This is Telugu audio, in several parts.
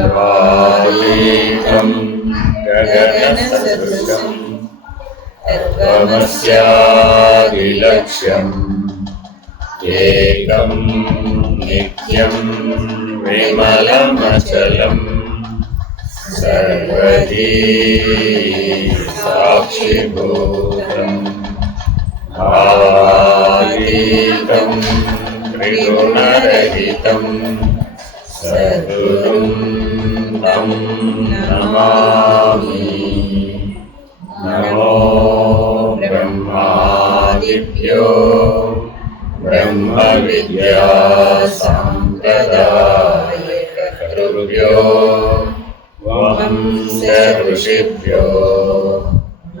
सर्वातीतं गगनसदृशं तत्त्वमस्यादिलक्ष्यम् एकं नित्यं विमलमचलम् सर्वधी साक्षिभूतम् भावातीतं त्रिगुणरहितं सद्गुरुं तं नमामि। नमो ब्रह्मादिभ्यो ब्रह्मविद्या सम्प्रदायकर्तृभ्यो वंश ऋषिभ्यो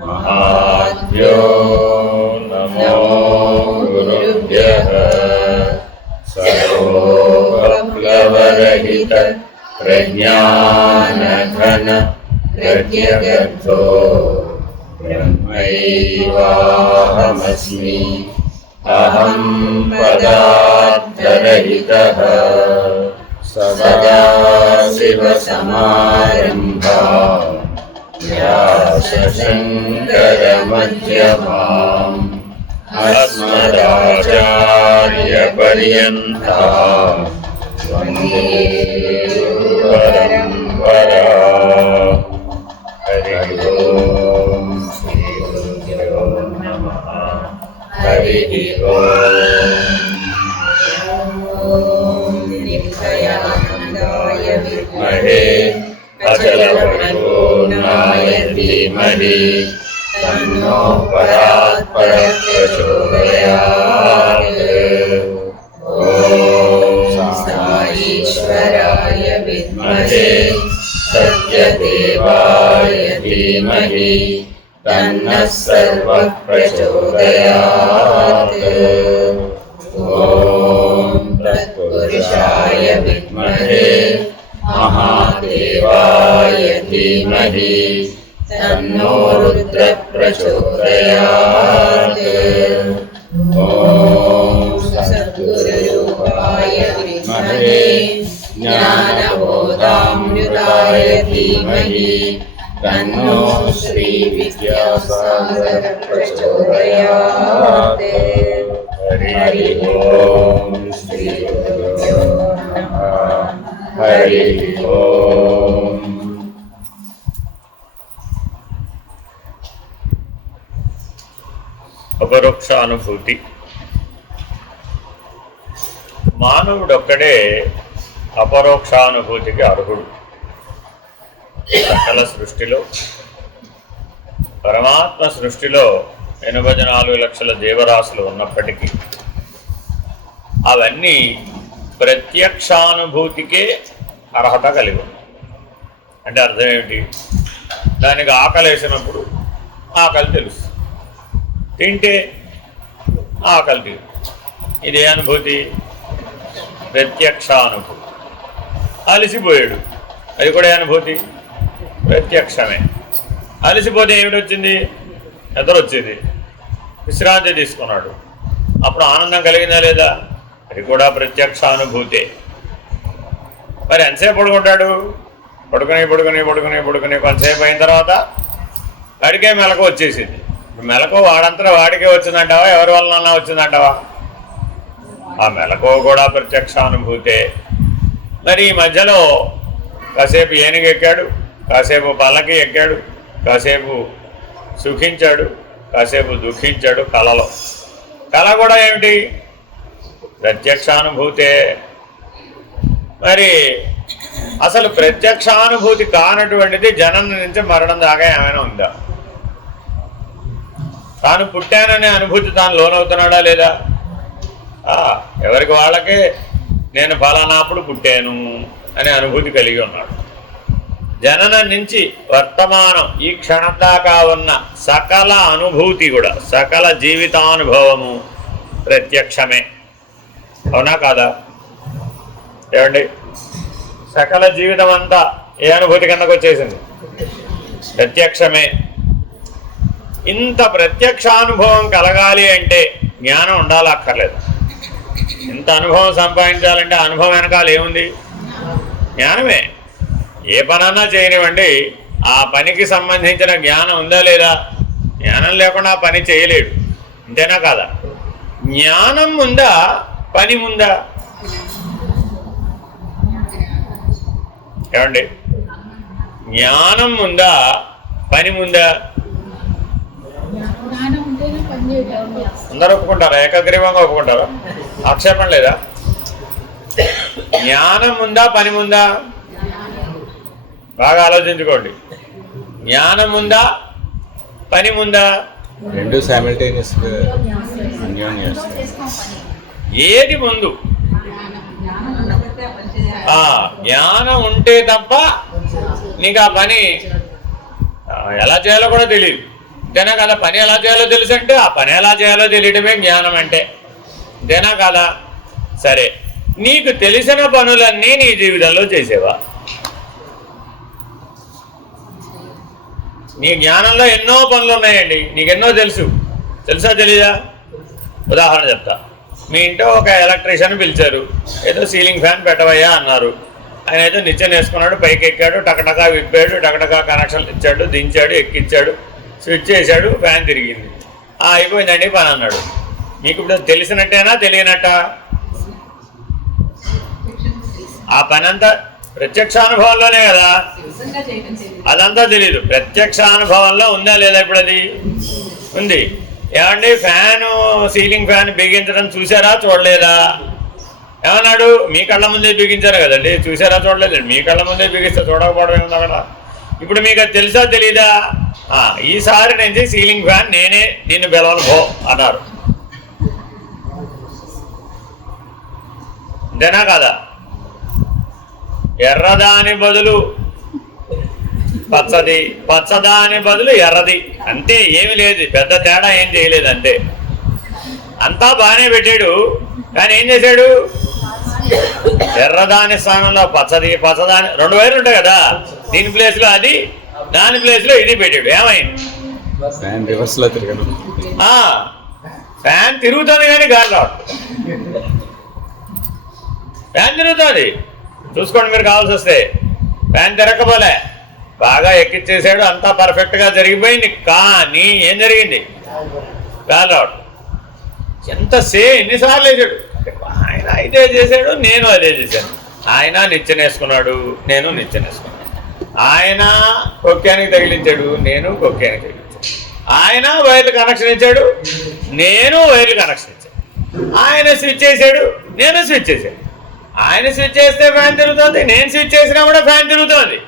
महाभ्यो नमो गुरुभ्यः। सर्वोपप्लवरहित प्रज्ञानघन प्रज्ञगर्भो ब्रह्मैवाहमस्मि। अहं पदार्थरहितः सदाशिवसमारम्भां व्यासशङ्करमध्यमाम् अस्मदाचार्यपर्यन्तां वन्दे गुरुपरम्पराम्। हरि ओं श्री गुरुभ्यो नमः। हरिः ओं निर्भयानन्दाय विद्महे अचलपरिपूर्णाय धीमहि तन्नो परात्परः प्रचोदयात्। ॐ साईश्वराय विद्महे सत्यदेवाय धीमहि तन्नः सर्वः प्रचोदयात्। ॐ तत्पुरुषाय विद्महे महादेवाय धीमहि तन्नो रुद्रः प्रचोदयात्। ॐ सद्गुरुरूपाय विद्महे ज्ञानबोधामृताय धीमहि तन्नो श्रीविद्यासागरः प्रचोदयात्। हरि ओं श्री गुरुभ्यो नमः। हरि ओं। అపరోక్షానుభూతి. మానవుడొక్కడే అపరోక్షానుభూతికి అర్హుడు. సకల సృష్టిలో, పరమాత్మ సృష్టిలో 84 లక్షల జీవరాశులు ఉన్నప్పటికీ అవన్నీ ప్రత్యక్షానుభూతికే అర్హత కలిగి ఉన్నాయి. అంటే అర్థం ఏమిటి? దానికి ఆకలి వేసినప్పుడు ఆకలి తెలుస్తుంది, తింటే ఆకలి తీరు. ఇదే అనుభూతి, ప్రత్యక్షానుభూతి. అలసిపోయాడు, అది కూడా అనుభూతి, ప్రత్యక్షమే. అలసిపోతే ఏమిటొచ్చింది? నిద్రొచ్చింది, విశ్రాంతి తీసుకున్నాడు, అప్పుడు ఆనందం కలిగిందా లేదా? అది కూడా ప్రత్యక్షానుభూతే. మరి ఎంతసేపు పడుకుంటాడు? పడుకుని పడుకుని పడుకుని పడుకుని కొంతసేపు అయిన తర్వాత వాడికే మెలకు వచ్చేసింది. మెలకు వాడంతా వాడికే వచ్చిందంటావా, ఎవరి వలన వచ్చిందంటావా? ఆ మెలకు కూడా ప్రత్యక్షానుభూతే. మరి ఈ మధ్యలో కాసేపు ఏనుగు ఎక్కాడు, కాసేపు పల్లకి ఎక్కాడు, కాసేపు సుఖించాడు, కాసేపు దుఃఖించాడు కళలో. కళ కూడా ఏమిటి? ప్రత్యక్షానుభూతే. మరి అసలు ప్రత్యక్షానుభూతి కానటువంటిది జనం నుంచి మరణం దాకా ఏమైనా ఉందా? తాను పుట్టాననే అనుభూతి తాను లోనవుతున్నాడా లేదా? ఎవరికి వాళ్ళకే నేను ఫలానాప్పుడు పుట్టాను అనే అనుభూతి కలిగి ఉన్నాడు. జననం నుంచి వర్తమానం ఈ క్షణం దాకా ఉన్న సకల అనుభూతి కూడా, సకల జీవితానుభవము ప్రత్యక్షమే. అవునా కాదా? ఏమండి, సకల జీవితం అంతా ఏ అనుభూతి కిందకు వచ్చేసింది? ప్రత్యక్షమే. ఇంత ప్రత్యక్షానుభవం కలగాలి అంటే జ్ఞానం ఉండాలి, అక్కర్లేదు. ఇంత అనుభవం సంపాదించాలంటే అనుభవం వెనకాల ఏముంది? జ్ఞానమే. ఏ పనన్నా చేయనివ్వండి, ఆ పనికి సంబంధించిన జ్ఞానం ఉందా లేదా? జ్ఞానం లేకుండా ఆ పని చేయలేడు, అంతేనా కాదా? జ్ఞానం ఉందా, పని ఉందా? ఏమండి, జ్ఞానం ఉందా, పని ఉందా? అందరూ ఒప్పుకుంటారా? ఏకగ్రీవంగా ఒప్పుకుంటారా? ఆక్షేపణ లేదా? జ్ఞానం ఉందా, పని ఉందా? బాగా ఆలోచించుకోండి. జ్ఞానం ఉందా, పని ఉందా? రెండు సైమల్టేనియస్. ఏది ముందు? జ్ఞానం ఉంటే తప్ప నీకు ఆ పని ఎలా చేయాలో కూడా తెలియదు, అంతేనా కదా? పని ఎలా చేయాలో తెలుసు అంటే ఆ పని ఎలా చేయాలో తెలియటమే జ్ఞానం అంటే, అంతేనా కదా? సరే, నీకు తెలిసిన పనులన్నీ నీ జీవితంలో చేసేవా? నీ జ్ఞానంలో ఎన్నో పనులు ఉన్నాయండి, నీకెన్నో తెలుసా తెలీదా? ఉదాహరణ చెప్తా. మీ ఇంట్లో ఒక ఎలక్ట్రీషియన్ పిలిచారు, ఏదో సీలింగ్ ఫ్యాన్ పెట్టవయ్యా అన్నారు. ఆయన ఏదో నిచ్చెన వేసుకున్నాడు, పైకి ఎక్కాడు, టకటకా విప్పాడు, టకటకా కనెక్షన్లు ఇచ్చాడు, దించాడు, ఎక్కించాడు, స్విచ్ చేశాడు, ఫ్యాన్ తిరిగింది. అయిపోయిందండి పని అన్నాడు. మీకు ఇప్పుడు తెలిసినట్టేనా, తెలియనట్టా? ఆ పని అంతా ప్రత్యక్షానుభవంలోనే కదా, అదంతా తెలీదు. ప్రత్యక్షానుభవంలో ఉందా లేదా? ఇప్పుడు అది ఉంది. ఏమండి, ఫ్యాను, సీలింగ్ ఫ్యాన్ బిగించడం చూసారా, చూడలేదా? ఏమన్నాడు? మీ కళ్ళ ముందే బిగించారు కదండి, చూసారా, చూడలేదండి. మీ కళ్ళ ముందే బిగిస్తే చూడకపోవడం ఏముంది అక్కడ? ఇప్పుడు మీకు అది తెలుసా తెలీదా? ఈసారి నుంచి సీలింగ్ ఫ్యాన్ నేనే నిన్ను పిలవను పో అన్నారు, అంతేనా కాదా? ఎర్రదాని బదులు పచ్చది, పచ్చదాని బదులు ఎర్రది, అంతే, ఏమి లేదు, పెద్ద తేడా ఏం చేయలేదు, అంతే. అంతా బాగానే పెట్టాడు, కానీ ఏం చేశాడు? ఎర్రదాని స్థానంలో పచ్చది, పచ్చదాని, రెండు వైర్లు ఉంటాయి కదా, దీని ప్లేస్లో అది, దాని ప్లేస్లో ఇది పెట్టాడు. ఏమైంది? ఫ్యాన్ తిరుగుతుంది కానీ గాలి రాదు. ఫ్యాన్ తిరుగుతుంది, చూసుకోండి మీరు కావాల్సి వస్తే. ఫ్యాన్ తిరగకపోలే, బాగా ఎక్కిచ్చేసాడు, అంతా పర్ఫెక్ట్గా జరిగిపోయింది. కానీ ఏం జరిగింది? గాలి రావడం. ఎన్నిసార్లు వేసాడు? ఆయన ఇదే చేశాడు, నేను అదే చేశాను. ఆయన నిచ్చెనేసుకున్నాడు, నేను నిచ్చెనేసుకున్నాను. ఆయన కొక్కానికి తగిలించాడు, నేను కొక్కానికి తగిలించాడు. ఆయన వైర్లు కనెక్షన్ ఇచ్చాడు, నేను వైర్లు కనెక్షన్ ఇచ్చాను. ఆయన స్విచ్ చేశాడు, నేను స్విచ్ చేశాడు. ఆయన స్విచ్ చేస్తే ఫ్యాన్ తిరుగుతుంది, నేను స్విచ్ చేసినా కూడా ఫ్యాన్ తిరుగుతుంది,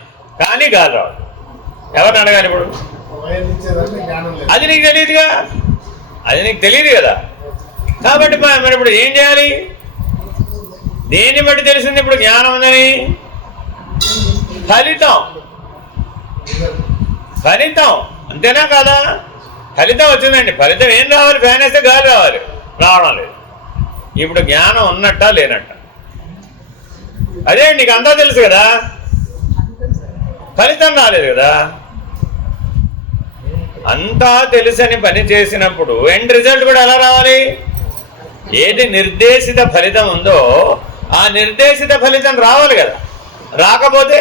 కానీ గాలి రావడం. ఎవరిని అడగాలి ఇప్పుడు? అది నీకు తెలియదుగా, అది నీకు తెలియదు కదా. కాబట్టి మరి ఇప్పుడు ఏం చేయాలి? దేన్ని బట్టి తెలిసింది ఇప్పుడు జ్ఞానం ఉందని? ఫలితం, అంతేనా కాదా? ఫలితం వచ్చిందండి. ఫలితం ఏం రావాలి? ఫ్యాన్ వేస్తే గాలి రావాలి, రావడం లేదు. ఇప్పుడు జ్ఞానం ఉన్నట్టా లేనట్ట? అదే నీకు అంతా తెలుసు కదా, ఫలితం రాలేదు కదా. అంతా తెలుసని పని చేసినప్పుడు ఎండ్ రిజల్ట్ కూడా ఎలా రావాలి? ఏది నిర్దేశిత ఫలితం ఉందో ఆ నిర్దేశిత ఫలితం రావాలి కదా. రాకపోతే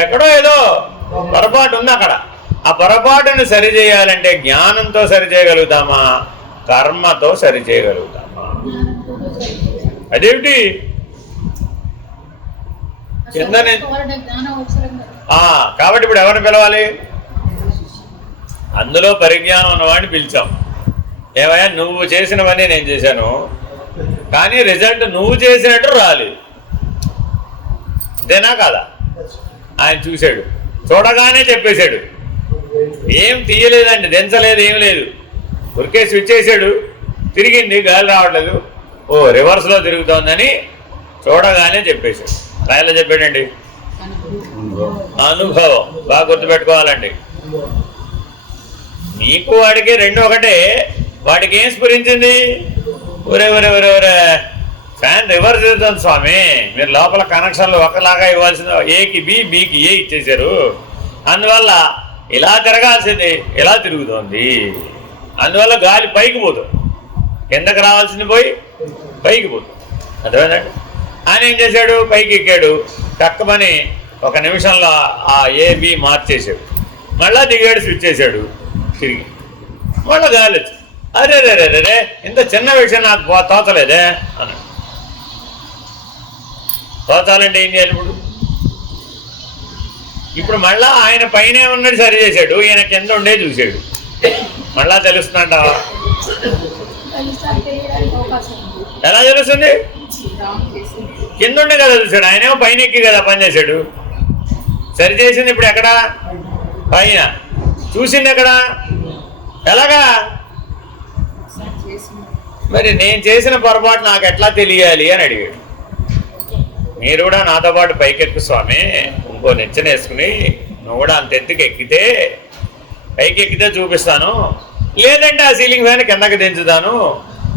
ఎక్కడో ఏదో పొరపాటు ఉంది అక్కడ. ఆ పొరపాటును సరిచేయాలంటే జ్ఞానంతో సరిచేయగలుగుతామా, కర్మతో సరిచేయగలుగుతామా? అదేమిటి? కాబట్టి ఇప్పుడు ఎవరిని పిలవాలి? అందులో పరిజ్ఞానం ఉన్నవాడిని పిలిచాం. ఏమయ్యా, నువ్వు చేసినవన్నీ నేను చేశాను, కానీ రిజల్ట్ నువ్వు చేసినట్టు రాలేదు, అంతేనా కాదా? ఆయన చూశాడు, చూడగానే చెప్పేశాడు, ఏం తీయలేదండి, దించలేదు, ఏం లేదు, ఉరికే స్విచ్ చేశాడు, తిరిగింది, గాలి రావట్లేదు, రివర్స్లో తిరుగుతోందని చూడగానే చెప్పేశాడు. రాయలో చెప్పాడండి, అనుభవం. బాగా గుర్తుపెట్టుకోవాలండి. మీకు వాడికి రెండు ఒకటే. వాడికి ఏం స్ఫురించింది? ఒరే ఫ్యాన్ రివర్స్ తిరుగుతుంది స్వామి, మీరు లోపల కనెక్షన్లు ఒకలాగా ఇవ్వాల్సింది, ఏకి బి, బికి ఏ ఇచ్చేశారు, అందువల్ల ఇలా తిరగాల్సింది ఇలా తిరుగుతోంది, అందువల్ల గాలి పైకి పోతుంది, కిందకి రావాల్సింది పోయి పైకి పోతుంది. అర్థమైందండి? ఆయన ఏం చేశాడు? పైకి ఎక్కాడు, టక్కమని ఒక నిమిషంలో ఆ ఏబి మార్చేసాడు, మళ్ళా దిగాడు, స్విచ్ చేశాడు తిరిగి, మళ్ళీ గాలి వచ్చి అరే రే రే రే ఇంత చిన్న విషయం నాకు తోచలేదే అన్నాడు. తోచాలంటే ఏం చేయాలి ఇప్పుడు మళ్ళా ఆయన పైన ఉన్నది సరి చేశాడు, ఈయన కింద ఉండే చూశాడు, మళ్ళా తెలుస్తుందంటావా? ఎలా తెలుస్తుంది? కింద ఉండే కదా చూశాడు, ఆయనేమో పైన ఎక్కి కదా పనిచేశాడు. సరి చేసింది ఇప్పుడు ఎక్కడ? పైన. చూసింది ఎక్కడ? ఎలాగా? మరి నేను చేసిన పొరపాటు నాకు ఎట్లా తెలియాలి అని అడిగాడు. మీరు కూడా నాతో పాటు పైకెక్కు స్వామి, ఇంకో నిచ్చెన వేసుకుని నువ్వు కూడా అంత ఎత్తుకి ఎక్కితే, పైకి ఎక్కితే చూపిస్తాను, లేదంటే ఆ సీలింగ్ ఫ్యాన్ కిందకి దించుతాను,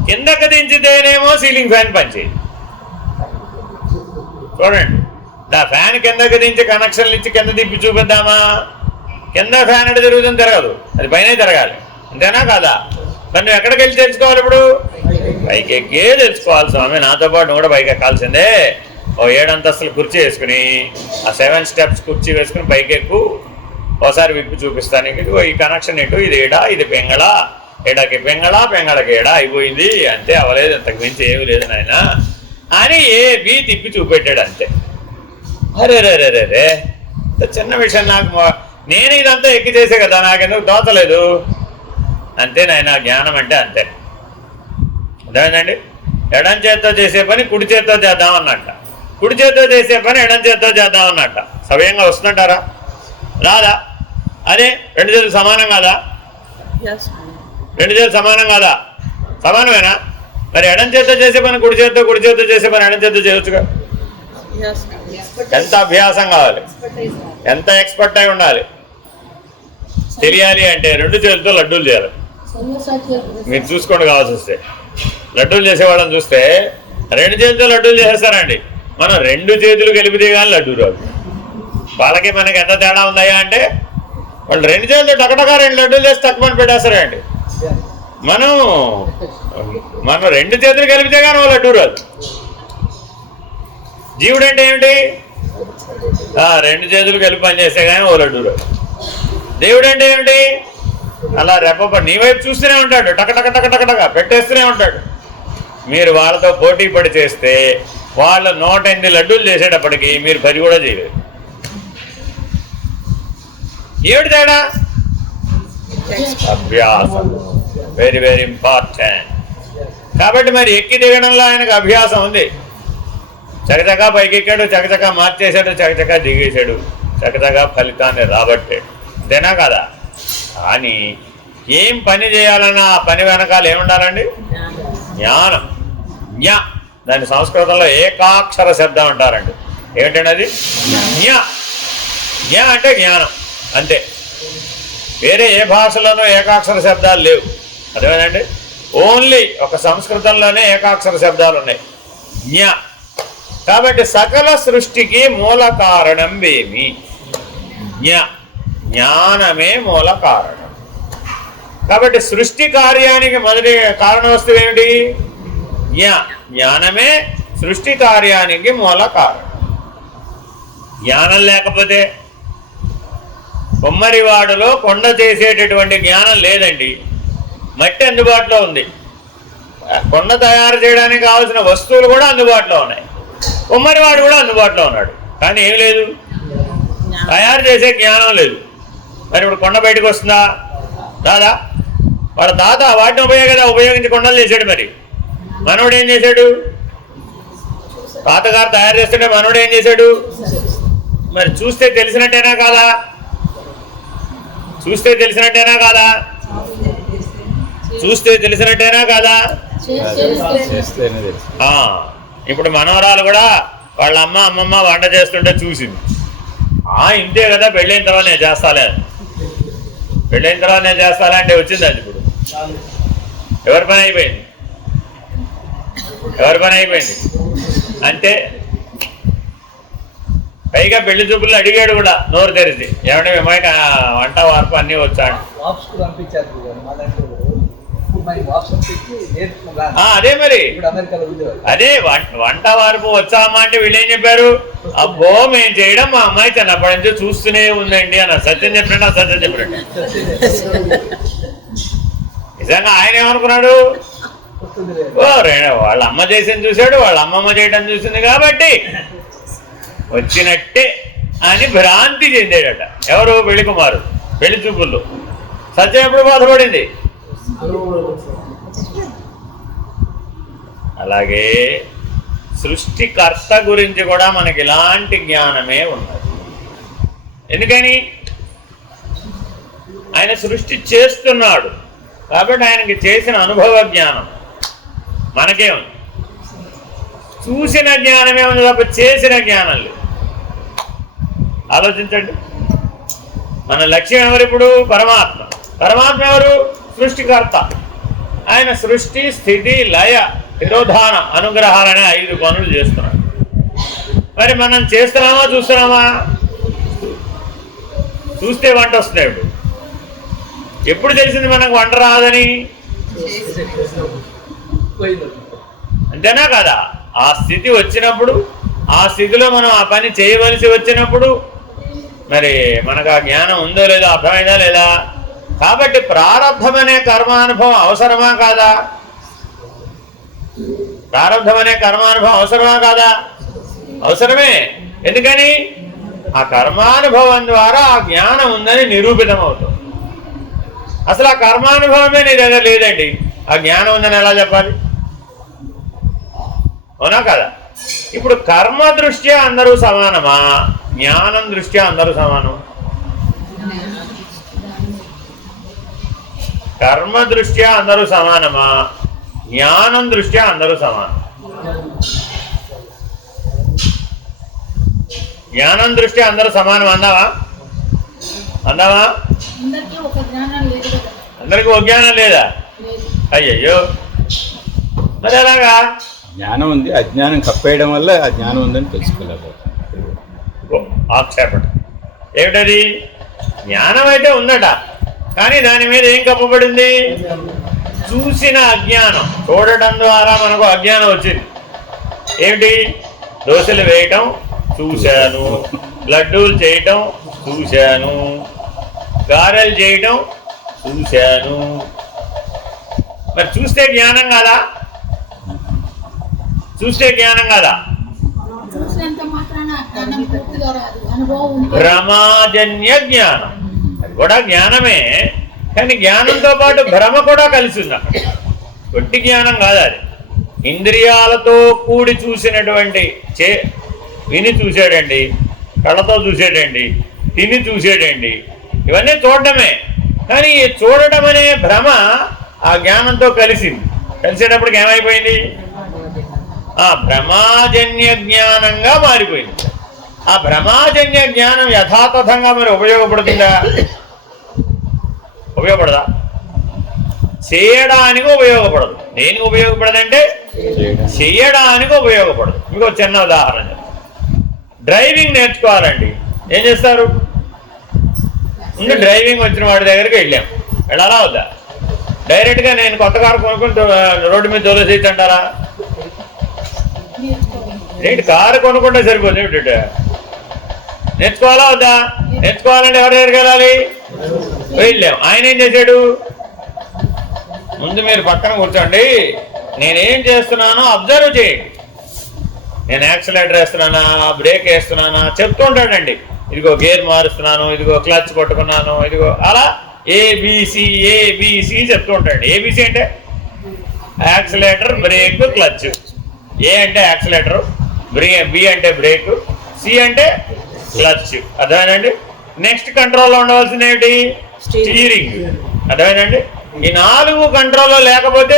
కిందకి దించితేనేమో సీలింగ్ ఫ్యాన్ పనిచేయి. చూడండి, ఆ ఫ్యాన్ కిందకి దించి కనెక్షన్లు ఇచ్చి కింద తిప్పి చూపిద్దామా? కింద ఫ్యాన్ అంటే తిరుగుతుంది, తిరగదు, అది పైన తిరగాలి, అంతేనా కాదా? మరి నువ్వు ఎక్కడికి వెళ్ళి తెలుసుకోవాలి? ఇప్పుడు పైకి ఎక్కే తెలుసుకోవాలి స్వామి, నాతో పాటు నువ్వు కూడా పైకి ఎక్కాల్సిందే. ఓ 7 అంతస్తులు కుర్చీ వేసుకుని, ఆ 7 స్టెప్స్ కుర్చీ వేసుకుని పైకి ఎక్కు, ఒకసారి విప్పి చూపిస్తాను. ఇదిగో ఈ కనెక్షన్ ఇటు, ఇది ఏడా, ఇది పెంగళ, ఏడాకి పెంగళ, పెంగళకి ఏడా అయిపోయింది, అంతే, అవ్వలేదు, ఇంతకు మించి ఏమి లేదు నాయన అని బి తిప్పి చూపెట్టాడు అంతే. అరే రే రే రే రే ఇంత చిన్న విషయం నాకు, నేను ఇదంతా ఎక్కి చేసే కదా, నాకెందుకు దోచలేదు? అంతే నాయన జ్ఞానం అంటే అంతే. అర్థమైందండి? ఎడం చేత్తో చేసే పని కుడి చేత్తో చేద్దామన్నట్ట, కుడి చేత్తో చేసే పని ఎడం చేత్తో చేద్దామన్నట్ట. సవ్యంగా వస్తుందంటారా? రాదా? అదే రెండు చేతులు సమానం కాదా? రెండు చేతులు సమానం కాదా? సమానమేనా? మరి ఎడం చేత్తో చేసే పని కుడి చేత్తో, కుడి చేత్తో చేసే పని ఎడం చేత్తో చేయొచ్చుగా. ఎంత అభ్యాసం కావాలి, ఎంత ఎక్స్పర్ట్ అయి ఉండాలి. తెలియాలి అంటే 2 చేతులతో లడ్డూలు చేయాలి. మీరు చూసుకోండి, కావాల్సి వస్తే లడ్డూలు చేసేవాళ్ళని చూస్తే 2 చేతులతో లడ్డూలు చేసేస్తారండి. మనం 2 చేతులు కలిపితే కానీ లడ్డూ రాదు. వాళ్ళకి మనకి ఎంత తేడా ఉందయ్యా అంటే, వాళ్ళు 2 చేతులతో టకటకా 2 లడ్డూలు చేసి తక్కువ పెట్టేస్తారండి. మనం 2 చేతులు కలిపితే కానీ ఓ లడ్డూ రాదు. జీవుడు అంటే ఏమిటి? 2 చేతులు కలిపి పనిచేస్తే కానీ ఓ లడ్డూ రాదు. దేవుడు అంటే ఏమిటి? అలా రెప్ప నీ వైపు చూస్తూనే ఉంటాడు, టకటక టకటక పెట్టేస్తూనే ఉంటాడు. మీరు వాళ్ళతో పోటీ పడి చేస్తే వాళ్ళు 108 లడ్డూలు చేసేటప్పటికి మీరు 10 కూడా చేయలేదు. ఏమిటి తేడా? అభ్యాసం వెరీ వెరీ ఇంపార్టెంట్. కాబట్టి మరి ఎక్కి దిగడంలో ఆయనకు అభ్యాసం ఉంది. చకచకా పైకెక్కాడు, చకచకా మార్చేశాడు, చకచకా దిగేశాడు, చకచకా ఫలితాన్ని రాబట్టాడు, అంతేనా కదా? కానీ ఏం పని చేయాలన్నా ఆ పని వెనకాల ఏముండాలండి? జ్ఞానం. దాని సంస్కృతంలో ఏకాక్షర శబ్దం అంటారండి. ఏమిటండి అది? జ్ఞ అంటే జ్ఞానం అంతే. వేరే ఏ భాషలోనూ ఏకాక్షర శబ్దాలు లేవు, అదేమేనండి? ఓన్లీ ఒక సంస్కృతంలోనే ఏకాక్షర శబ్దాలు ఉన్నాయి, జ్ఞ. కాబట్టి సకల సృష్టికి మూల కారణం ఏమి? జ్ఞానమే మూల కారణం. కాబట్టి సృష్టి కార్యానికి మొదటి కారణ వస్తువు ఏమిటి? జ్ఞానమే సృష్టి కార్యానికి మూల కారణం. జ్ఞానం లేకపోతే కొమ్మరివాడులో కొండ చేసేటటువంటి జ్ఞానం లేదండి. మట్టి అందుబాటులో ఉంది, కొండ తయారు చేయడానికి కావాల్సిన వస్తువులు కూడా అందుబాటులో ఉన్నాయి, కొమ్మరివాడు కూడా అందుబాటులో ఉన్నాడు, కానీ ఏం లేదు, తయారు చేసే జ్ఞానం లేదు. మరి ఇప్పుడు కొండ బయటకు వస్తుందా? రాదా? వాడు తాత వాటిని ఉపయోగించి కొండలు చేశాడు. మరి మనోడు ఏం చేశాడు? తాతగారు తయారు చేస్తుంటే మనోడు ఏం చేశాడు? మరి చూస్తే తెలిసినట్టేనా కాదా? చూస్తే తెలిసినట్టేనా కాదా? చూస్తే తెలిసినట్టేనా కాదా? ఇప్పుడు మనవరాలు కూడా వాళ్ళ అమ్మమ్మ వంట చేస్తుంటే చూసింది. ఇంతే కదా, పెళ్ళైన తర్వాత నేను చేస్తాలే, పెళ్ళైన తర్వాత నేను చేస్తాలే అంటే వచ్చింది. అది ఇప్పుడు ఎవరి పని అయిపోయింది? ఎవరి పని అయిపోయింది అంటే. పైగా పెళ్లి చూపులు అడిగాడు కూడా నోరు తెరిచి, ఏమంటే మిమ్మల్ని వంట వార్పు అన్నీ వచ్చాడు. అదే మరి అదే వంట వరకు వచ్చామా అంటే వీళ్ళు ఏం చెప్పారు, అబ్బో మేము చేయడం మా అమ్మాయి చిన్నప్పటి నుంచి చూస్తూనే ఉందండి అన్న. సత్యం చెప్పినట్టు అసత్యం చెప్పినట్టు. నిజంగా ఆయన ఏమనుకున్నాడు, వాళ్ళ అమ్మ చేసింది చూశాడు, వాళ్ళ అమ్మమ్మ చేయడం చూసింది కాబట్టి వచ్చినట్టే అని భ్రాంతి చెందాడట. ఎవరు, పెళ్లి కుమారు పెళ్లి చూపుల్లో. సత్యం ఎప్పుడు బాధపడింది. అలాగే సృష్టికర్త గురించి కూడా మనకి ఇలాంటి జ్ఞానమే ఉన్నది. ఎందుకని ఆయన సృష్టి చేస్తున్నాడు కాబట్టి ఆయనకి చేసిన అనుభవ జ్ఞానం. మనకేముంది, చూసిన జ్ఞానమే ఉంది తప్ప చేసిన జ్ఞానం లేదు. ఆలోచించండి, మన లక్ష్యం ఎవరు ఇప్పుడు, పరమాత్మ. పరమాత్మ ఎవరు, సృష్టికర్త. ఆయన సృష్టి, స్థితి, లయ, తిరోధాన, అనుగ్రహాలనే 5 పనులు చేస్తున్నాడు. మరి మనం చేస్తున్నామా చూస్తున్నామా? చూస్తే వంట వస్తుంది. ఎప్పుడు తెలిసింది మనకు వంట రాదని? అంతేనా కదా? ఆ స్థితి వచ్చినప్పుడు, ఆ స్థితిలో మనం ఆ పని చేయవలసి వచ్చినప్పుడు మరి మనకు ఆ జ్ఞానం ఉందో లేదో, అర్థమైందా లేదా? కాబట్టి ప్రారంధం అనే కర్మానుభవం అవసరమా కాదా? ప్రారంధం అనే కర్మానుభవం అవసరమా కాదా? అవసరమే. ఎందుకని ఆ కర్మానుభవం ద్వారా ఆ జ్ఞానం ఉందని నిరూపితం అవుతుంది. అసలు ఆ కర్మానుభవమే నీ దగ్గర లేదండి, ఆ జ్ఞానం ఉందని ఎలా చెప్పాలి? అవునా కదా? ఇప్పుడు కర్మ దృష్ట్యా అందరూ సమానమా, జ్ఞానం దృష్ట్యా అందరూ సమానం? కర్మ దృష్ట్యా అందరూ సమానమా, జ్ఞానం దృష్ట్యా అందరూ సమానం? జ్ఞానం దృష్ట్యా అందరూ సమానం అందావా? అందావా? అందరికీ ఒక జ్ఞానం లేదా? అయ్యయ్యో, మరి ఎలాగా? జ్ఞానం ఉంది, అజ్ఞానం కప్పేయడం వల్ల ఆ జ్ఞానం ఉందని తెలుసుకోలేకపోతే ఆక్షేపణ ఏమిటది? జ్ఞానం అయితే ఉందట, కానీ దాని మీద ఏం కప్పబడింది? చూసిన అజ్ఞానం. చూడటం ద్వారా మనకు అజ్ఞానం వచ్చింది. ఏమిటి? దోశలు వేయటం చూశాను, లడ్డూలు చేయటం చూశాను, గారెలు చేయటం చూశాను. మరి చూస్తే జ్ఞానం కాదా? చూస్తే జ్ఞానం కాదా? భ్రమాజన్య జ్ఞానం, అది కూడా జ్ఞానమే. కానీ జ్ఞానంతో పాటు భ్రమ కూడా కలిసి ఉంది. ఒట్టి జ్ఞానం కాదు అది. ఇంద్రియాలతో కూడి చూసినటువంటి విని చూసాడండి, కళ్ళతో చూసాడండి, తిని చూసాడండి, ఇవన్నీ చూడటమే. కానీ ఈ చూడటం అనే భ్రమ ఆ జ్ఞానంతో కలిసింది. కలిసేటప్పటికి ఏమైపోయింది? ఆ భ్రమాజన్య జ్ఞానంగా మారిపోయింది. ఆ భ్రమాజన్య జ్ఞానం యథాతథంగా మరి ఉపయోగపడుతుందా? ఉపయోగపడదా? చేయడానికి ఉపయోగపడదు. దేనికి ఉపయోగపడదంటే చేయడానికి ఉపయోగపడదు. మీకు చిన్న ఉదాహరణ చెప్తాను. డ్రైవింగ్ నేర్చుకోవాలండి, ఏం చేస్తారు? ముందు డ్రైవింగ్ వచ్చిన వాడి దగ్గరికి వెళ్ళాం, వెళ్ళాలా వద్దా? డైరెక్ట్గా నేను కొత్త కారు కొనుక్కుని రోడ్డు మీద తోలేసేసి అంటారా? ఏంటి, కారు కొనుక్కుంటే సరిపోతుంది ఏమిటి? నేర్చుకోవాలా వద్దా? నేర్చుకోవాలంటే ఎవరి దగ్గరికి వెళ్ళాలి? వెళ్ళాం. ఆయన ఏం చేశాడు? ముందు మీరు పక్కన కూర్చోండి, నేనేం చేస్తున్నానో అబ్జర్వ్ చేయండి. నేను యాక్సిలేటర్ వేస్తున్నానా, బ్రేక్ వేస్తున్నానా చెప్తూ ఉంటాడండి. ఇదిగో గేర్ మారుస్తున్నాను, ఇదిగో క్లచ్ కొట్టుకున్నాను, ఇదిగో అలా ఏబిసి చెప్తూ ఉంటాడు. ఏబిసి అంటే యాక్సిలేటర్, బ్రేక్, క్లచ్. ఏ అంటే యాక్సిలేటర్, బి అంటే బ్రేక్, సి అంటే క్లచ్. అర్థమేనండి? నెక్స్ట్ కంట్రోల్లో ఉండవలసింది ఏమిటి? స్టీరింగ్. అర్థమేనండి? ఈ 4 కంట్రోల్లో లేకపోతే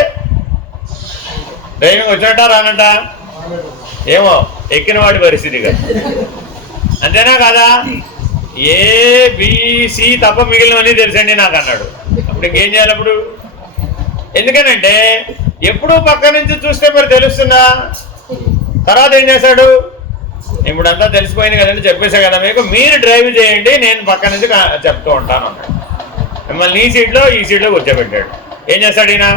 డ్రైవింగ్ వచ్చినట్ట రానట? ఏమో, ఎక్కిన వాడి పరిస్థితి కదా. అంతేనా కదా? ఏబిసి తప్ప మిగిలినవన్నీ తెలుసండి నాకు అన్నాడు. అప్పుడు ఇంకేం చేయాలి అప్పుడు? ఎందుకనంటే ఎప్పుడూ పక్క నుంచి చూస్తే మరి తెలుస్తుందా? తర్వాత ఏం చేశాడు? ఇప్పుడంతా తెలిసిపోయింది కదండి, చెప్పేసా కదా మీకు, మీరు డ్రైవ్ చేయండి, నేను పక్క నుంచి చెప్తూ ఉంటాను అన్నాడు. మిమ్మల్ని ఈ సీట్లో కూర్చోబెట్టాడు. ఏం చేస్తాడు ఈయన?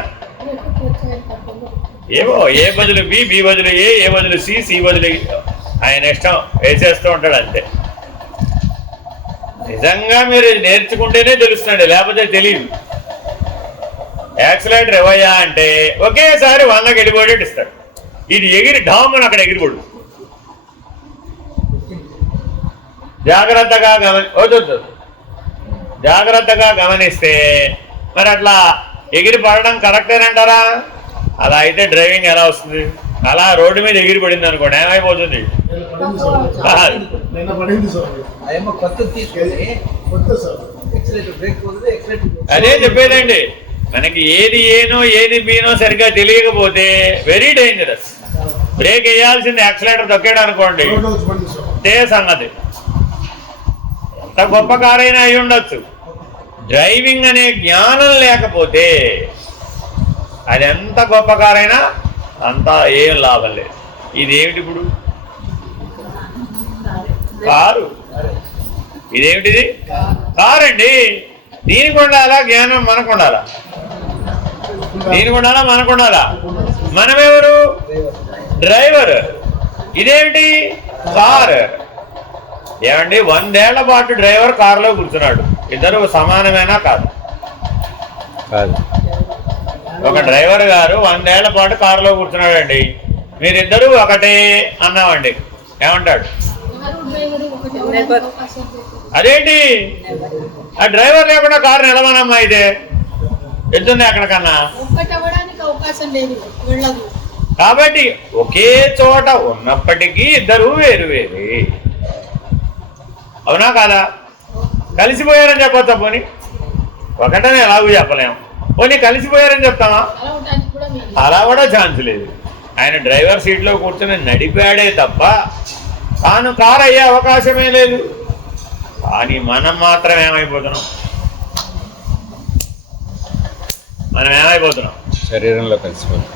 ఏమో ఏ బదులు బి, బి బదులు ఏ బదులు సి, సి బదులు ఆయన ఇష్టం వేసేస్తూ ఉంటాడు అంతే. నిజంగా మీరు నేర్చుకుంటేనే తెలుస్తుంది, లేకపోతే తెలియదు. యాక్సిలేటర్ ఇవ్వయా అంటే ఒకేసారి 100కి వెళ్ళిపోయేటట్టు ఇస్తాడు. ఇది ఎగిరి డామని అక్కడ ఎగిరిపోడు. జాగ్రత్తగా జాగ్రత్తగా గమనిస్తే మరి అట్లా ఎగిరి పడడం కరెక్టేనంటారా? అలా అయితే డ్రైవింగ్ ఎలా వస్తుంది? అలా రోడ్డు మీద ఎగిరి పడింది అనుకోండి, ఏమైపోతుంది? అదే చెప్పేదండి, మనకి ఏది ఏనో ఏది బీనో సరిగ్గా తెలియకపోతే వెరీ డేంజరస్. బ్రేక్ వేయాల్సింది యాక్సిలేటర్ తొక్కాడు అనుకోండి, అదే సంగతి. ఎంత గొప్ప కారైనా అయి ఉండొచ్చు, డ్రైవింగ్ అనే జ్ఞానం లేకపోతే అది ఎంత గొప్ప కారైనా అంత ఏం లాభం లేదు. ఇదేమిటి ఇప్పుడు? కారు. ఇదేమిటిది? కారు అండి. దీనికి ఉండాలా జ్ఞానం? మనకు ఉండాలా? దీనికి ఉండాలా మనకు ఉండాలా? మనమెవరు? డ్రైవర్. ఇదేమిటి? కారు. ఏమండి 100 ఏళ్ల పాటు డ్రైవర్ కారులో కూర్చున్నాడు, ఇద్దరు సమానమేనా? కాదు. ఒక డ్రైవర్ గారు 100 ఏళ్ల పాటు కారులో కూర్చున్నాడండి, మీరిద్దరూ ఒకటే అన్నామండి, ఏమంటాడు? అదేంటి? ఆ డ్రైవర్ లేకుండా కారు నిలవనమ్మా, అయితే వెళ్తుంది ఎక్కడికన్నా. కాబట్టి ఒకే చోట ఉన్నప్పటికీ ఇద్దరు వేరు వేరే, అవునా కాదా? కలిసిపోయారని చెప్పొచ్చా? పోనీ ఒకటని ఎలాగూ చెప్పలేము, పోనీ కలిసిపోయారని చెప్తామా? అలా కూడా ఛాన్స్ లేదు. ఆయన డ్రైవర్ సీట్లో కూర్చొని నడిపాడే తప్ప తాను కారు అయ్యే అవకాశమే లేదు. కానీ మనం మాత్రం ఏమైపోతున్నాం? మనం ఏమైపోతున్నాం? శరీరంలో కలిసిపోతున్నాం.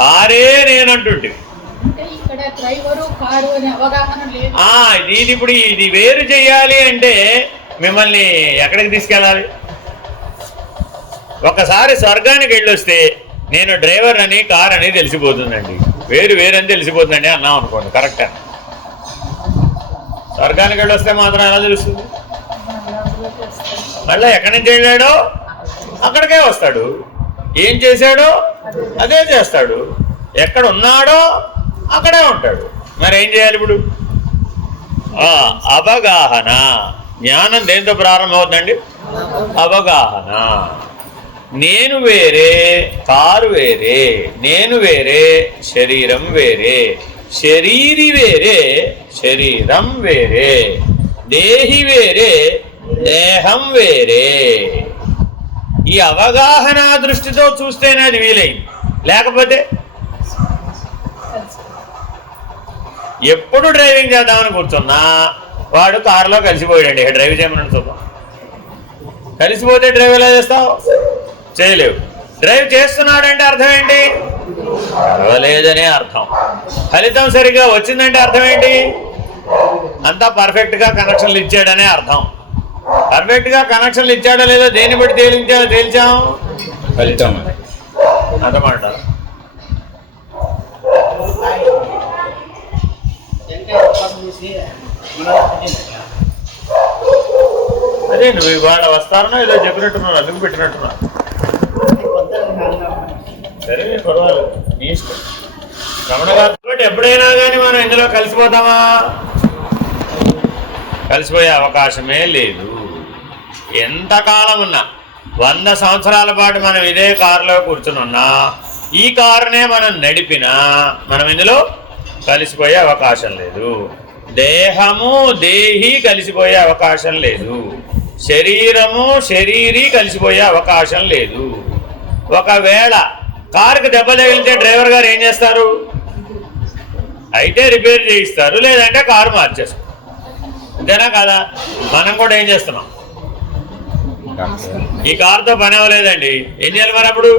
కారే నేనంటుంటే ఇది ఇప్పుడు ఇది వేరు చేయాలి అంటే మిమ్మల్ని ఎక్కడికి తీసుకెళ్ళాలి? ఒక్కసారి స్వర్గానికి వెళ్ళొస్తే నేను డ్రైవర్ అని కార్ అని తెలిసిపోతుందండి, వేరు వేరని తెలిసిపోతుందండి అన్నాం అనుకోండి, కరెక్ట్. స్వర్గానికి వెళ్ళొస్తే మాత్రం ఎలా తెలుస్తుంది? మళ్ళీ ఎక్కడి నుంచి వెళ్ళాడో అక్కడికే వస్తాడు, ఏం చేశాడో అదే చేస్తాడు, ఎక్కడ ఉన్నాడో అక్కడే ఉంటాడు. మరి ఏం చేయాలి ఇప్పుడు? అవగాహన. జ్ఞానం దేంతో ప్రారంభమవుతుందండి? అవగాహన. నేను వేరే, కారు వేరే, నేను వేరే, శరీరం వేరే, శరీరి వేరే, శరీరం వేరే, దేహి వేరే, దేహం వేరే. ఈ అవగాహన దృష్టితో చూస్తేనే అది వీలైంది, లేకపోతే ఎప్పుడు డ్రైవింగ్ చేద్దామని కూర్చున్నా వాడు కారులో కలిసిపోయాడండి. డ్రైవ్ చేయమని చూద్దాం, కలిసిపోతే డ్రైవ్ ఎలా చేస్తావు? చేయలేవు. డ్రైవ్ చేస్తున్నాడంటే అర్థం ఏంటి? పర్వాలేదనే అర్థం. ఫలితం సరిగ్గా వచ్చిందంటే అర్థం ఏంటి? అంతా పర్ఫెక్ట్గా కనెక్షన్లు ఇచ్చాడనే అర్థం. పర్ఫెక్ట్గా కనెక్షన్లు ఇచ్చాడో లేదో దేన్ని బట్టి తేల్చాం? ఫలితం అన్నమాట. అదే నువ్వు ఇవాళ వస్తారనో ఏదో చెప్పినట్టున్నావు, అందుకు పెట్టినట్టున్నా. సరే పర్వాలేదు, నీ ఇష్టం. రమణ గారితో ఎప్పుడైనా కానీ మనం ఇందులో కలిసిపోతామా? కలిసిపోయే అవకాశమే లేదు. ఎంతకాలం ఉన్నా 100 సంవత్సరాల పాటు మనం ఇదే కారులో కూర్చుని ఉన్నా, ఈ కారునే మనం నడిపినా మనం ఇందులో కలిసిపోయే అవకాశం లేదు. దేహము దేహి కలిసిపోయే అవకాశం లేదు, శరీరము శరీరీ కలిసిపోయే అవకాశం లేదు. ఒకవేళ కారుకి దెబ్బ తగిలితే డ్రైవర్ గారు ఏం చేస్తారు? అయితే రిపేర్ చేయిస్తారు, లేదంటే కారు మార్చేస్తారు. అంతేనా కాదా? మనం కూడా ఏం చేస్తున్నాం? ఈ కారుతో పని అవ్వలేదండి, ఏం చేయాలి మరి? అప్పుడు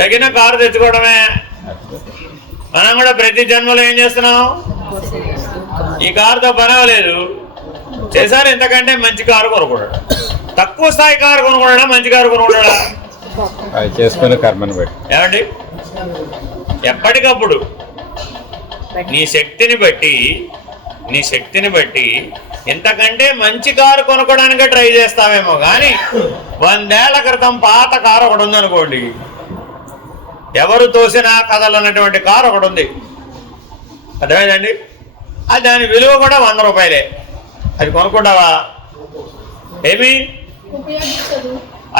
తగిన కారు తెచ్చుకోవడమే. మనం కూడా ప్రతి జన్మలో ఏం చేస్తున్నాం? ఈ కారుతో పని అవ్వలేదు, చేశారు ఎంతకంటే మంచి కారు కొనుక్కుంటాడు. తక్కువ స్థాయి కారు కొనుక్కుంటాడా, మంచి కారు కొనుక్కుంటాడా? చేసుకుని కర్మను బట్టి. ఏమండి ఎప్పటికప్పుడు నీ శక్తిని బట్టి ఇంతకంటే మంచి కారు కొనుక్కోవడానికి ట్రై చేస్తావేమో కానీ 100 ఏళ్ల క్రితం పాత కారు ఒకటి ఉందనుకోండి, ఎవరు తోసినా కదలన్నటువంటి కారు ఒకటి ఉంది, అర్థమైందండి? అది దాని విలువ కూడా 100 రూపాయలే. అది కొనుక్కుంటావా? ఏమి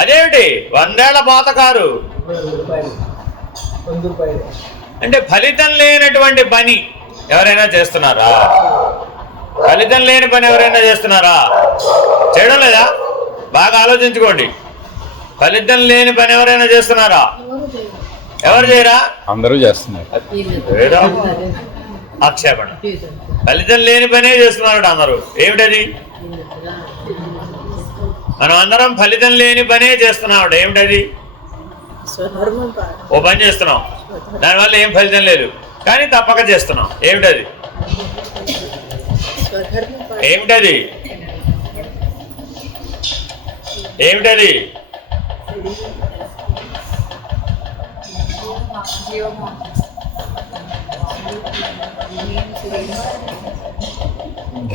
అదేమిటి 100 ఏళ్ల పాత కారు అంటే ఫలితం లేనటువంటి పని ఎవరైనా చేస్తున్నారా? ఫలితం లేని పని ఎవరైనా చేస్తున్నారా? చేయడం లేదా? బాగా ఆలోచించుకోండి. ఫలితం లేని పని ఎవరైనా చేస్తున్నారా? ఎవరు చేయరా? అందరూ చేస్తున్నారు. ఆక్షేపణ. ఫలితం లేని పనే చేస్తున్నారు అందరూ. ఏమిటది? మనం అందరం ఫలితం లేని పనే చేస్తున్నాం. ఏమిటది? ఓ పని చేస్తున్నాం, దానివల్ల ఏం ఫలితం లేదు కానీ తప్పక చేస్తున్నాం. ఏమిటది? ఏమిటది? ఏమిటది?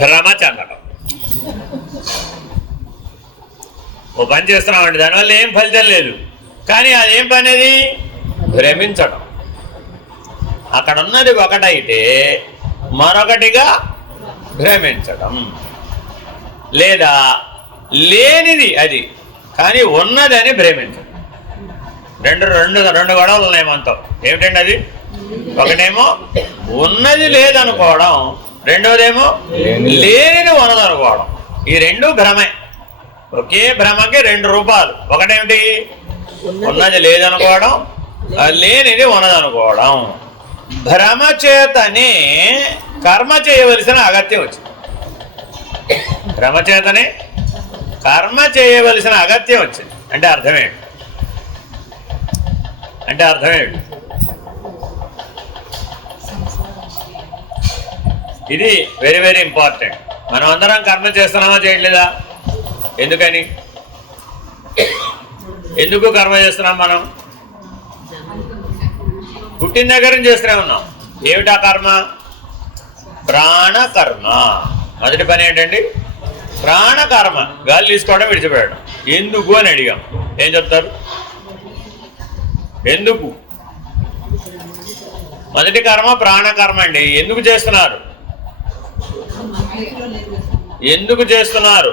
భ్రమ చెందడం. ఓ పని చేస్తున్నామండి, దానివల్ల ఏం ఫలితం లేదు కానీ అదేం పని? అది భ్రమించడం. అక్కడ ఉన్నది ఒకటైతే మరొకటిగా భ్రమించడం, లేదా లేనిది అది కానీ ఉన్నదని భ్రమించడం. రెండు గొడవలు ఉన్నాయి మనతో. ఏమిటండి అది? ఒకటేమో ఉన్నది లేదనుకోవడం, రెండోదేమో లేనిది ఉన్నదనుకోవడం. ఈ రెండు భ్రమే. ఒకే భ్రమకి 2 రూపాలు. ఒకటేమిటి? ఉన్నది లేదనుకోవడం, లేనిది ఉన్నదనుకోవడం. భ్రమ చేతనే కర్మ చేయవలసిన అగత్యం వచ్చింది. భ్రమ చేతనే కర్మ చేయవలసిన అగత్యం వచ్చింది. అంటే అర్థమేంటి? ఇది వెరీ వెరీ ఇంపార్టెంట్. మనం అందరం కర్మ చేస్తున్నామా చేయట్లేదా? ఎందుకని? ఎందుకు కర్మ చేస్తున్నాం? మనం పుట్టిన దగ్గర నుంచి చేస్తూనే ఉన్నాం. ఏమిటా కర్మ? ప్రాణకర్మ. మొదటి పని ఏంటండి? ప్రాణకర్మ. గాలి తీసుకోవడం, విడిచిపెట్టడం. ఎందుకు అని అడిగాం. ఏం చెప్తారు? ఎందుకు? మొదటి కర్మ ప్రాణకర్మ అండి. ఎందుకు చేస్తున్నారు? ఎందుకు చేస్తున్నారు?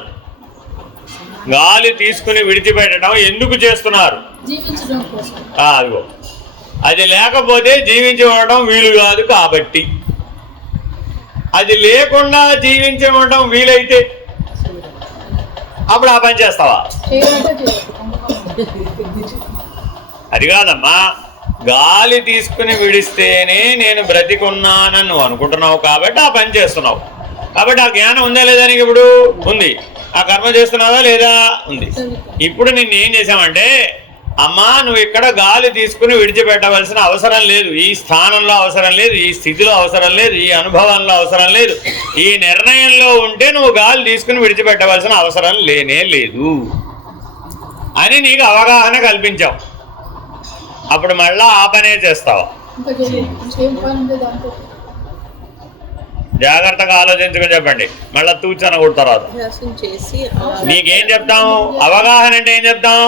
గాలి తీసుకుని విడిచిపెట్టడం ఎందుకు చేస్తున్నారు? అదిగో, అది లేకపోతే జీవించి ఉండడం వీలు కాదు కాబట్టి. అది లేకుండా జీవించి ఉండడం వీలైతే అప్పుడు ఆ పని చేస్తావా? అది కాదమ్మా. గాలి తీసుకుని విడిస్తేనే నేను బ్రతికున్నానని నువ్వు అనుకుంటున్నావు కాబట్టి ఆ పని చేస్తున్నావు. కాబట్టి ఆ జ్ఞానం ఉందా లేదా నీకు? ఇప్పుడు ఉంది. ఆ కర్మ చేస్తున్నావా లేదా? ఉంది. ఇప్పుడు నిన్ను ఏం చేశామంటే, అమ్మా నువ్వు ఇక్కడ గాలి తీసుకుని విడిచిపెట్టవలసిన అవసరం లేదు, ఈ స్థానంలో అవసరం లేదు, ఈ స్థితిలో అవసరం లేదు, ఈ అనుభవంలో అవసరం లేదు, ఈ నిర్ణయంలో ఉంటే నువ్వు గాలి తీసుకుని విడిచిపెట్టవలసిన అవసరం లేనే లేదు అని నీకు అవగాహన కల్పించావు. అప్పుడు మళ్ళా ఆ పనే చేస్తావా? జాగ్రత్తగా ఆలోచించుకుని చెప్పండి. మళ్ళా తూచన కూడా తర్వాత నీకేం చెప్తాము? అవగాహన అంటే ఏం చెప్తాం?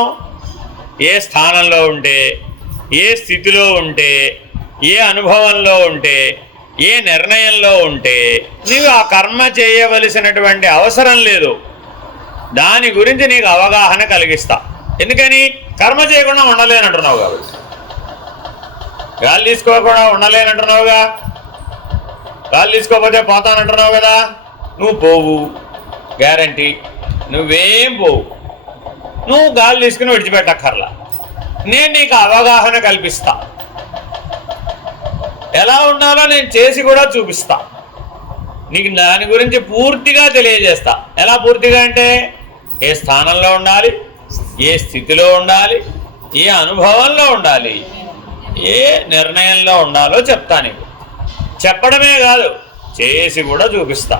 ఏ స్థానంలో ఉంటే, ఏ స్థితిలో ఉంటే, ఏ అనుభవంలో ఉంటే, ఏ నిర్ణయంలో ఉంటే నీవు ఆ కర్మ చేయవలసినటువంటి అవసరం లేదు, దాని గురించి నీకు అవగాహన కలిగిస్తా. ఎందుకని? కర్మ చేయకుండా ఉండలేనంటున్నావు కాబట్టి. గాలి తీసుకోకుండా ఉండలేనంటున్నావుగా. గాలి తీసుకోకపోతే పోతానంటున్నావు కదా. నువ్వు పోవు, గ్యారంటీ. నువ్వేం పోవు. నువ్వు గాలి తీసుకుని విడిచిపెట్టక్కర్లా. నేను నీకు అవగాహన కల్పిస్తా. ఎలా ఉండాలో నేను చేసి కూడా చూపిస్తా. నీకు దాని గురించి పూర్తిగా తెలియజేస్తా. ఎలా పూర్తిగా అంటే, ఏ స్థానంలో ఉండాలి, ఏ స్థితిలో ఉండాలి, ఏ అనుభవంలో ఉండాలి, ఏ నిర్ణయంలో ఉండాలో చెప్తా. నీకు చెప్పడమే కాదు, చేసి కూడా చూపిస్తా.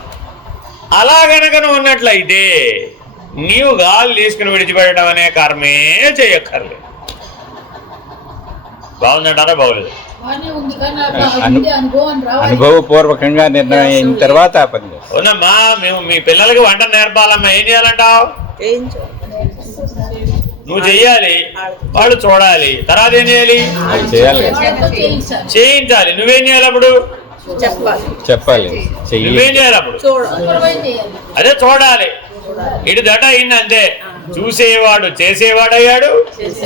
అలా గనక నువ్వు ఉన్నట్లయితే నీవు గాలి తీసుకుని విడిచిపెట్టడం అనే కర్మే చేయక్కర్లేదు. బాగుందంటారా బాగోలేదు? అనుభవపూర్వకంగా నిర్ణయం అయిన తర్వాత ఆ పని చేస్తాం. అవునమ్మా, మేము మీ పిల్లలకి వంట నేర్పాలమ్మా. ఏం చేయాలంటావు? నువ్వు చెయ్యాలి, వాళ్ళు చూడాలి, తర్వాత ఏం చేయాలి? చేయించాలి. నువ్వేం చేయాలి అప్పుడు? చెప్పాలి. నువ్వేం చేయాలి అప్పుడు? అదే చూడాలి. ఇటు దట అయింది అంతే. చూసేవాడు చేసేవాడయ్యాడు,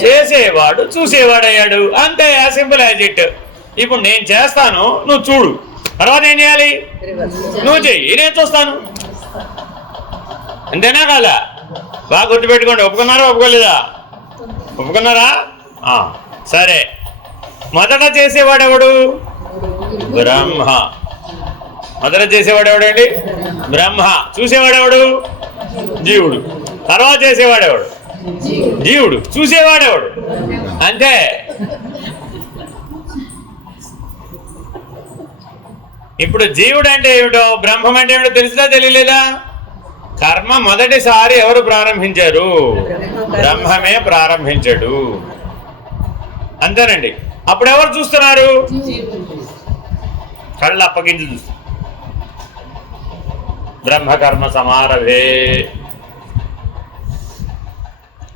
చేసేవాడు చూసేవాడయ్యాడు. అంతే, సింపుల్ యాజ్ ఇట్. ఇప్పుడు నేను చేస్తాను, నువ్వు చూడు, తర్వాత ఏం చేయాలి? నువ్వు చెయ్యి, నేను చూస్తాను. అంతేనా కాదా? బాగా గుర్తుపెట్టుకోండి. ఒప్పుకున్నారా ఒప్పుకోలేదా? ఒప్పుకున్నారా? సరే. మొదట చేసేవాడెవడు? బ్రహ్మ. మొదట చేసేవాడెవడండి? బ్రహ్మ. చూసేవాడెవడు? జీవుడు. తర్వాత చేసేవాడెవడు? జీవుడు. చూసేవాడెవడు? అంతే. ఇప్పుడు జీవుడు అంటే ఏమిటో, బ్రహ్మం అంటే ఏమిటో తెలిసినా తెలియలేదా? కర్మ మొదటిసారి ఎవరు ప్రారంభించారు? బ్రహ్మమే ప్రారంభించాడు. అంతేనండి. అప్పుడు ఎవరు చూస్తున్నారు? కళ్ళు అప్పగించి చూస్తారు. బ్రహ్మకర్మ సమారభే.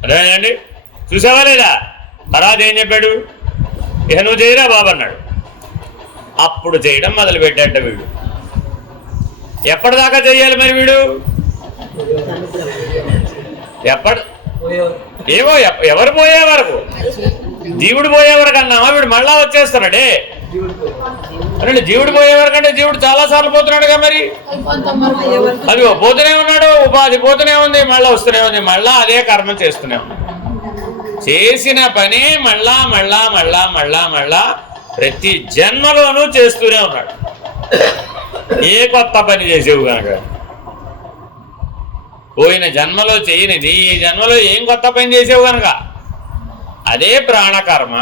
అదేనండి, చూసావా లేదా? తర్వాత ఏం చెప్పాడు? ఇక నువ్వు చేయరా బాబు అన్నాడు. అప్పుడు చేయడం మొదలు పెట్టాట వీడు. ఎప్పటిదాకా చెయ్యాలి మరి వీడు? ఏమో, ఎవరు పోయే వరకు? జీవుడు పోయే వరకు అన్నామా? వీడు మళ్ళా వచ్చేస్తున్నాడే. అంటే జీవుడు పోయే వరకు అంటే జీవుడు చాలా సార్లు పోతున్నాడుగా. మరి అది పోతూనే ఉన్నాడు, ఉపాధి పోతూనే ఉంది, మళ్ళా వస్తూనే ఉంది, మళ్ళా అదే కర్మ చేస్తూనే ఉంది. చేసిన పని మళ్ళా మళ్ళా మళ్ళా మళ్ళా మళ్ళా ప్రతి జన్మలోనూ చేస్తూనే ఉన్నాడు. ఏ కొత్త పని చేసేవు కనుక పోయిన జన్మలో చేయనిది ఈ జన్మలో ఏం కొత్త పని చేసేవు కనుక అదే ప్రాణకర్మ,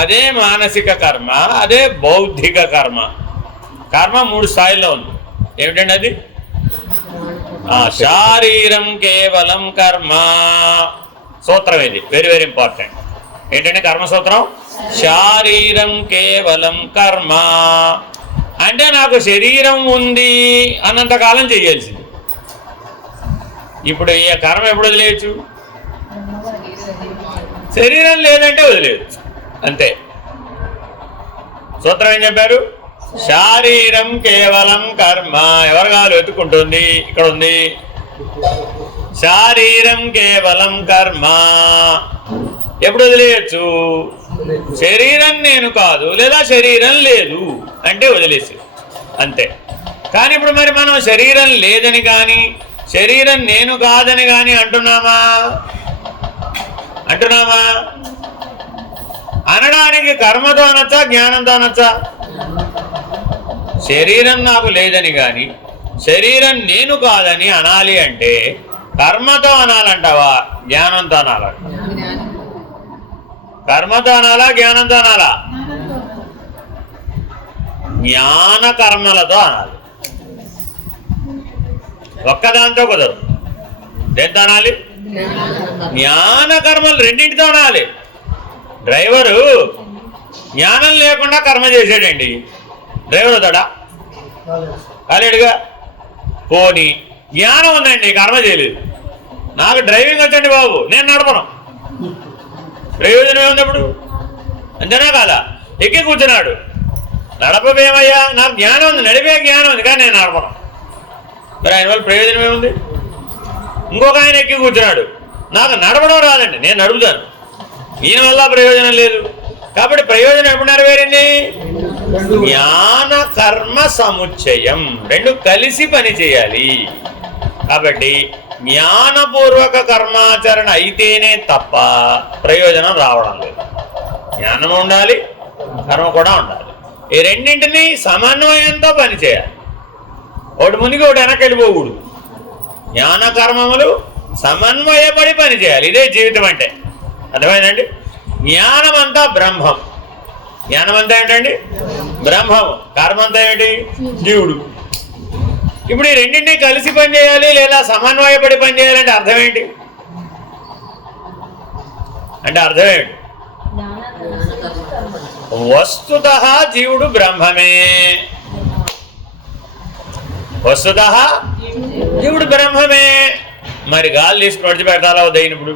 అదే మానసిక కర్మ, అదే బౌద్ధిక కర్మ. కర్మ 3 స్థాయిల్లో ఉంది. ఏమిటండి అది? శారీరం కేవలం కర్మ. సూత్రం ఇది, వెరీ వెరీ ఇంపార్టెంట్. ఏంటంటే కర్మసూత్రం? శారీరం కేవలం కర్మ అంటే నాకు శరీరం ఉంది అన్నంతకాలం చేయాల్సింది. ఇప్పుడు ఈ కర్మ ఎప్పుడు వదిలేయచ్చు? శరీరం లేదంటే వదిలేయచ్చు, అంతే. సూత్రం ఏం చెప్పారు? శారీరం కేవలం కర్మ. ఎవరు కాదు వెతుక్కుంటుంది, ఇక్కడ ఉంది. శారీరం కేవలం కర్మ ఎప్పుడు వదిలేయచ్చు? శరీరం నేను కాదు లేదా శరీరం లేదు అంటే వదిలేసి, అంతే. కానీ ఇప్పుడు మరి మనం శరీరం లేదని కానీ శరీరం నేను కాదని కానీ అంటున్నామా? అనడానికి కర్మతో అనొచ్చా, జ్ఞానంతో అనొచ్చా? శరీరం నాకు లేదని కానీ శరీరం నేను కాదని అనాలి అంటే కర్మతో అనాలంటావా, జ్ఞానంతో అనాలంట? కర్మతో అనాలా, జ్ఞానంతో అనాలా? జ్ఞాన కర్మలతో అనాలి. ఒక్కదాంతో కుదరదు. దేంతో అనాలి? జ్ఞాన కర్మలు రెండింటితో అనాలి. డ్రైవరు జ్ఞానం లేకుండా కర్మ చేసాడండి, డ్రైవర్ అవుతాడా? కాలేడుగా. పోనీ జ్ఞానం ఉందండి, కర్మ చేయలేదు. నాకు డ్రైవింగ్ వచ్చండి బాబు, నేను నడపను, ప్రయోజనం ఏముంది? అంతేనా కాదా? ఎక్కి కూర్చున్నాడు, నడపమేమయ్యా, నాకు జ్ఞానం ఉంది, నడిపే జ్ఞానం ఉంది, కానీ నేను నడపను. మరి ఆయన వల్ల ప్రయోజనం ఏముంది? ఇంకొక ఆయన ఎక్కి కూర్చున్నాడు, నాకు నడపడం రాదండి, నేను నడుపుతాను, ఈయన వల్ల ప్రయోజనం లేదు. కాబట్టి ప్రయోజనం ఎప్పుడు నెరవేరింది? జ్ఞాన కర్మ సముచ్చయం, రెండు కలిసి పని చేయాలి. కాబట్టి జ్ఞానపూర్వక కర్మాచరణ అయితేనే తప్ప ప్రయోజనం రావడం లేదు. జ్ఞానం ఉండాలి, కర్మ కూడా ఉండాలి. ఈ రెండింటినీ సమన్వయంతో పనిచేయాలి. ఒకటి ముందుకి ఒకటి వెనక్కి వెళ్ళిపోకూడదు. జ్ఞాన కర్మములు సమన్వయపడి పనిచేయాలి. ఇదే జీవితం అంటే. అర్థమైందండి? జ్ఞానం అంతా బ్రహ్మం. జ్ఞానం అంతా ఏంటండి? బ్రహ్మం. కర్మ అంతా ఏంటి? జీవుడు. ఇప్పుడు ఈ రెండింటినీ కలిసి పనిచేయాలి లేదా సమన్వయపడి పనిచేయాలంటే అర్థం ఏంటి? అంటే అర్థం ఏంటి? వస్తుతః జీవుడు బ్రహ్మమే. వస్తుతః జీవుడు బ్రహ్మమే. మరి గాలి తీసుకుని విడిచిపెట్టాలా ఉదయినప్పుడు?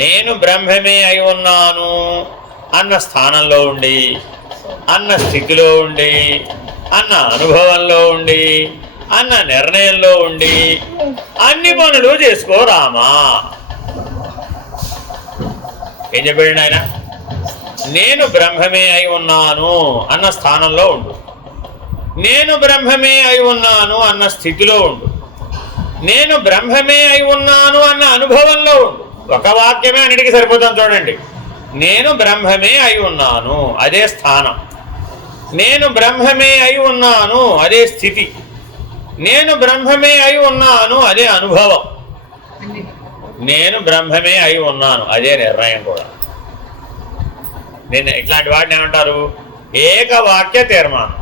నేను బ్రహ్మమే అయి ఉన్నాను అన్న స్థానంలో ఉండి, అన్న స్థితిలో ఉండి, అన్న అనుభవంలో ఉండి, అన్న నిర్ణయంలో ఉండి అన్ని పనులు చేసుకో రామా. ఏం చెప్పాడు ఆయన? నేను బ్రహ్మమే అయి ఉన్నాను అన్న స్థానంలో ఉండు, నేను బ్రహ్మమే అయి ఉన్నాను అన్న స్థితిలో ఉండు, నేను బ్రహ్మమే అయి ఉన్నాను అన్న అనుభవంలో ఉండు. ఒక వాక్యమే అన్నిటికీ సరిపోతాం చూడండి. నేను బ్రహ్మమే అయి ఉన్నాను అదే స్థానం, నేను బ్రహ్మమే అయి ఉన్నాను అదే స్థితి, నేను బ్రహ్మమే అయి ఉన్నాను అదే అనుభవం, నేను బ్రహ్మమే అయి ఉన్నాను అదే నిర్ణయం కూడా. నేను ఇట్లాంటి వాటిని ఏమంటారు? ఏకవాక్య తీర్మానం.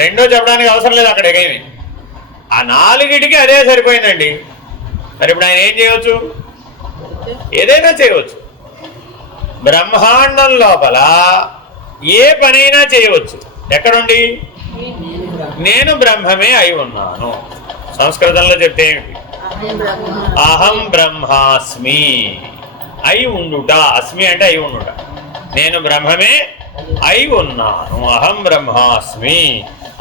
రెండో చెప్పడానికి అవసరం లేదు అక్కడ ఏమి. ఆ నాలుగిటికి అదే సరిపోయిందండి. మరి ఇప్పుడు ఆయన ఏం చేయవచ్చు? ఏదైనా చేయవచ్చు. బ్రహ్మాండం లోపల ఏ పనైనా చేయవచ్చు. ఎక్కడుండి? నేను బ్రహ్మమే అయి ఉన్నాను. సంస్కృతంలో చెప్తే ఏమిటి? అహం బ్రహ్మాస్మి. అయి ఉండుట. అస్మి అంటే అయి ఉండుట. నేను బ్రహ్మమే అయి ఉన్నాను, అహం బ్రహ్మాస్మి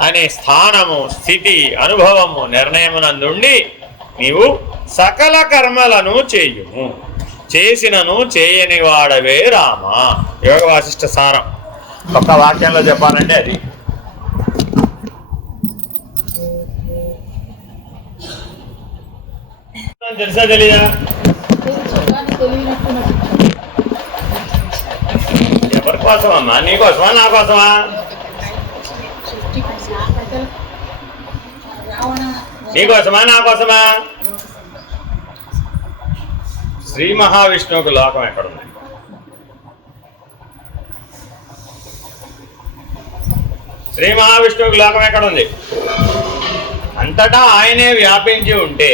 అనే స్థానము, స్థితి, అనుభవము, నిర్ణయమునందుండి నీవు సకల కర్మలను చేయుము, చేసినను చేయని వాడవే రామా. యోగ వాసిష్ఠ సారం ఒక్క వాక్యంలో చెప్పాలంటే అది. తెలుసా తెలీదా? ఎవరి కోసమమ్మా? నీ కోసమా నా కోసమా? నీ కోసమా నా కోసమా? శ్రీ మహావిష్ణువుకు లోకం ఎక్కడుంది? శ్రీ మహావిష్ణువుకి లోకం ఎక్కడుంది? అంతటా ఆయనే వ్యాపించి ఉంటే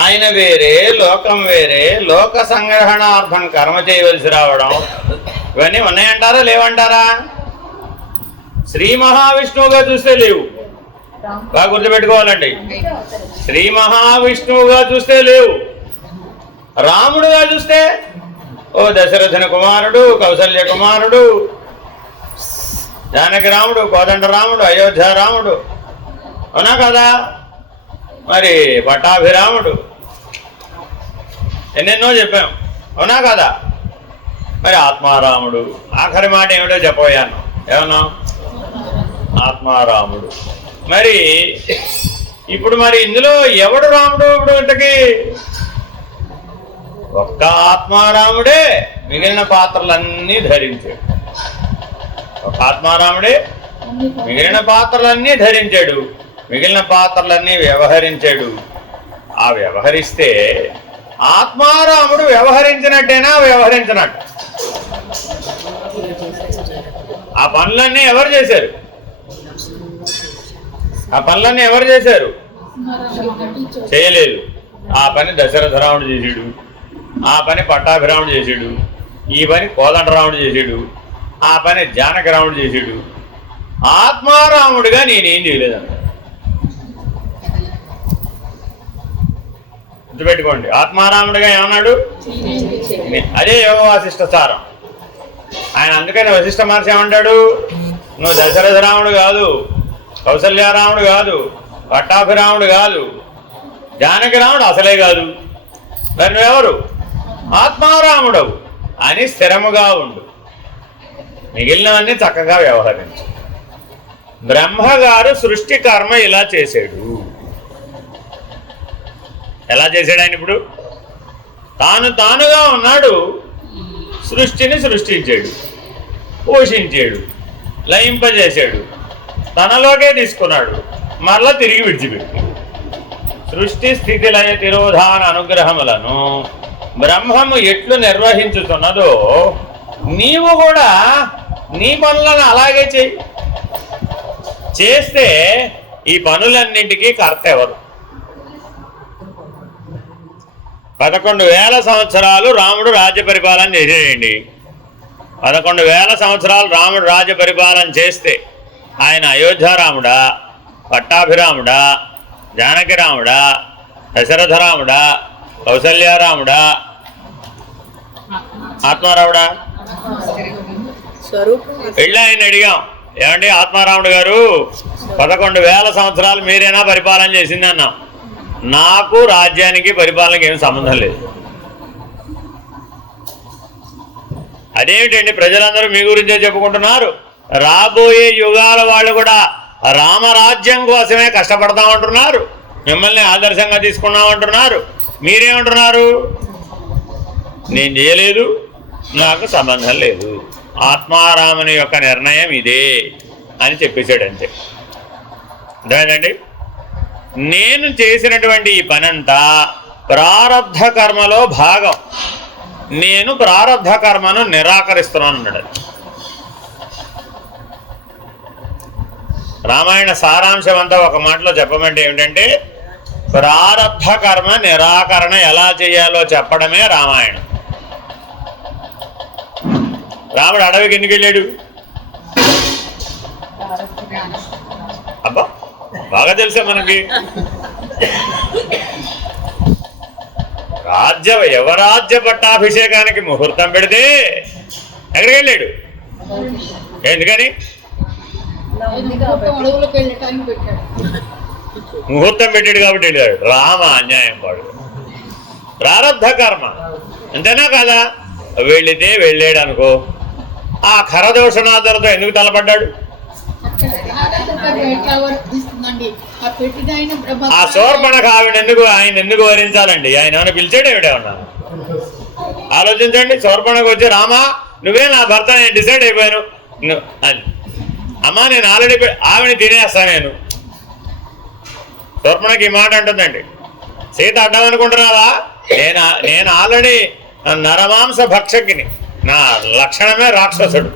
ఆయన వేరే, లోకం వేరే, లోక సంగ్రహణార్థం కర్మ చేయవలసి రావడం ఇవన్నీ ఉన్నాయంటారా లేవంటారా? శ్రీ మహావిష్ణువుగా చూస్తే లేవు. బాగా గుర్తుపెట్టుకోవాలండి. శ్రీ మహావిష్ణువుగా చూస్తే లేవు. రాముడుగా చూస్తే ఓ దశరథుని కుమారుడు, కౌసల్య కుమారుడు, జానకి రాముడు, కోదండ రాముడు, అయోధ్య రాముడు, అవునా కదా? మరి పట్టాభిరాముడు, ఎన్నెన్నో చెప్పాం, అవునా కదా? మరి ఆత్మారాముడు. ఆఖరి మాట ఏమిటో చెప్పబోయాను. ఏమన్నా? ఆత్మారాముడు. మరి ఇప్పుడు మరి ఇందులో ఎవడు రాముడు? ఇప్పుడు ఇంతకీ ఒక్క ఆత్మారాముడే మిగిలిన పాత్రలన్నీ ధరించాడు. ఒక ఆత్మారాముడే మిగిలిన పాత్రలన్నీ ధరించాడు, మిగిలిన పాత్రలన్నీ వ్యవహరించాడు. ఆ వ్యవహరిస్తే ఆత్మారాముడు వ్యవహరించినట్టేనా వ్యవహరించినట్టు? ఆ పనులన్నీ ఎవరు చేశారు? ఆ పనులన్నీ ఎవరు చేశారు? చేయలేదు. ఆ పని దశరథరాముడు చేసాడు, ఆ పని పట్టాభిరాముడు చేసాడు, ఈ పని కోదండరాముడు చేసాడు, ఆ పని జానకరాముడు చేసాడు. ఆత్మారాముడిగా నేనేం చేయలేదన్న. గుర్తుపెట్టుకోండి, ఆత్మారాముడిగా ఏమన్నాడు? అదే యోగ వాసిష్ఠ సారం. ఆయన అందుకని వశిష్ఠ మహర్షి ఏమంటాడు? నువ్వు దశరథరాముడు కాదు, కౌసల్యారాముడు కాదు, పట్టాభిరాముడు కాదు, జానకిరాముడు అసలే కాదు, మరి నువ్వెవరు? ఆత్మారాముడవు అని స్థిరముగా ఉండు, మిగిలినవన్నీ చక్కగా వ్యవహరించు. బ్రహ్మగారు సృష్టి కర్మ ఇలా చేశాడు. ఎలా చేశాడు ఆయన? ఇప్పుడు తానుగా ఉన్నాడు, సృష్టిని సృష్టించాడు, పోషించాడు, లయింపజేశాడు, తనలోకే తీసుకున్నాడు, మరలా తిరిగి విడిచిపెట్టాడు. సృష్టి స్థితి లయ తిరోధాన అనుగ్రహములను బ్రహ్మము ఎట్లు నిర్వహించుతున్నదో నీవు కూడా నీ పనులను అలాగే చెయ్యి. చేస్తే ఈ పనులన్నింటికీ కర్త ఎవరు? 11,000 సంవత్సరాలు రాముడు రాజ్య పరిపాలన చేసేయండి. 11,000 సంవత్సరాలు రాముడు రాజ్య పరిపాలన చేస్తే ఆయన అయోధ్యారాముడా, పట్టాభిరాముడా, జానకిరాముడా, దశరథరాముడా, కౌసల్యారాముడా, ఆత్మారాముడా? వెళ్ళి ఆయన అడిగాం, ఏమండి ఆత్మారాముడు గారు 11,000 సంవత్సరాలు మీరేనా పరిపాలన చేసింది అన్నాం. నాకు రాజ్యానికి పరిపాలనకి ఏం సంబంధం లేదు. అదేమిటండి ప్రజలందరూ మీ గురించే చెప్పుకుంటున్నారు, రాబోయే యుగాల వాళ్ళు కూడా రామరాజ్యం కోసమే కష్టపడతామంటున్నారు, మిమ్మల్ని ఆదర్శంగా తీసుకున్నామంటున్నారు, మీరేమంటున్నారు? నేను చేయలేదు, నాకు సంబంధం లేదు, ఆత్మారాముని యొక్క నిర్ణయం ఇదే అని చెప్పేశాడు. అంతే. అర్థమైందండి? నేను చేసినటువంటి ఈ పనంతా ప్రారబ్ధ కర్మలో భాగం. నేను ప్రారబ్ధ కర్మను నిరాకరిస్తున్నాను అన్నాడు. రామాయణ సారాంశం అంతా ఒక మాటలో చెప్పమంటే ఏమిటంటే, ప్రారబ్ధ కర్మ నిరాకరణ ఎలా చేయాలో చెప్పడమే రామాయణం. రాముడు అడవికి ఎందుకు వెళ్ళాడు? అబ్బా బాగా తెలుసా మనకి. యువరాజ్య పట్టాభిషేకానికి ముహూర్తం పెడితే ఎక్కడికి వెళ్ళాడు? ఎందుకని? ముహూర్తం పెట్టాడు కాబట్టి వెళ్ళాడు. రామ అన్యాయం పాడు, ప్రారబ్ధ కర్మ. అంతేనా కాదా? వెళితే వెళ్ళాడు అనుకో, ఆ ఖరదోషణాదులతో ఎందుకు తలపడ్డాడు? ఆ శూర్పణఖ ఆయన ఎందుకు వరించాలండి? ఆయన ఏమైనా పిలిచాడు? ఏమిటేమన్నా ఆలోచించండి. శూర్పణఖ వచ్చి, రామా నువ్వే నా భర్త, నేను డిసైడ్ అయిపోయాను అని. అమ్మా నేను ఆల్రెడీ ఆవిడని తినేస్తా నేను. శూర్పణఖ ఈ మాట అంటుందండి, సీత అడ్డం అనుకుంటున్నావా? నేను ఆల్రెడీ నరమాంస భక్షకిని, నా లక్షణమే రాక్షసుడు,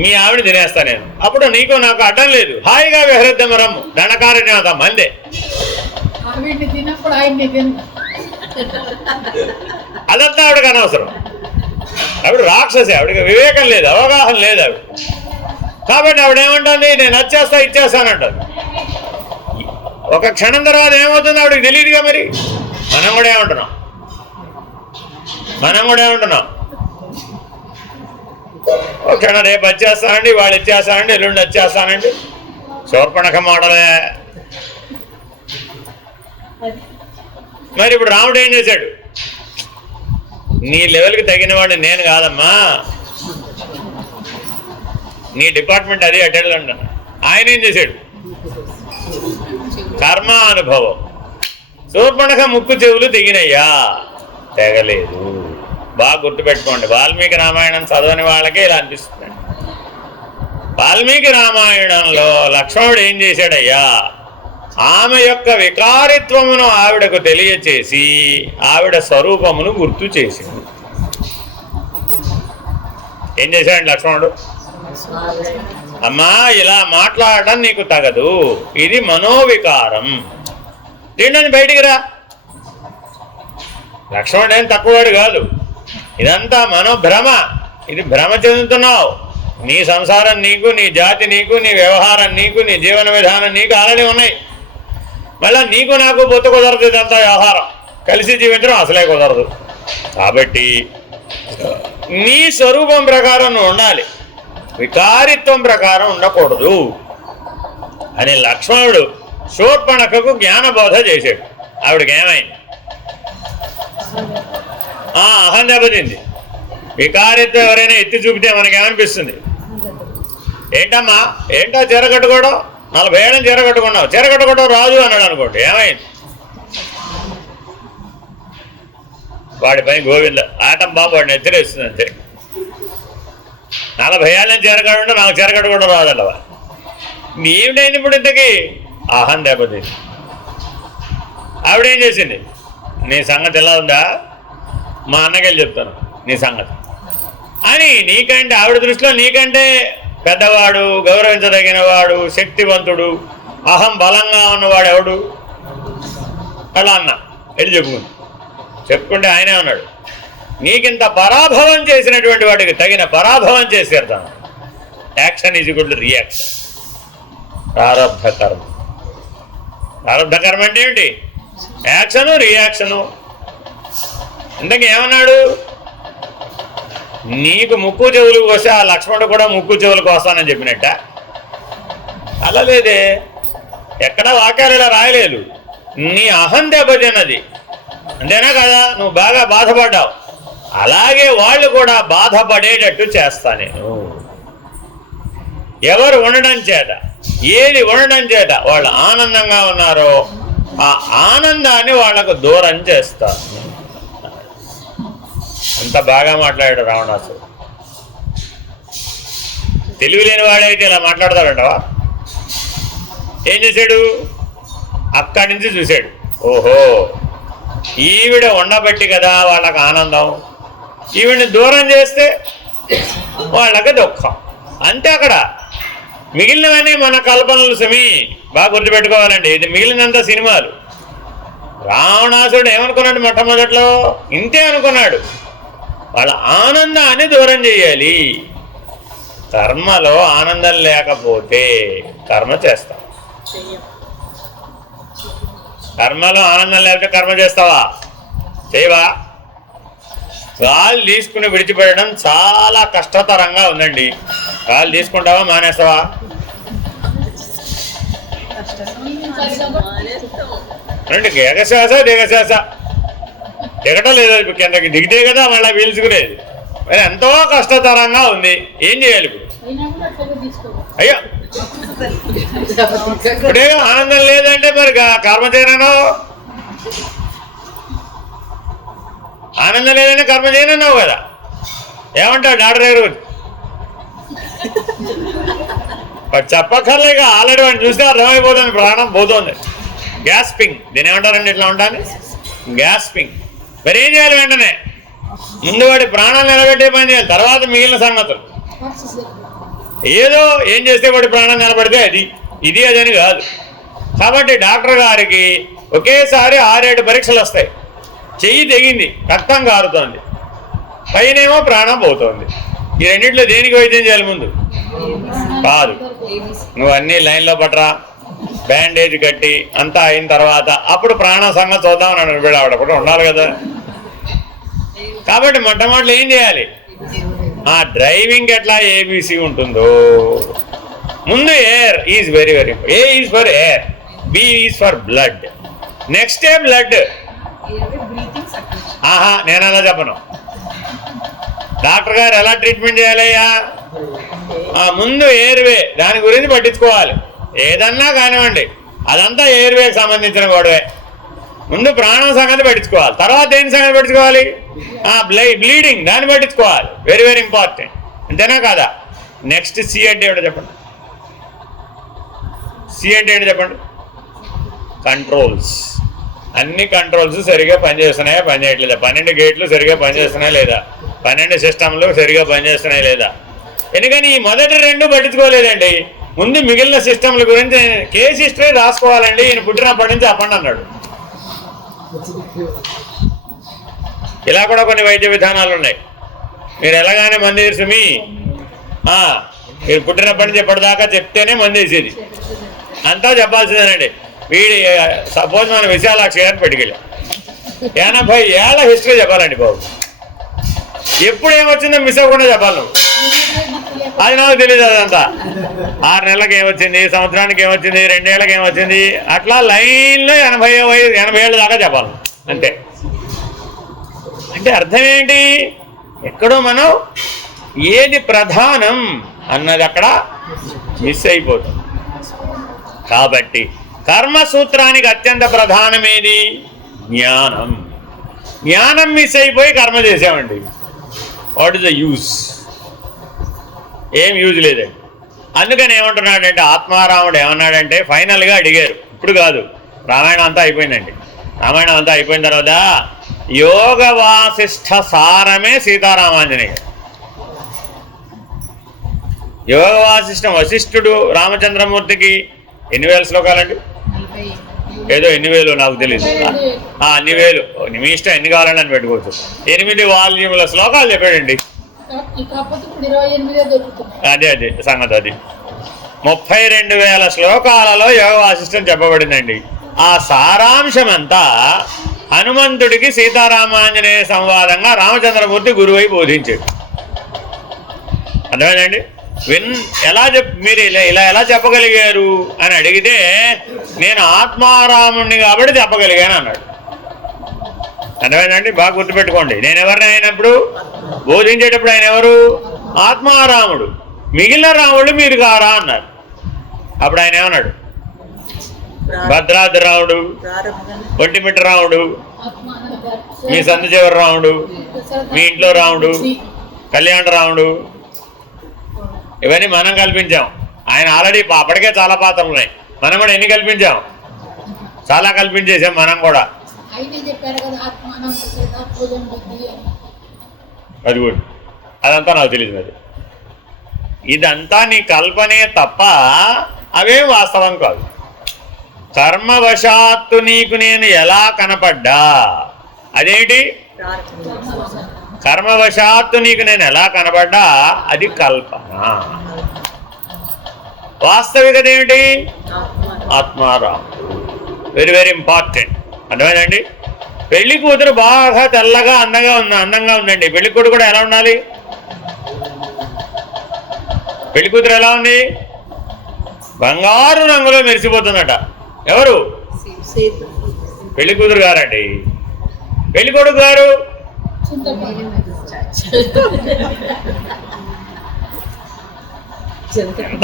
మీ ఆవిడ తినేస్తా నేను. అప్పుడు నీకు నాకు అడ్డం లేదు, హాయిగా విహరిద్దాం, దండకారణ్యత మందే. అదంతా ఆవిడకి అనవసరం. ఆవిడ రాక్షసి, ఆవిడకి వివేకం లేదు, అవగాహన లేదు ఆవిడ. కాబట్టి ఆవిడేమంటుంది, నేను వచ్చేస్తా ఇచ్చేస్తానంటుంది. ఒక క్షణం తర్వాత ఏమవుతుందో ఆవిడకి తెలియదుగా. మరి మనం కూడా ఏమంటున్నాం ఒక క్షణం రేపు వచ్చేస్తానండి, వాళ్ళు ఇచ్చేస్తానండి, ఎల్లుండి వచ్చేస్తానండి. శూర్పణఖ మోడలే. మరి ఇప్పుడు రాముడు ఏం చేశాడు? నీ లెవెల్కి తగిన వాడిని నేను కాదమ్మా, నీ డిపార్ట్మెంట్ అది అటెండ్ అంటున్నా. ఆయన ఏం చేశాడు? కర్మ అనుభవం. శూర్పణఖ ముక్కు చెవులు తెగినయ్యా? తెగలేదు. బాగా గుర్తుపెట్టుకోండి, వాల్మీకి రామాయణం చదవని వాళ్ళకే ఇలా అనిపిస్తుంది. వాల్మీకి రామాయణంలో లక్ష్మణుడు ఏం చేశాడయ్యా? ఆమె యొక్క వికారిత్వమును ఆవిడకు తెలియచేసి ఆవిడ స్వరూపమును గుర్తు చేసింది. ఏం చేశాడు లక్ష్మణుడు? అమ్మా ఇలా మాట్లాడడం నీకు తగదు, ఇది మనోవికారం, తిండని బయటికి రా. లక్ష్మణుడు ఏం తక్కువవాడు కాదు, ఇదంతా మనోభ్రమ, ఇది భ్రమ చెందుతున్నావు. నీ సంసారం నీకు, నీ జాతి నీకు, నీ వ్యవహారం నీకు, నీ జీవన విధానం నీకు ఆల్రెడీ ఉన్నాయి. మళ్ళీ నీకు నాకు పొత్తు కుదరదు, ఇదంతా వ్యవహారం, కలిసి జీవించడం అసలే కుదరదు. కాబట్టి నీ స్వరూపం ప్రకారం నువ్వు ఉండాలి, వికారిత్వం ప్రకారం ఉండకూడదు అని లక్ష్మణుడు శూర్పణఖకు జ్ఞానబోధ చేశాడు. ఆవిడకి ఏమైంది? అహం దెబ్బతింది. వికారిత్వం ఎవరైనా ఎత్తి చూపితే మనకేమనిపిస్తుంది? ఏంటమ్మా ఏంటా చీర కట్టుకోవడం, 40 ఏళ్ళని చీర కట్టుకున్నావు, చీర కట్టుకోవడం రాదు అన్నాడు అనుకోండి, ఏమైంది? వాడి పని గోవింద, ఆటం బాబు వాడిని హెచ్చరిస్తుంది అంతే. 40 ఏళ్ళని చీర కట్టుకుంటే నాకు చీర కట్టుకోవడం రాదల్లవా? ఏమిటైంది ఇప్పుడు ఇంతకీ? అహం దెబ్బతింది. ఆవిడేం చేసింది? నీ సంగతి ఎలా ఉందా, మా అన్నకెళ్ళి చెప్తాను నీ సంగతి అని. నీకంటే ఆవిడ దృష్టిలో నీకంటే పెద్దవాడు, గౌరవించదగిన వాడు, శక్తివంతుడు, అహం బలంగా ఉన్నవాడు ఎవడు? అలా అన్న వెళ్ళి చెప్పుకుంది. చెప్పుకుంటే ఆయనే ఉన్నాడు, నీకింత పరాభవం చేసినటువంటి వాడికి తగిన పరాభవం చేసేద్దాం. Action is equal to reaction. ప్రారబ్ధ కర్మ. ప్రారబ్ధ కర్మ అంటే ఏమిటి? Action, reaction. ఇంతకీ ఏమన్నాడు? నీకు ముక్కు చెవులకు వస్తే ఆ లక్ష్మణుడు కూడా ముక్కు చెవులకు వస్తానని చెప్పినట్ట? అలా లేదే, ఎక్కడ వాక్యాలు ఇలా రాయలేదు. నీ అహం దెబ్బతిన్నది, అంతేనా కదా? నువ్వు బాగా బాధపడ్డావు, అలాగే వాళ్ళు కూడా బాధపడేటట్టు చేస్తా నేను. ఎవరు ఉండడం చేత, ఏది ఉండడం చేత వాళ్ళు ఆనందంగా ఉన్నారో ఆ ఆనందాన్ని వాళ్లకు దూరం చేస్తారు. అంత బాగా మాట్లాడాడు రావణాసుడు. తెలివి లేని వాడైతే ఇలా మాట్లాడతాడంటవా? ఏం చేశాడు? అక్కడి నుంచి చూశాడు, ఓహో ఈవిడ ఉండబట్టి కదా వాళ్ళకి ఆనందం, ఈవిడిని దూరం చేస్తే వాళ్ళకి దుఃఖం. అంతే. అక్కడ మిగిలినవన్నీ మన కల్పనలు సుమి. బాగా గుర్తుపెట్టుకోవాలండి, ఇది మిగిలినంత సినిమాలు. రావణాసుడు ఏమనుకున్నాడు? మొట్టమొదట్లో ఇంతే అనుకున్నాడు, వాళ్ళ ఆనందాన్ని దూరం చేయాలి. కర్మలో ఆనందం లేకపోతే కర్మ చేస్తాం. కర్మలో ఆనందం లేకపోతే కర్మ చేస్తావా? చేయవా? గాలి తీసుకుని విడిచిపెట్టడం చాలా కష్టతరంగా ఉందండి. గాలి తీసుకుంటావా, మానేస్తావా? రండి, ఎగశ్వాస దిగశ్వాస. దిగటం లేదు, కిందకి దిగితే కదా మళ్ళీ పీల్చుకునేది. మరి ఎంతో కష్టతరంగా ఉంది, ఏం చేయాలి ఇప్పుడు? అయ్యో ఇప్పుడే ఆనందం లేదంటే మరి కర్మ చేయనో? ఆనందం లేదంటే కర్మ చేయనన్నావు కదా. ఏమంటావు డాక్టర్ దగ్గర వచ్చి? వాడు చెప్పక్కర్లేక ఆల్రెడీ వాడిని చూస్తే అర్థమైపోతుంది, ప్రాణం పోతుంది. గ్యాస్పింగ్, దీని ఏమంటారండి ఇట్లా ఉంటాను? గ్యాస్పింగ్. మరి ఏం చేయాలి? వెంటనే ముందు వాడి ప్రాణాలు నిలబెట్టే పని చేయాలి, తర్వాత మిగిలిన సంగతులు. ఏదో ఏం చేస్తే వాడి ప్రాణం నిలబడితే అది ఇది అదని కాదు. కాబట్టి డాక్టర్ గారికి ఒకేసారి 6-7 పరీక్షలు వస్తాయి. చెయ్యి తెగింది, రక్తం కారుతోంది, పైనేమో ప్రాణం పోతోంది. ఈ రెండింటిలో దేనికి వైద్యం చేయాలి? ముందు కాదు, నువ్వు అన్నీ లైన్లో పట్టరా, బ్యాండేజ్ కట్టి అంతా అయిన తర్వాత అప్పుడు ప్రాణ సంగతి చూద్దామని అనిపించాడు. ఆవిడప్పుడు ఉండాలి కదా. కాబట్టి మొట్టమొదటి ఏం చేయాలి? ఆ డ్రైవింగ్ ఎట్లా ఏబిసి ఉంటుందో ముందు air is very very important. A is for air, B is for blood. Next A blood. ఆహా, నేను అలా చెప్పను. డాక్టర్ గారు ఎలా ట్రీట్మెంట్ చేయాలయ్యా? ముందు ఎయిర్వే, దాని గురించి పట్టించుకోవాలి. ఏదన్నా కానివ్వండి, అదంతా ఎయిర్వేకి సంబంధించిన గొడవే. ముందు ప్రాణం సంగతి పట్టించుకోవాలి, తర్వాత దేని సంగతి పట్టించుకోవాలి? బ్లీడింగ్, దాన్ని పట్టించుకోవాలి. Very very important. అంతేనా కాదా? నెక్స్ట్ సి అంటే ఏమిటో చెప్పండి. సి అంటే ఏంటో చెప్పండి. కంట్రోల్స్. అన్ని కంట్రోల్స్ సరిగా పనిచేస్తున్నాయా, పనిచేయట్లేదా? 12 గేట్లు సరిగా పనిచేస్తున్నాయా లేదా? 12 సిస్టంలు సరిగా పనిచేస్తున్నాయా లేదా? ఎందుకని ఈ మొదటి 2 పట్టించుకోలేదండి. ముందు మిగిలిన సిస్టంల గురించి కేస్ హిస్టరీ రాసుకోవాలండి. ఈయన పుట్టినప్పటి నుంచి అప్పండి అన్నాడు. ఇలా కూడా కొన్ని వైద్య విధానాలు ఉన్నాయి. మీరు ఎలాగానే మంది సుమి, మీరు పుట్టినప్పటి నుంచి ఎప్పటిదాకా చెప్తేనే మంది వేసేది. అంతా చెప్పాల్సిందేనండి. వీడి సపోజ్ మన విశాలాక్షి గారిని పట్టుకెళ్ళాం, 80 ఏళ్ల హిస్టరీ చెప్పాలండి బాబు. ఎప్పుడు ఏమొచ్చిందో మిస్ అవ్వకుండా చెప్పాలి నువ్వు. అది నాకు తెలియదు. అదంతా 6 నెలలకు ఏమొచ్చింది, సంవత్సరానికి ఏమొచ్చింది, 2 ఏళ్ళకి ఏమొచ్చింది, అట్లా లైన్లో 80 ఏళ్ళ దాకా చెప్పాలి అంతే. అంటే అర్థం ఏంటి? ఎక్కడో మనం ఏది ప్రధానం అన్నది అక్కడ మిస్ అయిపోతుంది. కాబట్టి కర్మసూత్రానికి అత్యంత ప్రధానమేది? జ్ఞానం. జ్ఞానం మిస్ అయిపోయి కర్మ చేసామండి. What is the use? ఏం యూజ్ లేదండి. అందుకని ఏమంటున్నాడంటే ఆత్మారాముడు ఏమన్నాడంటే, ఫైనల్గా అడిగారు, ఇప్పుడు కాదు, రామాయణం అంతా అయిపోయిందండి. రామాయణం అంతా అయిపోయిన తర్వాత యోగ వాసిష్ఠ సారమే సీతారామాంజనేయ. యోగ వాసిష్ఠం వశిష్ఠుడు రామచంద్రమూర్తికి ఎన్ని వేల శ్లోకాలండి? ఏదో 8,000 నాకు తెలియదు. అన్ని వేలు మీ ఇష్టం ఎన్ని కావాలని అని పెట్టుకోవచ్చు. 8 వాల్యూముల శ్లోకాలు చెప్పాడండి. అదే సంగతి. అది 32,000 శ్లోకాలలో యోగ వాసిష్టం చెప్పబడిందండి. ఆ సారాంశమంతా హనుమంతుడికి సీతారామాంజనేయ సంవాదంగా రామచంద్రమూర్తి గురువై బోధించాడు. అర్థమైందండి. మీరు ఇలా ఎలా చెప్పగలిగారు అని అడిగితే నేను ఆత్మారాముణ్ణి కాబట్టి చెప్పగలిగాను అన్నాడు. అర్థమైందండి. బాగా గుర్తుపెట్టుకోండి. నేను ఎవరిని అయినప్పుడు బోధించేటప్పుడు ఆయన ఎవరు? ఆత్మారాముడు. మిగిలిన రాముడు మీరు కారా అన్నారు. అప్పుడు ఆయన ఏమన్నాడు? భద్రాద్రి రాముడు, ఒంటిమిట్ట రాముడు, మీ సంత చివరి రాముడు, మీ ఇంట్లో రాముడు, కళ్యాణ రాముడు, ఇవన్నీ మనం కల్పించాం. ఆయన ఆల్రెడీ అప్పటికే చాలా పాత్రలు ఉన్నాయి. మనం కూడా ఎన్ని కల్పించాం? చాలా కల్పించేసాం మనం కూడా. అది కూడా అదంతా నాకు తెలియదు. మరి ఇదంతా నీ కల్పనే తప్ప అవేం వాస్తవం కాదు. కర్మవశాత్తు నీకు నేను ఎలా కనపడ్డా, అదేంటి? కర్మవశాత్తు నీకు నేను ఎలా కనబడ్డా అది కల్పన. వాస్తవికత ఏమిటి? ఆత్మారాముడు. Very very important. అర్థమైందండి. పెళ్లి కూతురు బాగా తెల్లగా అందంగా ఉందండి. పెళ్లి కూతురు కూడా ఎలా ఉండాలి? పెళ్లి కూతురు ఎలా ఉంది? బంగారు రంగులో మెరిసిపోతుందట. ఎవరు? పెళ్లి కూతురు గారండి. పెళ్లి కొడుకు గారు ఎంత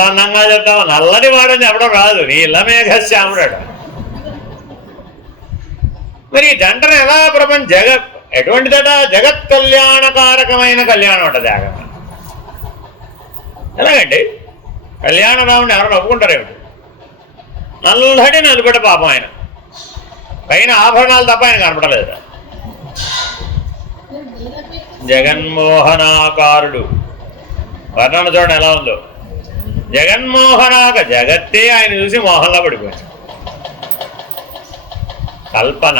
అందంగా చెప్తావు. నల్లని వాడని చెప్పడం రాదు. నీలమేఘ శ్యాముడు. మరి జంటను ఎలా ఎటువంటిదట? జగత్ కళ్యాణకారకమైన కళ్యాణం అంట. జాగరణ ఎలాగండి? కళ్యాణ రాముడిని ఎవరు ఒప్పుకుంటారేమిటి? నల్లటి నలుపట పాపం. ఆయన పైన ఆభరణాలు తప్ప ఆయన కనపడలేదు. జగన్మోహనాకారుడు. వర్ణన చూడండి ఎలా ఉందో. జగన్మోహనాక జగత్తే ఆయన చూసి మోహంలో పడిపోయింది. కల్పన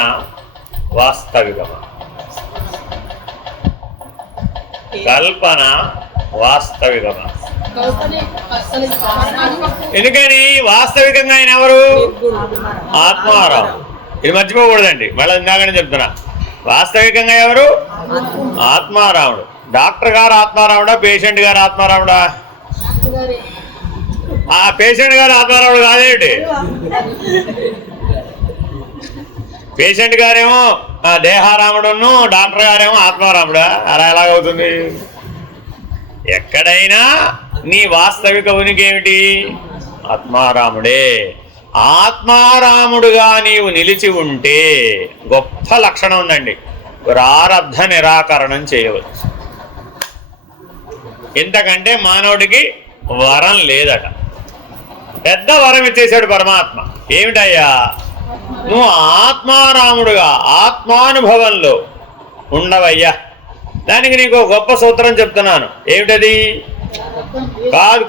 వాస్తవికమా? కల్పన వాస్తవికమా? ఎందుకని? వాస్తవికంగా ఆయన ఎవరు? ఆత్మారాము. ఇది మర్చిపోకూడదండి. మళ్ళీ ఇందాకనే చెప్తున్నా. వాస్తవికంగా ఎవరు? ఆత్మారాముడు. డాక్టర్ గారు ఆత్మారాముడా? పేషెంట్ గారు ఆత్మారాముడా? ఆ పేషెంట్ గారు ఆత్మారాముడు కాదేంటి? పేషెంట్ గారేమో దేహారాముడును, డాక్టర్ గారేమో ఆత్మారాముడా? అలా ఎలాగవుతుంది? ఎక్కడైనా నీ వాస్తవిక ఉనికి ఏమిటి? ఆత్మారాముడే. ఆత్మారాముడుగా నీవు నిలిచి ఉంటే గొప్ప లక్షణం ఉందండి. ప్రారబ్ధ నిరాకరణం చేయవచ్చు. ఇంతకంటే మానవుడికి వరం లేదట. పెద్ద వరం ఇచ్చేశాడు పరమాత్మ. ఏమిటయ్యా? నువ్వు ఆత్మారాముడుగా ఆత్మానుభవంలో ఉండవయ్యా. దానికి నీకు గొప్ప సూత్రం చెప్తున్నాను. ఏమిటది?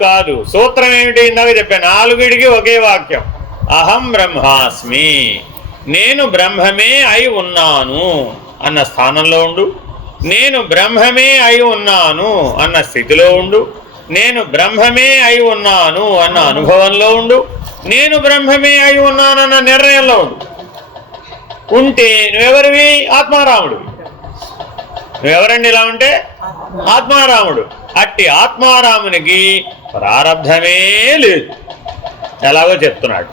కాదు సూత్రం ఏమిటి? ఇందాక చెప్పాను. 4 ఒకే వాక్యం. అహం బ్రహ్మాస్మి. నేను బ్రహ్మమే అయి ఉన్నాను అన్న స్థానంలో ఉండు. నేను బ్రహ్మమే అయి ఉన్నాను అన్న స్థితిలో ఉండు. నేను బ్రహ్మమే అయి ఉన్నాను అన్న అనుభవంలో ఉండు. నేను బ్రహ్మమే అయి ఉన్నానన్న నిర్ణయంలో ఉంటే నువ్వెవరివి? ఆత్మారాముడు. నువ్వెవరండి ఇలా ఉంటే? ఆత్మారాముడు. అట్టి ఆత్మారామునికి ప్రారబ్ధమే లేదు. ఎలాగో చెప్తున్నాడు.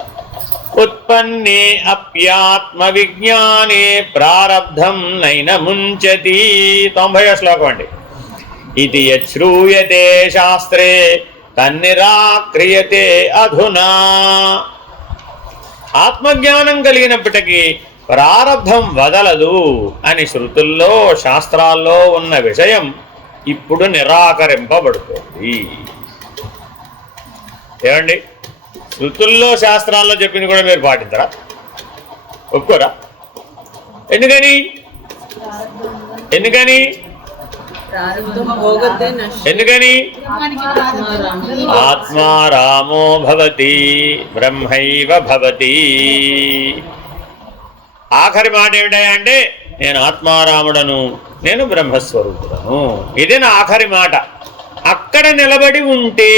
ఉత్పన్నే అప్యాత్మ విజ్ఞానే ప్రారబ్ధం నైన ముంచతి. 90వ శ్లోకం అండి. ఇది యశ్రూయతే శాస్త్రే తన్నిరాక్రియతే అధునా. ఆత్మజ్ఞానం కలిగినప్పటికీ ప్రారబ్ధం వదలదు అని శృతుల్లో శాస్త్రాల్లో ఉన్న విషయం ఇప్పుడు నిరాకరింపబడుతుంది. ఏమండి? శృతుల్లో శాస్త్రాల్లో చెప్పింది కూడా మీరు పాటించరా? ఒప్పుకోరా? ఎందుకని? ఆత్మారామో భవతి బ్రహ్మైవ భవతి. ఆఖరి మాట ఏమిటంటే నేను ఆత్మారాముడను, నేను బ్రహ్మస్వరూపుడను. ఇది నా ఆఖరి మాట. అక్కడ నిలబడి ఉంటే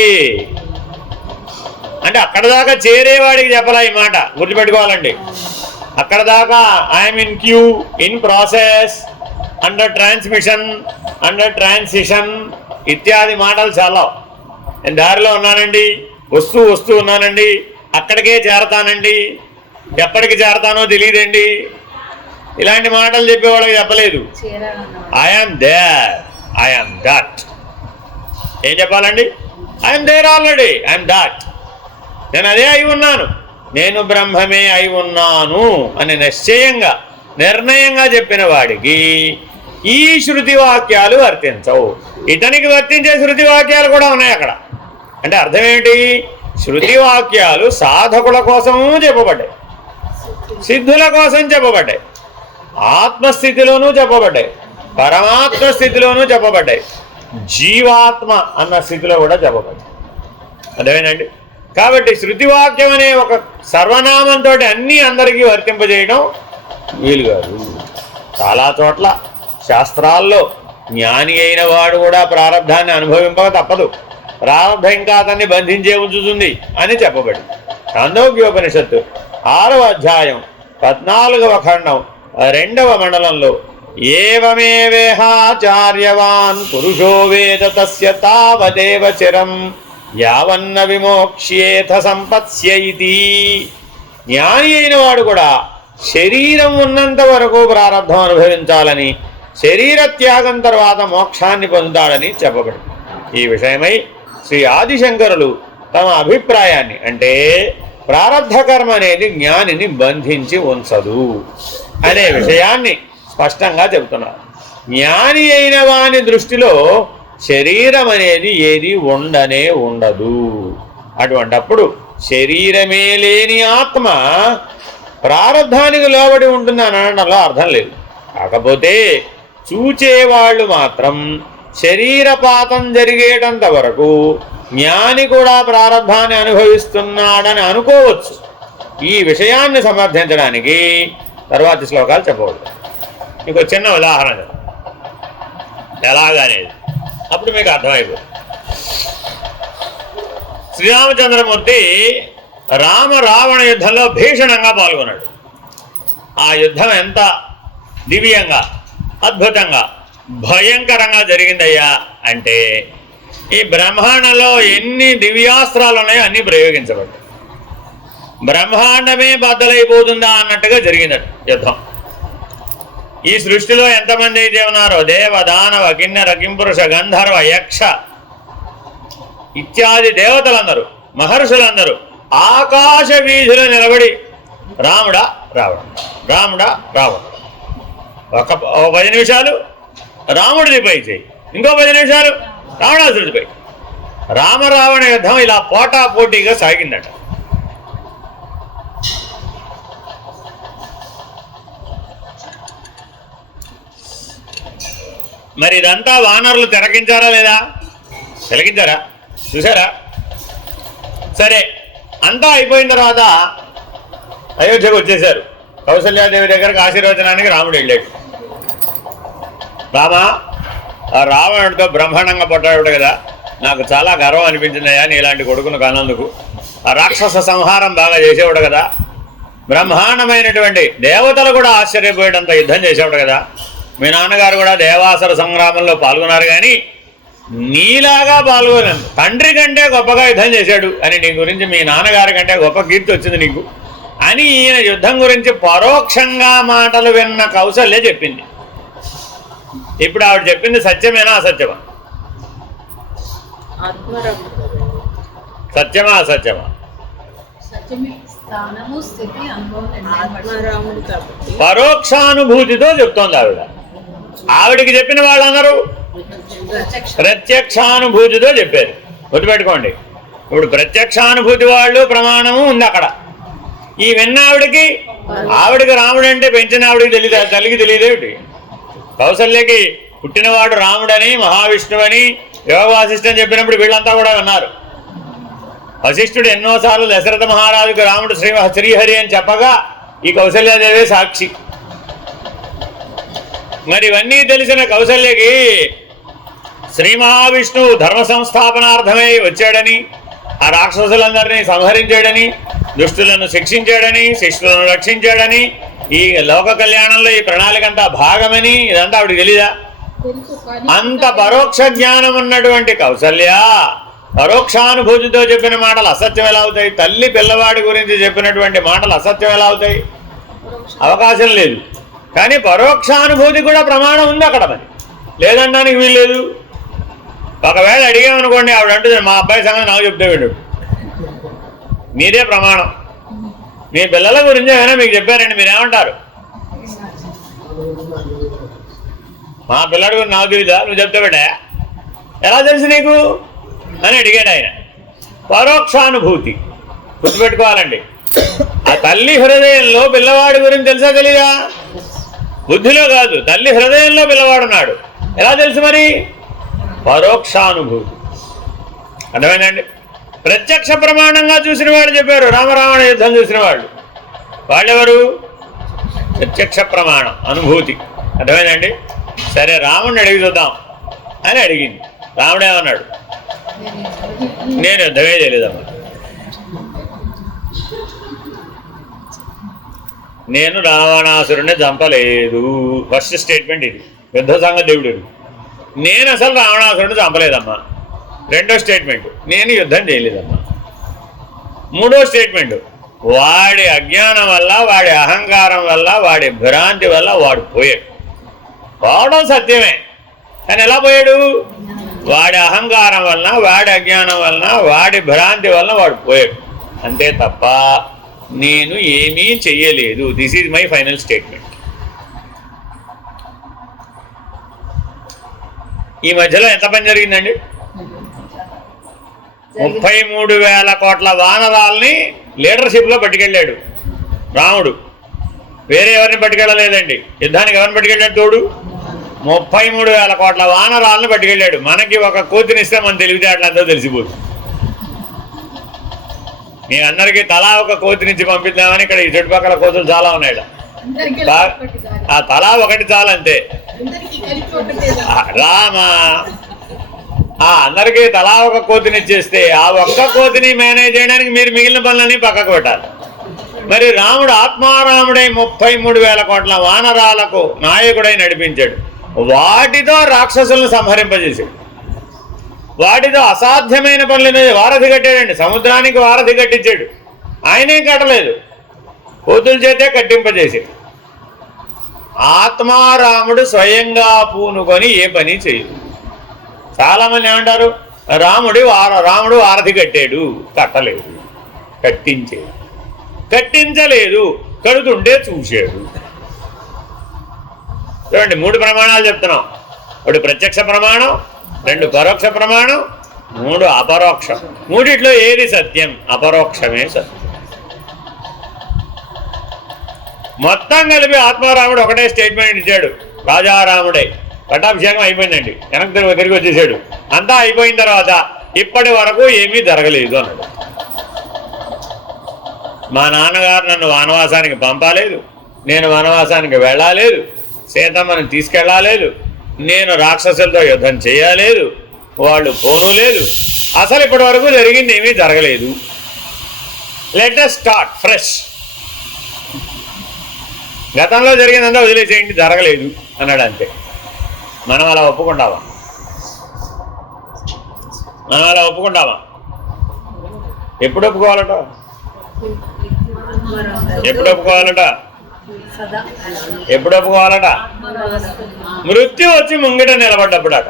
అంటే అక్కడ దాకా చేరేవాడికి చెప్పలా ఈ మాట, గుర్తుపెట్టుకోవాలండి. అక్కడ దాకా I'm in queue, in process, under transmission, under transition ఇత్యాది మాటలు చాలా. నేను దారిలో ఉన్నానండి, వస్తూ ఉన్నానండి, అక్కడికే చేరతానండి, ఎప్పటికి చేరతానో తెలియదండి, ఇలాంటి మాటలు చెప్పేవాళ్ళకి చెప్పలేదు. I'm there, I'm that. ఏం చెప్పాలండి? I'm there already, I'm that. నేను అదే అయి ఉన్నాను, నేను బ్రహ్మమే అయి ఉన్నాను అని నిశ్చయంగా నిర్ణయంగా చెప్పిన వాడికి ఈ శృతి వాక్యాలు వర్తించవు. ఇతనికి వర్తించే శృతి వాక్యాలు కూడా ఉన్నాయి అక్కడ. అంటే అర్థం ఏమిటి? శృతి వాక్యాలు సాధకుల కోసము చెప్పబడ్డాయి, సిద్ధుల కోసం చెప్పబడ్డాయి, ఆత్మస్థితిలోనూ చెప్పబడ్డాయి, పరమాత్మ స్థితిలోనూ చెప్పబడ్డాయి, జీవాత్మ అన్న స్థితిలో కూడా చెప్పబడ్డాయి. అర్థమేనండి? కాబట్టి శృతివాక్యం అనే ఒక సర్వనామంతో అన్నీ అందరికీ వర్తింపజేయడం వీలు కాదు. చాలా చోట్ల శాస్త్రాల్లో జ్ఞాని అయిన వాడు కూడా ప్రారంధాన్ని అనుభవింపక తప్పదు, ప్రారంధం ఇంకా అతన్ని బంధించే ఉంచుతుంది అని చెప్పబడి చాందోగ్యోపనిషత్తు 6వ అధ్యాయం 14వ ఖండం 2వ మండలంలో ఏవమేవేహాచార్యవాన్ పురుషో వేద తస్య తావదేవ చిరం యావన్న విమోక్ష్యేథ సంపత్స్య ఇతి. జ్ఞాని అయిన వాడు కూడా శరీరం ఉన్నంత వరకు ప్రారంధం అనుభవించాలని, శరీర త్యాగం తర్వాత మోక్షాన్ని పొందుతాడని చెప్పబడింది. ఈ విషయమై శ్రీ ఆదిశంకరులు తమ అభిప్రాయాన్ని, అంటే ప్రారబ్ధ కర్మ అనేది జ్ఞానిని బంధించి ఉంచదు అనే విషయాన్ని స్పష్టంగా చెబుతున్నారు. జ్ఞాని అయిన వాని దృష్టిలో శరీరం అనేది ఏది ఉండనే ఉండదు. అటువంటప్పుడు శరీరమే లేని ఆత్మ ప్రారబ్ధానికి లోబడి ఉంటుంది అని అనడంలో అర్థం లేదు. కాకపోతే చూచేవాళ్ళు మాత్రం శరీరపాతం జరిగేటంత వరకు జ్ఞాని కూడా ప్రారబ్ధాన్ని అనుభవిస్తున్నాడని అనుకోవచ్చు. ఈ విషయాన్ని సమర్థించడానికి తర్వాతి శ్లోకాలు చెప్పవచ్చు. మీకు చిన్న ఉదాహరణ ఎలాగనేది అప్పుడు మీకు అర్థమైపోతుంది. శ్రీరామచంద్రమూర్తి రావణ యుద్ధంలో భీషణంగా పాల్గొన్నాడు. ఆ యుద్ధం ఎంత దివ్యంగా, అద్భుతంగా, భయంకరంగా జరిగిందయ్యా అంటే ఈ బ్రహ్మాండంలో ఎన్ని దివ్యాస్త్రాలు ఉన్నాయో అన్నీ ప్రయోగించబడ్డాయి. బ్రహ్మాండమే బద్దలైపోతుందా అన్నట్టుగా జరిగిందట యుద్ధం. ఈ సృష్టిలో ఎంతమంది అయితే ఉన్నారో దేవ, దానవ, కిన్నెర, కింపురుష, గంధర్వ, యక్ష ఇత్యాది దేవతలందరూ, మహర్షులందరూ ఆకాశ వీధిలో నిలబడి రాముడా రావణ, రాముడా రావణ. ఒక 10 నిమిషాలు రాముడిదిపై చేయి, ఇంకో 10 నిమిషాలు రావణాసుడిపై. రామరావణ యుద్ధం ఇలా పోటాపోటీగా సాగిందట. మరి ఇదంతా వానరులు తిలకించారా లేదా? తిలకించారా? చూసారా? సరే, అంతా అయిపోయిన తర్వాత అయోధ్యకు వచ్చేశారు. కౌసల్యాదేవి దగ్గరకు ఆశీర్వచనానికి రాముడు వెళ్ళాడు. రామా, ఆ రావణుడితో బ్రహ్మాండంగా పట్టాడు కదా, నాకు చాలా గర్వం అనిపించిందయ్యా నీ ఇలాంటి కొడుకును కానందుకు. ఆ రాక్షస సంహారం బాగా చేసేవాడు కదా, బ్రహ్మాండమైనటువంటి దేవతలు కూడా ఆశ్చర్యపోయేటంత యుద్ధం చేసేవాడు కదా. మీ నాన్నగారు కూడా దేవాసుర సంగ్రామంలో పాల్గొన్నారు, కానీ నీలాగా పాల్గొనను, తండ్రి కంటే గొప్పగా యుద్ధం చేశాడు అని నీ గురించి మీ నాన్నగారి కంటే గొప్ప కీర్తి వచ్చింది నీకు అని ఈయన యుద్ధం గురించి పరోక్షంగా మాటలు విన్న కౌసల్య చెప్పింది. ఇప్పుడు ఆవిడ చెప్పింది సత్యమేనా అసత్యమా? సత్యమా అసత్యమా? పరోక్షానుభూతితో చెప్తోంది ఆవిడ. ఆవిడికి చెప్పిన వాళ్ళందరూ ప్రత్యక్షానుభూతితో చెప్పారు. గుర్తుపెట్టుకోండి, ఇప్పుడు ప్రత్యక్షానుభూతి వాళ్ళు ప్రమాణము ఉంది అక్కడ. ఈ విన్న ఆవిడికి రాముడు అంటే పెంచిన ఆవిడికి తెలియదు, తల్లికి తెలియదేమిటి? కౌసల్యకి పుట్టినవాడు రాముడని, మహావిష్ణువని యోగ వాసిష్టం చెప్పినప్పుడు వీళ్ళంతా కూడా విన్నారు. వశిష్ఠుడు ఎన్నోసార్లు దశరథ మహారాజుకు రాముడు శ్రీహరి అని చెప్పగా ఈ కౌసల్యాదేవే సాక్షి. మరి ఇవన్నీ తెలిసిన కౌసల్యకి శ్రీ మహావిష్ణువు ధర్మ సంస్థాపనార్థమై వచ్చాడని, ఆ రాక్షసులందరినీ సంహరించాడని, దుష్టులను శిక్షించాడని, శిష్యులను రక్షించాడని, ఈ లోక కళ్యాణంలో ఈ ప్రణాళికంతా భాగమని ఇదంతా ఆవిడికి తెలీదా? అంత పరోక్ష జ్ఞానం ఉన్నటువంటి కౌసల్య పరోక్షానుభూతితో చెప్పిన మాటలు అసత్యం ఎలా అవుతాయి? తల్లి పిల్లవాడి గురించి చెప్పినటువంటి మాటలు అసత్యం ఎలా అవుతాయి? అవకాశం లేదు. కానీ పరోక్షానుభూతి కూడా ప్రమాణం ఉంది అక్కడ. మరి లేదనడానికి వీల్లేదు. ఒకవేళ అడిగామనుకోండి, ఆవిడ అంటుంది మా అబ్బాయి సంగతి నాకు చెప్తే వీడు, మీరే ప్రమాణం. మీ పిల్లల గురించి ఏమైనా మీకు చెప్పారండి, మీరేమంటారు? మా పిల్లడి గురించి నాకు తెలీదా, నువ్వు చెప్తే బిడ్డ ఎలా తెలుసు నీకు అని అడిగాడు ఆయన. పరోక్షానుభూతి గుర్తుపెట్టుకోవాలండి. ఆ తల్లి హృదయంలో పిల్లవాడి గురించి తెలుసా తెలీదా? బుద్ధిలో కాదు, తల్లి హృదయంలో పిల్లవాడున్నాడు. ఎలా తెలుసు మరి? పరోక్షానుభూతి. అర్థమైందండి? ప్రత్యక్ష ప్రమాణంగా చూసిన వాళ్ళు చెప్పారు, రామరావణ యుద్ధం చూసిన వాళ్ళు. వాళ్ళెవరు? ప్రత్యక్ష ప్రమాణం, అనుభూతి. అర్థమైందండి? సరే రాముడిని అడిగి చూద్దాం అని అడిగింది. రాముడేమన్నాడు? నేను యుద్ధమే చేయలేదమ్మా, నేను రావణాసురుణ్ణి చంపలేదు. ఫస్ట్ స్టేట్మెంట్ ఇది. యుద్ధ సంగ దేవుడు, నేను అసలు రావణాసురుడిని చంపలేదమ్మా. రెండో స్టేట్మెంట్, నేను యుద్ధం చేయలేదమ్మా. మూడో స్టేట్మెంట్, వాడి అజ్ఞానం వల్ల, వాడి అహంకారం వల్ల, వాడి భ్రాంతి వల్ల వాడు పోయాడు. పోవడం సత్యమే, కానీ ఎలా పోయాడు? వాడి అహంకారం వలన, వాడి అజ్ఞానం వలన, వాడి భ్రాంతి వలన వాడు పోయాడు. అంతే తప్ప నేను ఏమీ చెయ్యలేదు. This is my final statement. ఈ మధ్యలో ఎంత పని జరిగిందండి? 33,000 కోట్ల వానరాల్ని లీడర్షిప్లో పట్టుకెళ్ళాడు రాముడు. వేరే ఎవరిని పట్టుకెళ్ళలేదండి. యుద్ధానికి ఎవరిని పట్టుకెళ్ళాడు? తోడు 33,000 కోట్ల వానరాలను పట్టుకెళ్ళాడు. మనకి ఒక కోతినిస్తే మన తెలివితేటలంతా తెలిసిపోతుంది. మీ అందరికీ తలా ఒక కోతినిచ్చి పంపిద్దామని ఇక్కడ ఈ చుట్టుపక్కల కోతులు చాలా ఉన్నాయి. ఆ తలా ఒకటి చాలంతే. రామా అందరికీ తలా ఒక కోతినిచ్చేస్తే ఆ ఒక్క కోతిని మేనేజ్ చేయడానికి మీరు మిగిలిన పనులన్నీ పక్కకు పెట్టాలి. మరి రాముడు ఆత్మారాముడై 33,000 కోట్ల వానరాలకు నాయకుడై నడిపించాడు. వాటితో రాక్షసులను సంహరింపజేశాడు. వాటితో అసాధ్యమైన పనులు వారధి కట్టాడండి. సముద్రానికి వారధి కట్టించాడు. ఆయనేం కట్టలేదు, కోతుల చేతే కట్టింపజేశాడు. ఆత్మారాముడు స్వయంగా పూనుకొని ఏ పని చేయదు. చాలామంది ఏమంటారు, రాముడు వారధి కట్టాడు. కట్టలేదు, కట్టించాడు. కట్టించలేదు, కడుతుంటే చూశాడు. చూడండి, 3 ప్రమాణాలు చెప్తున్నాం. 1 ప్రత్యక్ష ప్రమాణం, 2 పరోక్ష ప్రమాణం, 3 అపరోక్షం. 3 ఏది సత్యం? అపరోక్షమే సత్యం. మొత్తం కలిపి ఆత్మారాముడు ఒకటే స్టేట్మెంట్ ఇచ్చాడు. రాజారాముడే పట్టాభిషేకం అయిపోయిందండి, వెనక్కి తిరిగి వచ్చేసాడు. అంతా అయిపోయిన తర్వాత ఇప్పటి వరకు ఏమీ జరగలేదు అన్నాడు. మా నాన్నగారు నన్ను వనవాసానికి పంపలేదు, నేను వనవాసానికి వెళ్ళలేదు, సీతమ్మని తీసుకెళ్ళలేదు, నేను రాక్షసులతో యుద్ధం చేయలేదు, వాళ్ళు పోను లేదు, అసలు ఇప్పటి వరకు జరిగింది ఏమీ జరగలేదు. Let us start fresh. గతంలో జరిగిందంతా వదిలేసేయండి, జరగలేదు అన్నాడు. అంతే. మనం అలా ఒప్పుకుంటావా? ఎప్పుడు ఒప్పుకోవాలట? మృత్యు వచ్చి ముంగిట నిలబడ్డప్పుడట.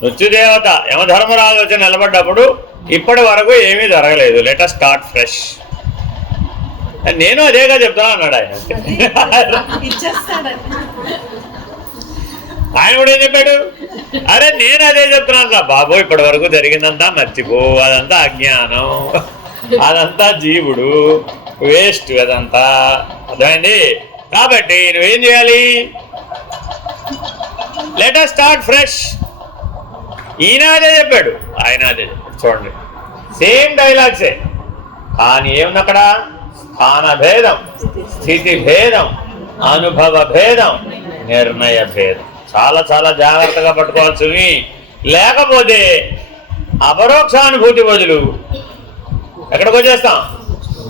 మృత్యుదేవత యమధర్మరాజు వచ్చి నిలబడ్డప్పుడు ఇప్పటి వరకు ఏమీ జరగలేదు, లెట్ us స్టార్ట్ ఫ్రెష్. నేను అదేగా చెప్తాను అన్నాడు ఆయన. ఆయన కూడా ఏం చెప్పాడు? అరే నేను అదే చెప్తున్నాను బాబు, ఇప్పటి వరకు జరిగిందంతా మర్చిపో, అదంతా అజ్ఞానం, అదంతా జీవుడు, వేస్ట్ అదంతా. అర్థమైంది? కాబట్టి నువ్వేం చేయాలి? Let us start fresh. ఈయన అదే చెప్పాడు, ఆయన అదే చెప్పాడు. చూడండి, సేమ్ డైలాగ్సే. కానీ ఏముంది అక్కడ? స్థాన భేదం, స్థితి భేదం, అనుభవ భేదం, నిర్ణయ భేదం. చాలా చాలా జాగ్రత్తగా పట్టుకోవాల్సివి. లేకపోతే అపరోక్షానుభూతి బదులు ఎక్కడికి వచ్చేస్తాం?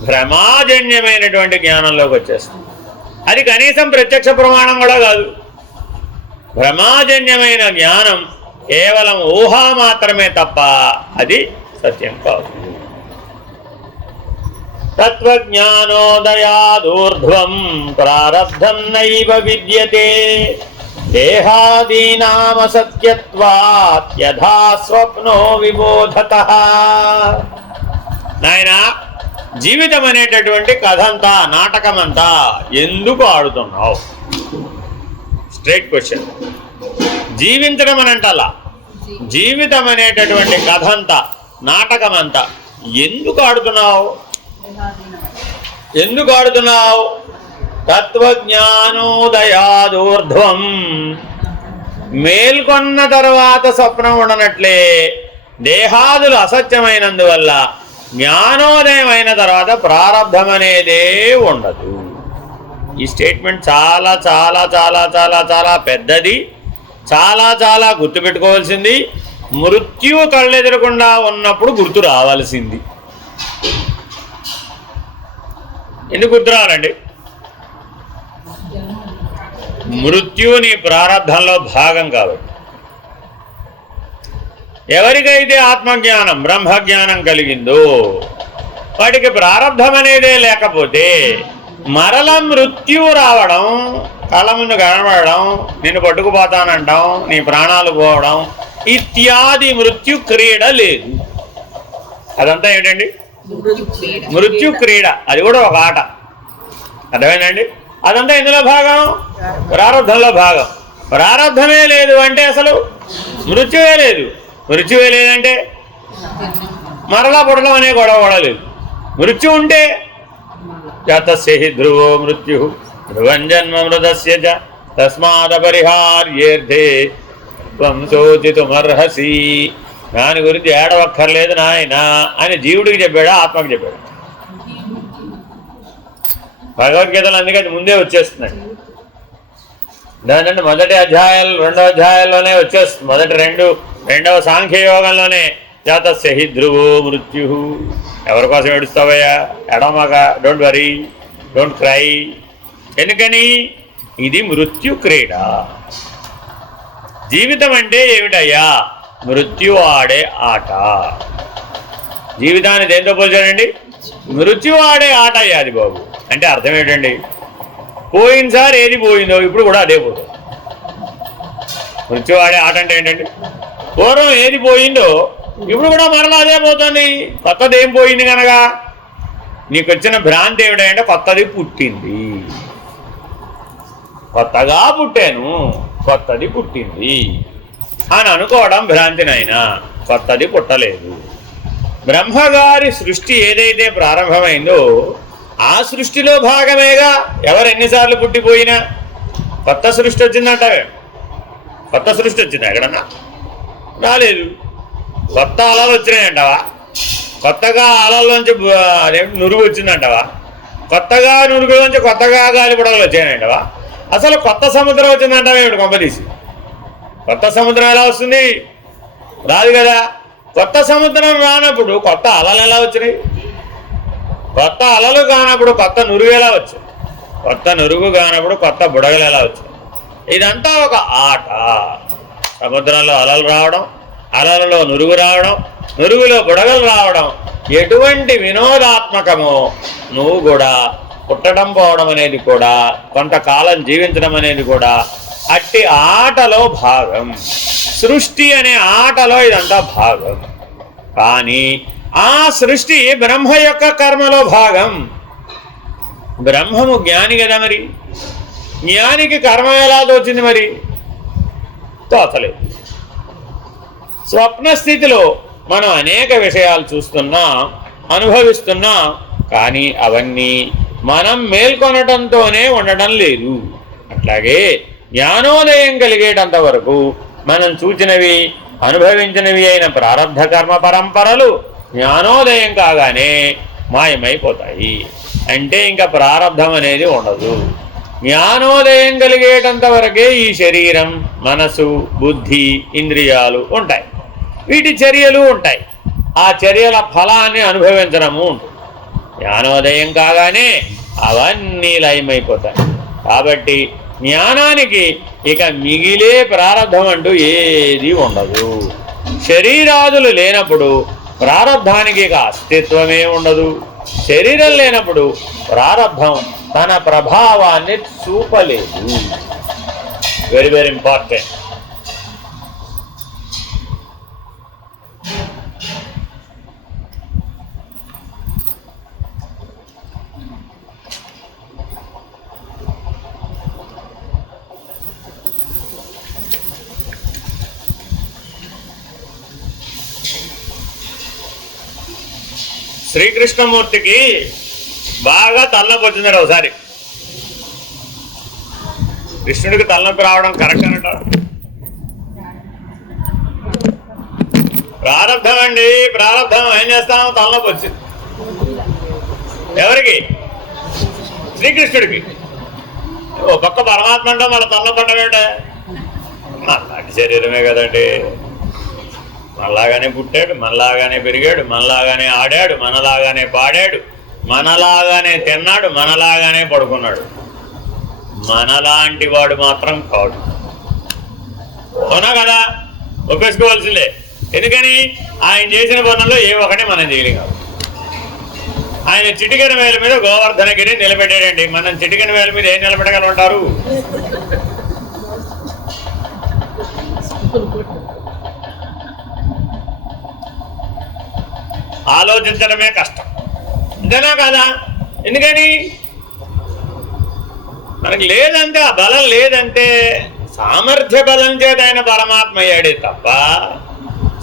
భ్రమాజన్యమైనటువంటి జ్ఞానంలోకి వచ్చేస్తాం. అది కనీసం ప్రత్యక్ష ప్రమాణం కూడా కాదు. భ్రమాజన్యమైన జ్ఞానం కేవలం ఊహా మాత్రమే తప్ప అది సత్యం కాదు. తత్వజ్ఞానోదయాదూర్ధ్వం ప్రారబ్ధం నైవ విద్యతే దేహాదీనామ సత్యత్వాత్ యథా స్వప్నో విబోధతః. నాయనా, జీవితం అనేటటువంటి కథంతా, నాటకమంతా ఎందుకు ఆడుతున్నావు? Straight question. జీవించడం అని అంటలా, జీవితం అనేటటువంటి కథంతా, నాటకమంతా ఎందుకు ఆడుతున్నావు? ఎందుకు ఆడుతున్నావు? తత్వజ్ఞానోదయాదూర్ధ్వం, మేల్కొన్న తర్వాత స్వప్నం ఉండనట్లే దేహాదులు అసత్యమైనందువల్ల జ్ఞానోదయం అయిన తర్వాత ప్రారబ్ధం అనేదే ఉండదు. ఈ స్టేట్మెంట్ చాలా చాలా చాలా చాలా చాలా పెద్దది, చాలా చాలా గుర్తుపెట్టుకోవాల్సింది. మృత్యువు కళ్ళెదురకుండా ఉన్నప్పుడు గుర్తు రావాల్సింది. ఎందుకు గుర్తు రావాలండి? మృత్యువు నీ ప్రారబ్ధంలో భాగం కాబట్టి. ఎవరికైతే ఆత్మజ్ఞానం, బ్రహ్మజ్ఞానం కలిగిందో వాటికి ప్రారబ్ధం అనేదే లేకపోతే మరల మృత్యువు రావడం, కళ్ళ ముందు కనబడడం, నిన్ను పట్టుకుపోతానంటాం, నీ ప్రాణాలు పోవడం ఇత్యాది మృత్యు క్రీడ లేదు. అదంతా ఏంటండి? మృత్యు క్రీడ. అది కూడా ఒక ఆట. అర్థమైందండి? అదంతా ఇందులో భాగం, ప్రారబ్ధంలో భాగం. ప్రారబ్ధమే లేదు అంటే అసలు మృత్యువే లేదు. మృత్యువే లేదంటే మరలా పుట్టడం అనే గొడవ కూడా లేదు. మృత్యు ఉంటే జాతస్య హి ధ్రువో మృత్యు ధ్రువం జన్మ మృతస్య చ తస్మాదపరిహార్యేర్థే త్వం శోచితుమర్హసి. దాని గురించి ఏడవక్కర్లేదు నాయన అని జీవుడికి చెప్పాడా, ఆత్మకి చెప్పాడు? భగవద్గీతలు అందుకే అది ముందే వచ్చేస్తుందండి. దాని మొదటి అధ్యాయాలు, రెండవ అధ్యాయాల్లోనే వచ్చేస్తుంది. మొదటి రెండవ సాంఖ్యయోగంలోనే జాతస్య హి ధ్రువో మృత్యు. ఎవరి కోసం ఏడుస్తావయ్యా? ఎడమాక, డోంట్ వరీ, డోంట్ క్రై. ఎందుకని? ఇది మృత్యు క్రీడ. జీవితం అంటే ఏమిటయ్యా? మృత్యు ఆడే ఆట. జీవితాన్ని దేంతో పోల్చాడండి? మృత్యు ఆడే ఆట అయ్యా అది బాబు. అంటే అర్థం ఏంటండి? పోయినసారి ఏది పోయిందో ఇప్పుడు కూడా అదే పోతుంది. మృత్యు ఆడే ఆట అంటే ఏంటండి? పూర్వం ఏది పోయిందో ఇప్పుడు కూడా మరలా అదే పోతుంది. కొత్తది ఏం పోయింది కనుక నీకు వచ్చిన భ్రాంతి ఏమిటంటే కొత్తది పుట్టింది. కొత్తగా పుట్టాను, కొత్తది పుట్టింది అని అనుకోవడం భ్రాంతినైనా, కొత్తది పుట్టలేదు. బ్రహ్మగారి సృష్టి ఏదైతే ప్రారంభమైందో ఆ సృష్టిలో భాగమేగా. ఎవరు ఎన్నిసార్లు పుట్టిపోయినా కొత్త సృష్టి వచ్చిందంటావే? కొత్త సృష్టి వచ్చిందా? ఎక్కడన్నా రాలేదు. కొత్త అలలు వచ్చినాయంటావా? కొత్తగా అలల్లోంచి నురుగు వచ్చిందంటావా? కొత్తగా నురుగులోంచి కొత్తగా గాలిపడలు వచ్చాయంటావా? అసలు కొత్త సముద్రం వచ్చిందంటావా ఏమిటి కొంపదీసి? కొత్త సముద్రం ఎలా వస్తుంది? రాదు కదా. కొత్త సముద్రం రానప్పుడు కొత్త అలలు ఎలా వచ్చినాయి? కొత్త అలలు కానప్పుడు కొత్త నురుగు ఎలా వచ్చాయి? కొత్త నురుగు కానప్పుడు కొత్త బుడగలు ఎలా వచ్చాయి? ఇదంతా ఒక ఆట. సముద్రంలో అలలు రావడం, అలలలో నురుగు రావడం, నురుగులో బుడగలు రావడం ఎటువంటి వినోదాత్మకమో నువ్వు కూడా పుట్టడం పోవడం అనేది కూడా, కొంతకాలం జీవించడం అనేది కూడా అట్టి ఆటలో భాగం. సృష్టి అనే ఆటలో ఇదంతా భాగం. కానీ ఆ సృష్టి బ్రహ్మ యొక్క కర్మలో భాగం. బ్రహ్మము జ్ఞాని కదా, మరి జ్ఞానికి కర్మ ఎలా తోచింది? మరి తోచలేదు. స్వప్న స్థితిలో మనం అనేక విషయాలు చూస్తున్నాం, అనుభవిస్తున్నాం. కానీ అవన్నీ మనం మేల్కొనటంతోనే ఉండటం లేదు. అట్లాగే జ్ఞానోదయం కలిగేటంత వరకు మనం చూచినవి, అనుభవించినవి అయిన ప్రారబ్ధ కర్మ పరంపరలు జ్ఞానోదయం కాగానే మాయమైపోతాయి. అంటే ఇంకా ప్రారంధం అనేది ఉండదు. జ్ఞానోదయం కలిగేటంత వరకే ఈ శరీరం, మనసు, బుద్ధి, ఇంద్రియాలు ఉంటాయి. వీటి చర్యలు ఉంటాయి. ఆ చర్యల ఫలాన్ని అనుభవించడము ఉంటుంది. జ్ఞానోదయం కాగానే అవన్నీ లయమైపోతాయి. కాబట్టి జ్ఞానానికి ఇక మిగిలే ప్రారంధం అంటూ ఏది ఉండదు. శరీరాదులు లేనప్పుడు ప్రారంధానికి ఇక అస్తిత్వమే ఉండదు. శరీరం లేనప్పుడు ప్రారంధం తన ప్రభావాన్ని చూపలేదు. Very very important. శ్రీకృష్ణమూర్తికి బాగా తలనొప్పి వచ్చిందండి ఒకసారి. కృష్ణుడికి తలనొప్పి రావడం కరెక్ట్ అంటారు. ప్రారంధం అండి, ప్రారంధం. ఏం చేస్తాం? తలనొప్పి వచ్చింది. ఎవరికి? శ్రీకృష్ణుడికి. ఓ పక్క పరమాత్మ అంటే మన తలనొప్పి అంటే అలాంటి శరీరమే కదండి. మనలాగానే పుట్టాడు, మనలాగానే పెరిగాడు, మనలాగానే ఆడాడు, మనలాగానే పాడాడు, మనలాగానే తిన్నాడు, మనలాగానే పడుకున్నాడు. మనలాంటి వాడు మాత్రం కాడు. అవునా కదా? ఒప్పేసుకోవాల్సిందే. ఎందుకని? ఆయన చేసిన పనుల్లో ఏ ఒకటి మనం చేయలేం కాదు. ఆయన చిటికెన వేల మీద గోవర్ధనగిరి నిలబెట్టాడండి. మనం చిటికెన వేల మీద ఏం నిలబెట్టగలంటారు? ఆలోచించడమే కష్టం. అంతేనా కదా? ఎందుకని? మనకి లేదంటే, ఆ బలం లేదంటే సామర్థ్య బలం చేత ఆయన పరమాత్మ అయ్యాడే తప్ప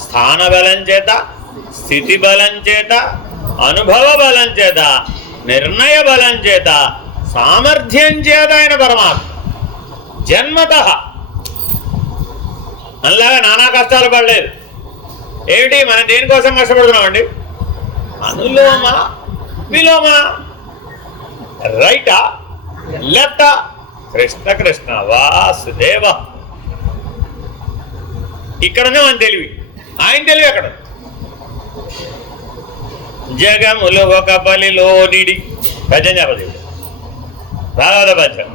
స్థాన బలం చేత, స్థితి బలం చేత, అనుభవ బలం చేత, నిర్ణయ బలం చేత, సామర్థ్యం చేత ఆయన పరమాత్మ. జన్మతః అలాగా నానా కష్టాలు పడలేదు. ఏమిటి? మనం దేనికోసం కష్టపడుతున్నామండి? అనులోమ విలోమ, రైటా లెఫ్టా? కృష్ణ కృష్ణ వాసుదేవ. ఇక్కడనే మన తెలివి. ఆయన తెలివి ఎక్కడ? జగములు ఒక బలిలో నిడి భజన చెప్పదేవుడు భాగవత భజన.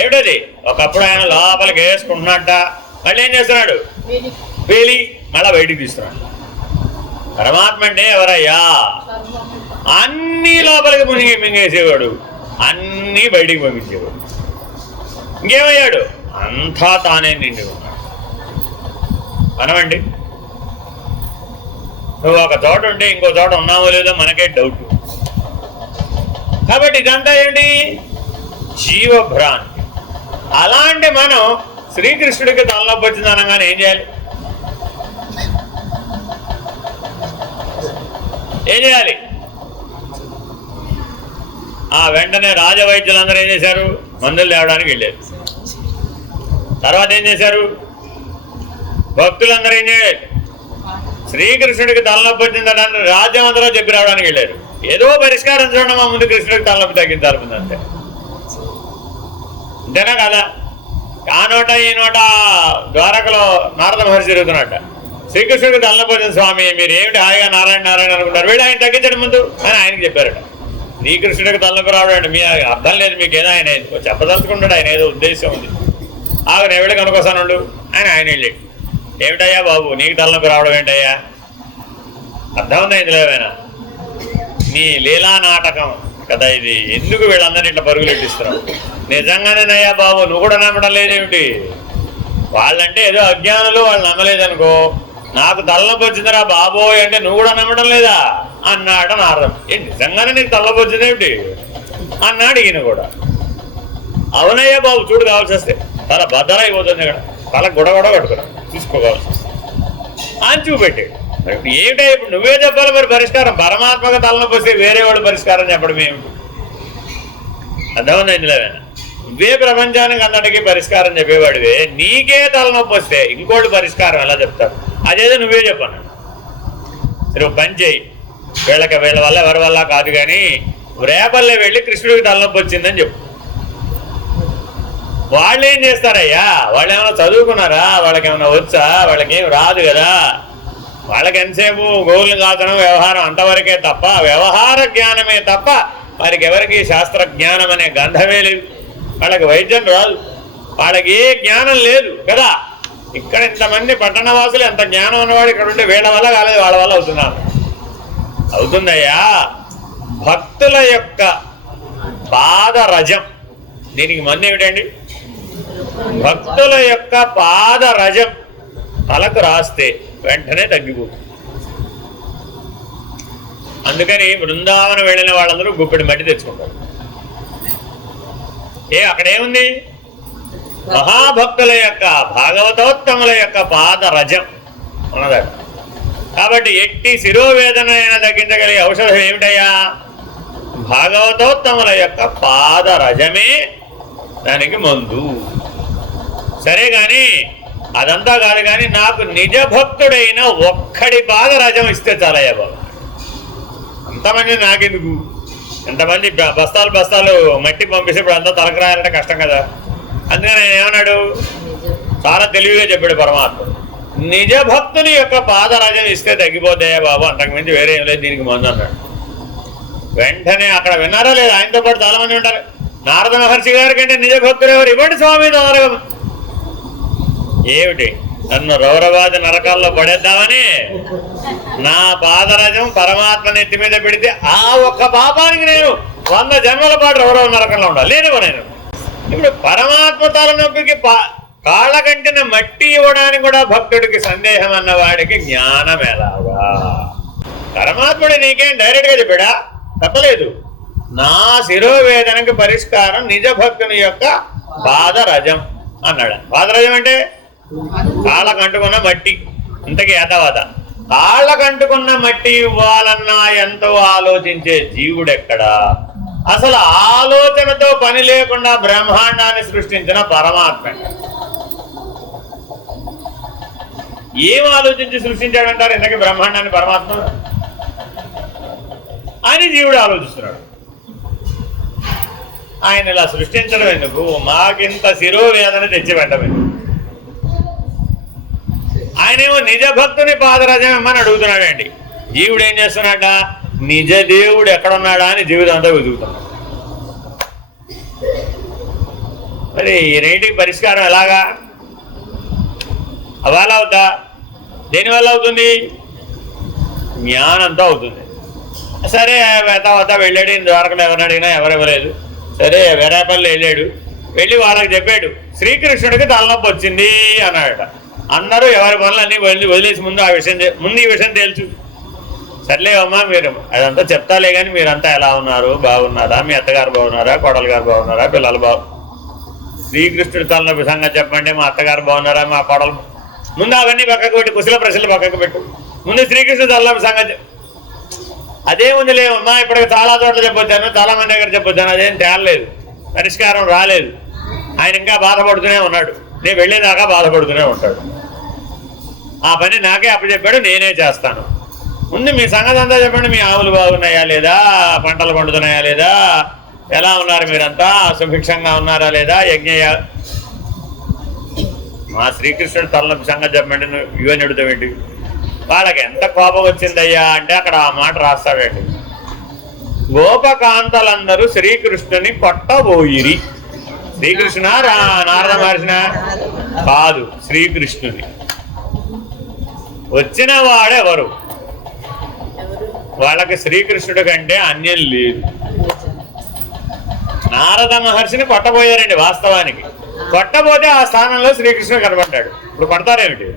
ఏమిటది? ఒకప్పుడు ఆయన లోపలికి వేసుకుంటున్నట్ట, మళ్ళీ ఏం చేస్తున్నాడు? వేలి మళ్ళా బయటికి తీస్తున్నాడు. పరమాత్మ అంటే ఎవరయ్యా? అన్నీ లోపలికి మునిగి మింగేసేవాడు, అన్నీ బయటికి పంపించేవాడు. ఇంకేమయ్యాడు? అంతా తానే నిండి ఉన్నాడు. మనమండి, నువ్వు ఒక చోట ఉంటే ఇంకో చోట ఉన్నావో లేదో మనకే డౌట్. కాబట్టి ఇదంతా ఏంటి? జీవభ్రాంతి. అలాంటి మనం శ్రీకృష్ణుడికి తలనొప్పి వచ్చింది అనగానే ఏం చేయాలి? ఏం చేయాలి? వెంటనే రాజవైద్యులందరూ ఏం చేశారు? మందులు తేవడానికి వెళ్ళారు. తర్వాత ఏం చేశారు? భక్తులందరూ ఏం చేయాలి? శ్రీకృష్ణుడికి తలనొప్పి వచ్చిందడానికి రాజ్యం అందరూ చెప్పి రావడానికి వెళ్ళారు. ఏదో పరిష్కారం చూడడం, మా ముందు కృష్ణుడికి తలనొప్పి తగ్గించాలి ముందు, అంతే. అంతేనా కదా? ఆ నోట ఈ నోట ద్వారకలో నారద మహర్షి తిరుగుతున్నట్ట. శ్రీకృష్ణుడికి తలనొప్పి వచ్చింది స్వామి, మీరు ఏమిటి హాయిగా నారాయణ నారాయణ అనుకుంటారు, వీళ్ళు ఆయన తగ్గించడం ముందు అని ఆయనకి చెప్పారట. శ్రీకృష్ణుడికి తలనొప్పి రావడం మీ అర్థం లేదు, మీకేదో ఆయన చెప్పదలుచుకుంటాడు, ఆయన ఏదో ఉద్దేశం ఉంది. నేను వెళ్ళి కనుకొస్తానుండు ఆయన వెళ్ళాడు. ఏమిటయ్యా బాబు నీకు తలనొప్పి రావడం ఏంటయ్యా? అర్థం ఉందా ఇందులో ఏమైనా? నీ లీలా నాటకం కదా ఇది. ఎందుకు వీళ్ళందరినీ ఇట్లా పరుగులు పెట్టిస్తున్నావు? నిజంగానేనయ్యా బాబు, నువ్వు కూడా నమ్మడం లేదేమిటి? వాళ్ళంటే ఏదో అజ్ఞానులు, వాళ్ళు నమ్మలేదనుకో. నాకు తలనొప్పి వచ్చిందిరా బాబోయ్ అంటే నువ్వు కూడా నమ్మడం లేదా అన్నాడు నారదం. నిజంగానే నీకు తలనొప్పి వచ్చిందేమిటి అన్నాడు ఈయన కూడా. అవునయ్యా బాబు, చూడు కావాల్సి వస్తే తల బద్దలైపోతుంది, ఇక్కడ తల గొడగొడ కట్టుకున్నా చూసుకోవాల్సి వస్తే అని చూపెట్టాడు. ఏమిటా ఇప్పుడు నువ్వే చెప్పాలి మరి పరిష్కారం. పరమాత్మగా తలనొప్పి వస్తే వేరే వాడు పరిష్కారం చెప్పడం ఏమిటి? అర్థమైందా ఇందులో? నువ్వే ప్రపంచానికి అందరికీ పరిష్కారం చెప్పేవాడివే, నీకే తలనొప్పి వస్తే ఇంకోటి పరిష్కారం ఎలా చెప్తారు? అదేదో నువ్వే చెప్పాను. సరే పని చేయి, వీళ్ళ వల్ల ఎవరి వల్ల కాదు, కానీ రేపల్లె వెళ్ళి కృష్ణుడికి తలనొప్పి వచ్చిందని చెప్పు. వాళ్ళు ఏం చేస్తారయ్యా? వాళ్ళు ఏమైనా చదువుకున్నారా? వాళ్ళకి ఏమైనా వచ్చా? వాళ్ళకేం రాదు కదా. వాళ్ళకి ఎంతసేపు గోవులు కాచడం, వ్యవహారం అంతవరకే తప్ప, వ్యవహార జ్ఞానమే తప్ప వారికి ఎవరికి శాస్త్ర జ్ఞానం అనే గంధమే లేదు. వాళ్ళకి వైద్యం రాదు, వాళ్ళకి ఏ జ్ఞానం లేదు కదా. ఇక్కడ ఇంతమంది పట్టణవాసులు ఎంత జ్ఞానం ఉన్నవాడు ఇక్కడ ఉంటే వీళ్ళ వల్ల కాలేదు, వాళ్ళ వల్ల అవుతున్నారు. అవుతుందయ్యా. భక్తుల యొక్క పాదరజం, దీనికి మంది ఏమిటండి? భక్తుల యొక్క పాదరజం తలకు రాస్తే వెంటనే తగ్గిపోతుంది. అందుకని బృందావనం వెళ్ళిన వాళ్ళందరూ గుప్పెడి మట్టి తెచ్చుకుంటారు. అక్కడేముంది? మహాభక్తుల యొక్క, భాగవతోత్తముల యొక్క పాదరజం ఉన్నదట. కాబట్టి ఎట్టి శిరోవేదన అయినా తగ్గించగలిగే ఔషధం ఏమిటయ్యా? భాగవతోత్తముల యొక్క పాదరజమే దానికి మందు. సరే కానీ అదంతా కాదు, కానీ నాకు నిజ భక్తుడైన ఒక్కడి పాదరజం ఇస్తే చాలయ్యా బాబు. అంతమంది నాకెందుకు? ఎంతమంది బస్తాలు మట్టి పంపిస్తే అంతా తలకు రాయాలంటే కష్టం కదా. అందుకని ఆయన ఏమన్నాడు? చాలా తెలివిగా చెప్పాడు పరమాత్మ, నిజ భక్తుని యొక్క పాదరజం ఇస్తే తగ్గిపోతాయా బాబు, అంతకుమించి వేరే ఏం లేదు దీనికి మందు అన్నాడు. వెంటనే అక్కడ విన్నారా లేదు? ఆయనతో పాటు చాలా మంది ఉంటారు. నారద మహర్షి గారి కంటే నిజ భక్తులు ఎవరు? ఇవ్వండి స్వామి తొందరగా. ఏమిటి? నన్ను రౌరవాది నరకాల్లో పడేద్దామని నా పాదరజం పరమాత్మ నెత్తి మీద పెడితే ఆ ఒక్క పాపానికి నేను 100 జన్మల పాటు రౌరవ నరకంలో ఉండాలి. లేనివో నేను ఇప్పుడు పరమాత్మ తలనొప్పికి కాళ్ళ కంటిన మట్టి ఇవ్వడానికి కూడా భక్తుడికి సందేహం అన్నవాడికి జ్ఞానం ఎలాగా? పరమాత్ముడు నీకేం డైరెక్ట్గా చెప్పాడా? చెప్పలేదు. నా శిరోవేదనకి పరిష్కారం నిజ భక్తుని యొక్క పాదరజం అన్నాడు. పాదరజం అంటే కాళ్ళకంటుకున్న మట్టి. ఇంతకీ ఏతవాత కాళ్ళకంటుకున్న మట్టి ఇవ్వాలన్నా ఎంతో ఆలోచించే జీవుడెక్కడా? అసలు ఆలోచనతో పని లేకుండా బ్రహ్మాండాన్ని సృష్టించిన పరమాత్మ ఏం ఆలోచించి సృష్టించాడంటారు? ఇంతకీ బ్రహ్మాండాన్ని పరమాత్మ అని జీవుడు ఆలోచిస్తున్నాడు. ఆయన ఇలా సృష్టించడం ఎందుకు? మాకింత శిరోవేదన తెచ్చి పెట్టడం. ఆయనేమో నిజ భక్తుని పాదరజం ఇమ్మని అడుగుతున్నాడండి. జీవుడు ఏం చేస్తున్నాడ? నిజ దేవుడు ఎక్కడున్నాడా అని జీవితం అంతా వెతుకుతున్నాడు. మరి ఈ రెండింటికి పరిష్కారం ఎలాగా? అవాలా అవుతా? దేనివల్ల అవుతుంది? జ్ఞానంతో అవుతుంది. సరే వెతా వెళ్ళాడు. ద్వారకలో ఎవరిని అడిగినా ఎవరు ఇవ్వలేదు. సరే వేరేపల్లి వెళ్ళాడు. వెళ్ళి వాళ్ళకి చెప్పాడు, శ్రీకృష్ణుడికి తలనొప్పి వచ్చింది అన్నాడట. అందరూ ఎవరి పనులన్నీ వదిలేసి ముందు ఈ విషయం తెలుసు. సర్లేవమ్మా, మీరు అదంతా చెప్తాలే కానీ మీరంతా ఎలా ఉన్నారు? బాగున్నారా? మీ అత్తగారు బాగున్నారా? కోడలు గారు బాగున్నారా? పిల్లలు శ్రీకృష్ణుడి తలనొప్పి సంగతి చెప్పండి. మా అత్తగారు బాగున్నారా? మా కోడలు ముందు అవన్నీ పక్కకు పెట్టి కుశల ప్రశ్నలు పక్కకు పెట్టు. ముందు శ్రీకృష్ణుడి తలనొప్పి సంగతి. అదేముంది లేవమ్మా, ఇప్పటికి చాలా చోట్ల చెప్పొచ్చాను, చాలా మంది దగ్గర చెప్పొచ్చాను, అదేం తేలలేదు, పరిష్కారం రాలేదు. ఆయన ఇంకా బాధపడుతూనే ఉన్నాడు. నేను వెళ్ళేదాకా బాధపడుతూనే ఉంటాడు. ఆ పని నాకే అప్పచెప్పాడు, నేనే చేస్తాను. ముందు మీ సంగతి అంతా చెప్పండి. మీ ఆవులు బాగున్నాయా లేదా? పంటలు పండుతున్నాయా లేదా? ఎలా ఉన్నారు మీరంతా? సుభిక్షంగా ఉన్నారా లేదా? మా శ్రీకృష్ణుడు తలనొప్పి సంగతి చెప్పండి. ఇవన్నీ అడుగుతావేంటి? వాళ్ళకి ఎంత కోపం వచ్చిందయ్యా అంటే అక్కడ ఆ మాట రాస్తాడండి. గోపకాంతలందరూ శ్రీకృష్ణుని కొట్టబోయిరి. శ్రీకృష్ణ నారద మహర్షిన కాదు, శ్రీకృష్ణుని. వచ్చిన వాడెవరు? వాళ్ళకి శ్రీకృష్ణుడి కంటే అన్యం లేదు. నారద మహర్షిని కొట్టబోయారండి. వాస్తవానికి కొట్టబోతే ఆ స్థానంలో శ్రీకృష్ణుడు కనబడ్డాడు. ఇప్పుడు కొడతారేమిటి?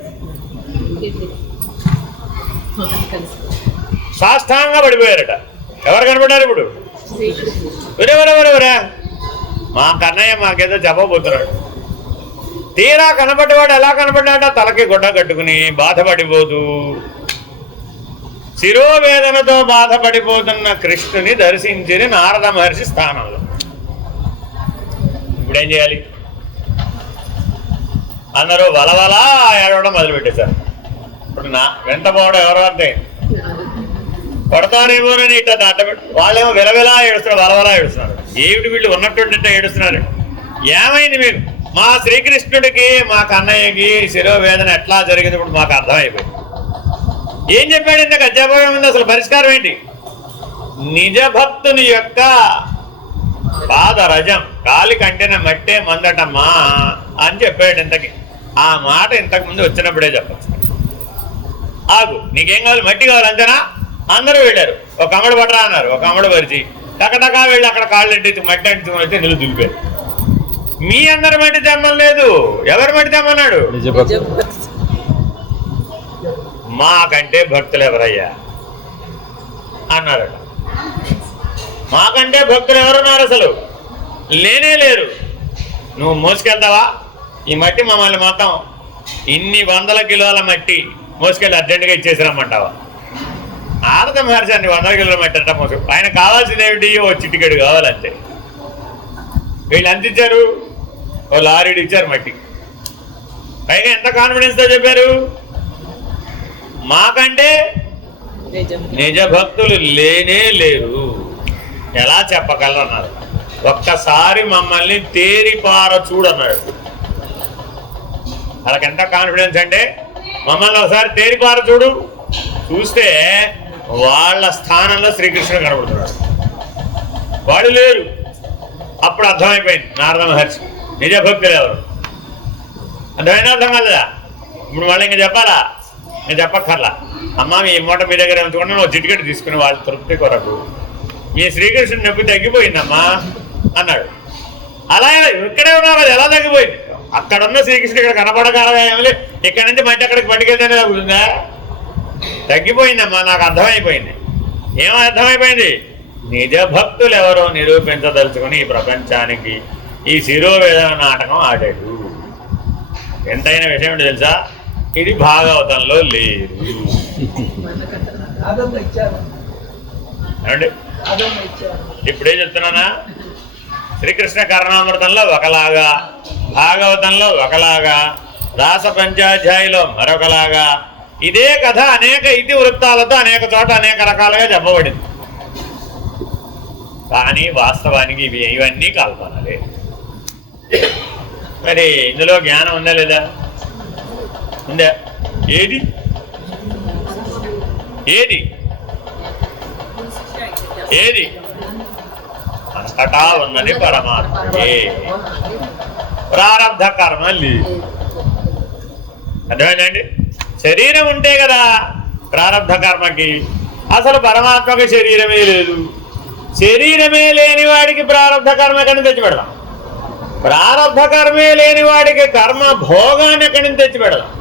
సాష్టాంగా పడిపోయారట. ఎవరు కనబడ్డారు ఇప్పుడు? ఎవరెవరెవరా? మా కన్నయ్య మాకేదో చెప్పబోతున్నాడు. తీరా కనబడ్డవాడు ఎలా కనబడ్డాట? తలకి గుడ్డ కట్టుకుని బాధపడిపోతూ శిరోవేదనతో బాధపడిపోతున్న కృష్ణుని దర్శించిన నారద మహర్షి స్థానంలో. ఇప్పుడేం చేయాలి? అందరూ వలవలా ఏడవడం మొదలుపెట్టేశారు. ఇప్పుడు నా వెంట పోవడం ఎవరు అంటే కొడతారేమోనని ఇట్లా దాటబెట్టి వాళ్ళేమో విలవిలా ఏడుస్తున్నారు, వలవలా ఏడుస్తున్నారు. ఏమిటి వీళ్ళు ఉన్నట్టుండి ఏడుస్తున్నారు? ఏమైంది మీకు? మా శ్రీకృష్ణుడికి మా కన్నయ్యకి శిరోవేదన ఎట్లా జరిగింది ఇప్పుడు మాకు అర్థమైపోయింది. ఏం చెప్పాడు? ఇంత అధ్యాపకం ఉంది. అసలు పరిష్కారం ఏంటి? నిజ భక్తుని యొక్క పాదరజం కాలి కంటెన మట్టే మందటమ్మా అని చెప్పాడు. ఇంతకి ఆ మాట ఇంతకు ముందు వచ్చినప్పుడే చెప్పచ్చు. ఆగు, నీకేం కావాలి? మట్టి కావాలి అంతేనా? అందరూ వెళ్ళారు. ఒక అమ్మడు పట్టరా అన్నారు. ఒక అమ్మడు పరిచి టకటకా వెళ్ళి అక్కడ కాళ్ళు ఎట్టి మట్టి అంటుకుని అయితే నిలు దులిపారు. మీ అందరి మట్టి తెమ్మని లేదు. ఎవరి మట్టి తెమ్మన్నాడు? మాకంటే భక్తులు ఎవరయ్యా అన్నారట. మాకంటే భక్తులు ఎవరున్నారు? అసలు లేనే లేరు. నువ్వు మోసుకెళ్తావా ఈ మట్టి? మమ్మల్ని మొత్తం ఇన్ని వందల కిలోల మట్టి మోసుకెళ్ళి అర్జెంటుగా ఇచ్చేసిరమ్మంటావా? నారద మహర్షి అన్ని 100 కిలోల మట్టి అంట మోసు. ఆయన కావాల్సింది ఏమిటి? ఓ చిటికెడు కావాలంతే. వీళ్ళు ఎంత ఇచ్చారు? ఓ లారీడు ఇచ్చారు మట్టి. పైగా ఎంత కాన్ఫిడెన్స్తో చెప్పారు? మాకంటే నిజ భక్తులు లేనే లేరు. ఎలా చెప్పగలరన్నారు. ఒక్కసారి మమ్మల్ని తేరిపార చూడన్నాడు. వాళ్ళకి ఎంత కాన్ఫిడెన్స్ అంటే మమ్మల్ని ఒకసారి తేరిపార చూడు. చూస్తే వాళ్ళ స్థానంలో శ్రీకృష్ణుడు కనబడుతున్నాడు. వాళ్ళు లేరు. అప్పుడు అర్థమైపోయింది నారద మహర్షి నిజ భక్తులు ఎవరు. అర్థమైనా అర్థం కాలేదా? ఇప్పుడు వాళ్ళు ఇంకా చెప్పాలా? నేను చెప్పక్కర్లా. అమ్మ మీ మూట మీ దగ్గర ఉంచుకుంటే నువ్వు టికెట్ తీసుకుని వాళ్ళ తృప్తి కొరకు మీ శ్రీకృష్ణుడి నొప్పి తగ్గిపోయిందమ్మా అన్నాడు. అలా ఇక్కడే ఉన్నారు. అది ఎలా తగ్గిపోయింది? అక్కడున్న శ్రీకృష్ణుడు ఇక్కడ కనపడగలగా ఏమి? ఇక్కడ నుంచి మధ్య అక్కడికి పట్టుకెళ్తేనే తగ్గుతుందా? తగ్గిపోయిందమ్మా, నాకు అర్థమైపోయింది. ఏమో అర్థమైపోయింది? నిజ భక్తులు ఎవరో నిరూపించదలుచుకుని ఈ ప్రపంచానికి ఈ శిరోవేదన నాటకం ఆడాడు. ఎంతైన విషయం ఏంటి తెలుసా? ఇది భాగవతంలో లేదు. ఏమండి ఇప్పుడే చెప్తున్నానా? శ్రీకృష్ణ కర్ణామృతంలో ఒకలాగా, భాగవతంలో ఒకలాగా, రాస పంచాధ్యాయులో మరొకలాగా. ఇదే కథ అనేక ఇతివృత్తాలతో అనేక చోట అనేక రకాలుగా చెప్పబడింది. కానీ వాస్తవానికి ఇవన్నీ కల్పనలే. మరి ఇందులో జ్ఞానం ఉందా లేదా? ఉందా? ఏది ఏది ఏది అంతటా ఉన్నది పరమాత్మే. ప్రారబ్ధ కర్మ లేదు. అర్థమైందండి? శరీరం ఉంటే కదా ప్రారబ్ధ కర్మకి. అసలు పరమాత్మకి శరీరమే లేదు. శరీరమే లేని వాడికి ప్రారబ్ధ కర్మ ఎక్కడి నుంచి తెచ్చి పెడదాం? ప్రారబ్ధ కర్మే లేని వాడికి కర్మ భోగాన్ని ఎక్కడి నుంచి తెచ్చి పెడదాం?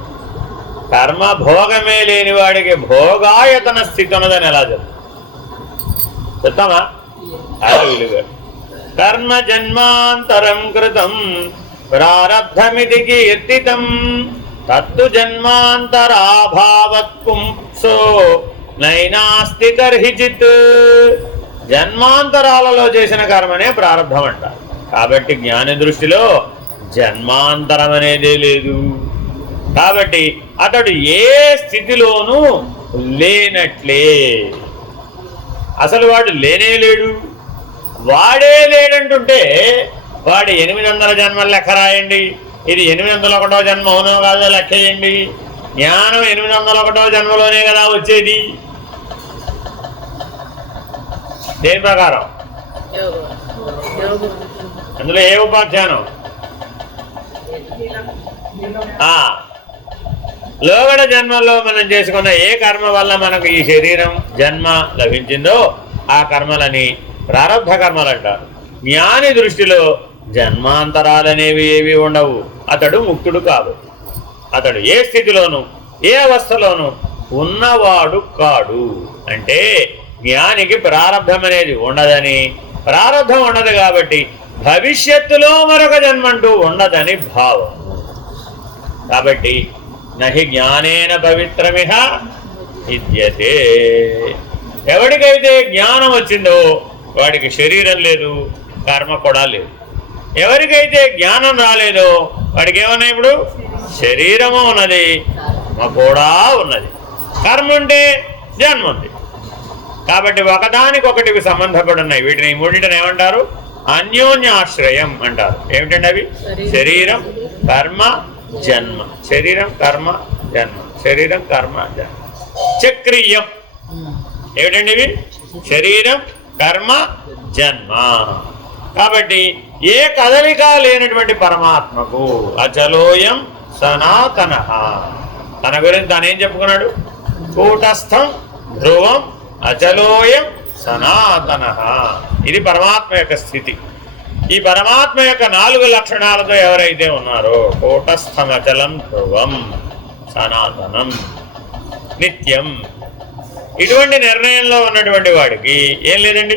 కర్మ భోగమే లేని వాడికి భోగాయతన స్థితి ఉన్నదని ఎలా చెప్తామా? అలా విలుగా కర్మ జన్మాంతరం కృతం ప్రారబ్ధమితి కీర్తితం తత్తు జన్మాంతరాభావత్ పుంసో నైనాస్తి కర్హిచిత్. జన్మాంతరాలలో చేసిన కర్మనే ప్రారబ్ధం అంట. కాబట్టి జ్ఞాని దృష్టిలో జన్మాంతరం అనేదే లేదు. కాబట్టి అతడు ఏ స్థితిలోనూ లేనట్లే. అసలు వాడు లేనే లేడు. వాడే లేడంటుంటే వాడు 800 జన్మలు లెక్క రాయండి. ఇది 801వ జన్మ అవునో కాదో లెక్కేయండి. జ్ఞానం 801వ జన్మలోనే కదా వచ్చేది. దేని ప్రకారం? అందులో ఏ ఉపాఖ్యానం? లోగడ జన్మల్లో మనం చేసుకున్న ఏ కర్మ వల్ల మనకు ఈ శరీరం జన్మ లభించిందో ఆ కర్మలని ప్రారబ్ధ కర్మలు అంటారు. జ్ఞాని దృష్టిలో జన్మాంతరాలనేవి ఏవి ఉండవు. అతడు ముక్తుడు కాదు. అతడు ఏ స్థితిలోనూ ఏ అవస్థలోనూ ఉన్నవాడు కాడు. అంటే జ్ఞానికి ప్రారబ్ధం అనేది ఉండదని, ప్రారబ్ధం ఉండదు కాబట్టి భవిష్యత్తులో మరొక జన్మంటూ ఉండదని భావం. కాబట్టి నహి జ్ఞానేన పవిత్రమిహ విద్యతే. ఎవడికైతే జ్ఞానం వచ్చిందో వాడికి శరీరం లేదు, కర్మ కూడా లేదు. ఎవరికైతే జ్ఞానం రాలేదో వాడికి ఏమన్నా? ఇప్పుడు శరీరము ఉన్నది, కర్మ కూడా ఉన్నది. కర్మ ఉంటే జన్మ ఉంది. కాబట్టి ఒకదానికొకటికి సంబంధపడి ఉన్నాయి. వీటిని మూడింటిని ఏమంటారు? అన్యోన్యాశ్రయం అంటారు. ఏమిటండి అవి? శరీరం, కర్మ, జన్మ. శరీరం, కర్మ, జన్మ. శరీరం, కర్మ, జన్మ. చక్రీయం. ఏమిటండి ఇవి? శరీరం, కర్మ, జన్మ. కాబట్టి ఏ కదలిక లేనటువంటి పరమాత్మకు అచలోయం సనాతన. తన గురించి తానేం చెప్పుకున్నాడు? కూటస్థం ధ్రువం అచలోయం సనాతన. ఇది పరమాత్మ యొక్క స్థితి. ఈ పరమాత్మ యొక్క 4 లక్షణాలతో ఎవరైతే ఉన్నారో కూటస్థమచలం ధ్రువం సనాతనం నిత్యం, ఇటువంటి నిర్ణయంలో ఉన్నటువంటి వాడికి ఏం లేదండి?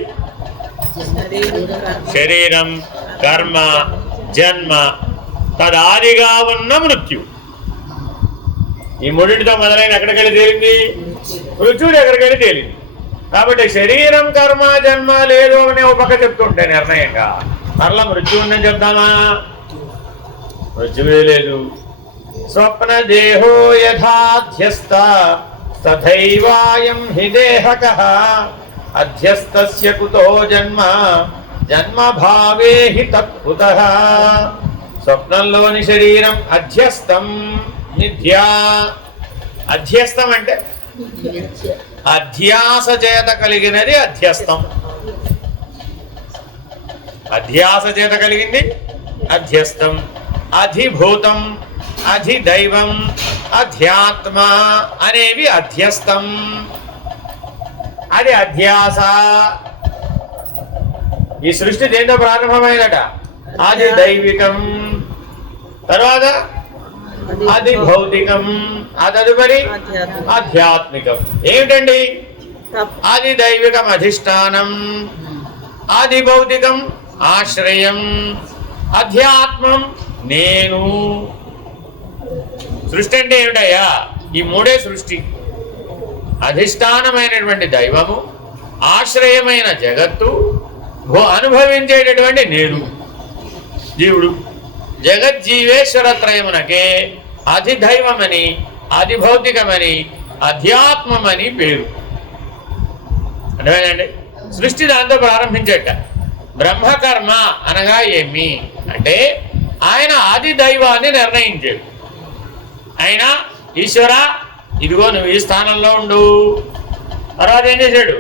శరీరం, కర్మ, జన్మ, తదాదిగా ఉన్న మృత్యు. ఈ మూడింటితో మొదలైన ఎక్కడికెళ్ళి తేలింది? మృత్యుడు ఎక్కడికెళ్ళి తేలింది. కాబట్టి శరీరం, కర్మ, జన్మ లేదు అని ఒక పక్క చెప్తుంటే నిర్ణయంగా మరలా మృత్యు ఉందని చెప్తామా? మృత్యువే లేదు. స్వప్న దేహో యథాధ్యస్థ తథైవాయం హి దేహకః అధ్యస్థస్య కుతో జన్మ జన్మ భావే హి తత్కుతః. స్వప్నంలోని శరీరం అధ్యస్థం మిథ్యా. అధ్యస్థం అంటే అధ్యాస చేత కలిగినది అధ్యస్థం. అధ్యాస చేత కలిగింది అధ్యస్థం. అధిభూతం, అధిదైవం, అధ్యాత్మ అనేవి అధ్యస్థం. అది అధ్యాస. ఈ సృష్టి దేంతో ప్రారంభమైనట? అది దైవికం, తర్వాత అది భౌతికం, తదుపరి ఆధ్యాత్మికం. ఏమిటండి? అది దైవికం అధిష్టానం, అది భౌతికం ఆశ్రయం, అధ్యాత్మం నేను. సృష్టి అంటే ఏమిటయ్యా? ఈ మూడే సృష్టి. అధిష్టానమైనటువంటి దైవము, ఆశ్రయమైన జగత్తు, అనుభవించేటటువంటి నేను జీవుడు. జగజ్జీవేశ్వరత్రయమునకే అధిదైవమని, అధిభౌతికమని, అధ్యాత్మమని పేరు. అర్థమేనండి? సృష్టి దాంతో ప్రారంభించేట. బ్రహ్మకర్మ అనగా ఏమి అంటే ఆయన ఆది దైవాన్ని నిర్ణయించాడు. ఆయన ఈశ్వర ఇదిగో నువ్వు ఈ స్థానంలో ఉండు. తర్వాత ఏం చేశాడు?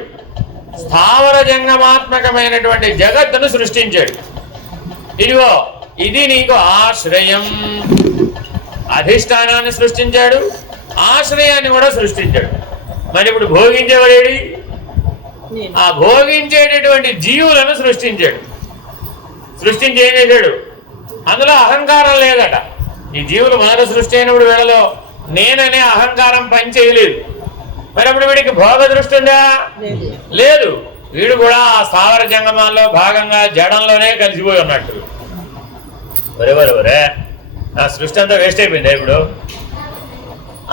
స్థావర జంగమాత్మకమైనటువంటి జగత్తును సృష్టించాడు. ఇదిగో ఇది నీకు ఆశ్రయం. అధిష్టానాన్ని సృష్టించాడు, ఆశ్రయాన్ని కూడా సృష్టించాడు. మరి ఇప్పుడు భోగించేవాడేడి? ఆ భోగించేటటువంటి జీవులను సృష్టించాడు. సృష్టించి ఏం చేశాడు? అందులో అహంకారం లేదట. ఈ జీవులు మొదట సృష్టి అయినప్పుడు వీళ్ళలో నేననే అహంకారం పని చేయలేదు. మరి అప్పుడు వీడికి భోగ దృష్టి ఉందా? లేదు. వీడు కూడా ఆ స్థావర జంగమాల్లో భాగంగా జడంలోనే కలిసిపోయి ఉన్నట్టు. ఒరే ఆ సృష్టి అంతా వేస్ట్ అయిపోయింది. ఇప్పుడు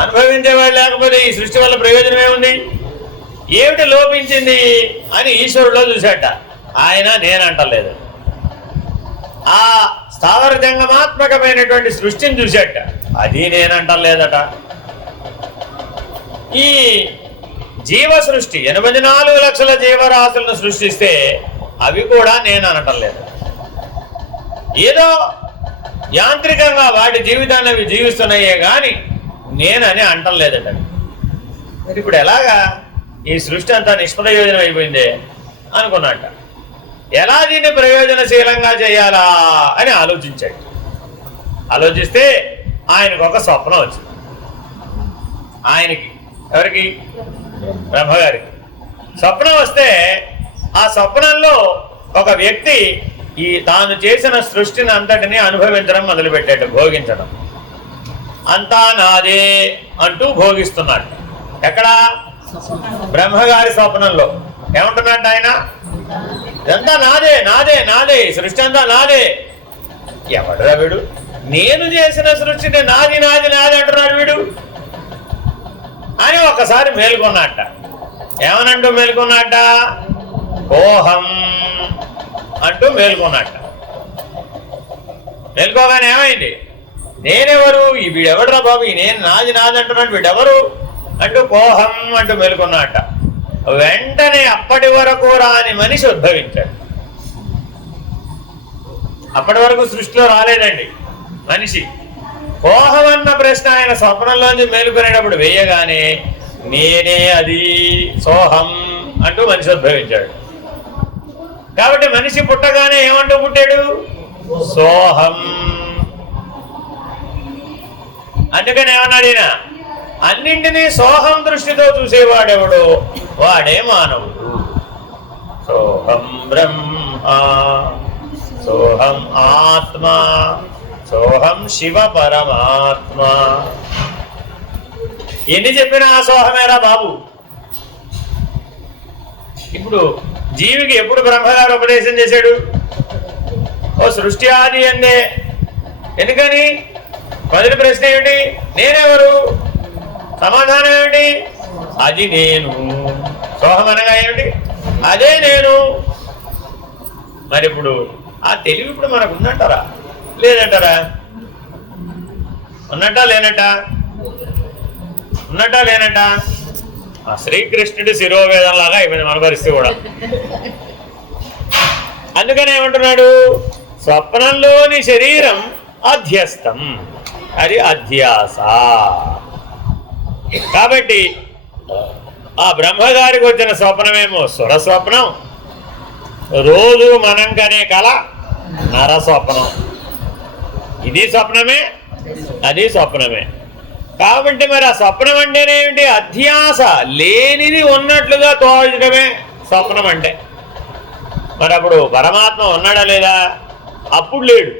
అనుభవించేవాడు లేకపోతే ఈ సృష్టి వల్ల ప్రయోజనం ఏముంది? ఏమిటి లోపించింది అని ఈశ్వరులో చూశాట. ఆయన నేనంటలేదు. ఆ స్థావర జంగమాత్మకమైనటువంటి సృష్టిని చూశాట. అది నేనంటలేదట. ఈ జీవ సృష్టి 84 లక్షల జీవరాశులను సృష్టిస్తే అవి కూడా నేను అనటం లేదు. ఏదో యాంత్రికంగా వాటి జీవితాన్ని అవి జీవిస్తున్నాయే కానీ నేనని అంటం లేదట. మరి ఇప్పుడు ఎలాగా ఈ సృష్టి అంతా నిష్ప్రయోజనం అయిపోయిందే అనుకున్నట్ట. ఎలా దీన్ని ప్రయోజనశీలంగా చేయాలా అని ఆలోచించాడు. ఆలోచిస్తే ఆయనకు ఒక స్వప్నం వచ్చింది. ఆయనకి, ఎవరికి? బ్రహ్మగారికి స్వప్నం వస్తే ఆ స్వప్నంలో ఒక వ్యక్తి ఈ తాను చేసిన సృష్టిని అంతటిని అనుభవించడం మొదలుపెట్టాడు. భోగించడం. అంతా నాదే అంటూ భోగిస్తున్నాడు. ఎక్కడ? బ్రహ్మగారి స్వప్నంలో. ఏమంటున్నాడు ఆయన? ఇదంతా నాదే, నాదే, నాదే, సృష్టి అంతా నాదే. ఎవడురా వీడు? నేను చేసిన సృష్టిని నాది, నాది, నాది అంటున్నాడు వీడు అని ఒక్కసారి మేల్కొన్నట్ట. ఏమనంటూ మేల్కొన్నట్ట? ఓహం అంటూ మేల్కొన్నట్ట. మేల్కోగానే ఏమైంది? నేనెవరు? వీడెవడరా బాబు? నేను నాది నాది అంటున్నాడు, వీడెవరు అంటూ కోహం అంటూ మేల్కొన్నట్ట. వెంటనే అప్పటి వరకు రాని మనిషి ఉద్భవించాడు. అప్పటి వరకు సృష్టిలో రాలేదండి మనిషి. కోహమన్న ప్రశ్న ఆయన స్వప్నంలోంచి మేలుకొనేటప్పుడు వేయగానే నేనే అది సోహం అంటూ మనిషి ఉద్భవించాడు. కాబట్టి మనిషి పుట్టగానే ఏమంటూ పుట్టాడు? సోహం. అందుకని ఏమన్నాడు ఈయన? అన్నింటినీ సోహం దృష్టితో చూసేవాడెవడో వాడే మానవుడు. సోహం బ్రహ్మ, సోహం ఆత్మ, సోహం శివ పరమాత్మ. ఎన్ని చెప్పినా ఆ సోహమేరా బాబు. ఇప్పుడు జీవికి ఎప్పుడు బ్రహ్మగారు ఉపదేశం చేశాడు? ఓ సృష్టి ఆది అందే. ఎందుకని? మొదటి ప్రశ్న ఏమిటి? నేనెవరు? సమాధానం ఏమిటి? అది నేను. సోహం అనగా ఏమిటి? అదే నేను. మరి ఇప్పుడు ఆ తెలివి ఇప్పుడు మనకు ఉందంటారా లేదంటారా? ఉన్నట్టా లేనట్ట? ఉన్నట్టా లేనట్ట? ఆ శ్రీకృష్ణుడి శిరోవేదంలాగా అయిపోయింది మన పరిస్థితి కూడా. అందుకని ఏమంటున్నాడు? స్వప్నంలోని శరీరం అధ్యస్థం, అది అధ్యాస. కాబట్టి ఆ బ్రహ్మగారికి వచ్చిన స్వప్నమేమో సురస్వప్నం, రోజు మనం కనే కళ నరస్వప్నం. ఇది స్వప్నమే, అది స్వప్నమే. కాబట్టి మరి ఆ స్వప్నం అంటేనేమిటి? అధ్యాస, లేనిది ఉన్నట్లుగా తోచడమే స్వప్నం అంటే. మరి అప్పుడు పరమాత్మ ఉన్నాడా లేదా? అప్పుడు లేడు.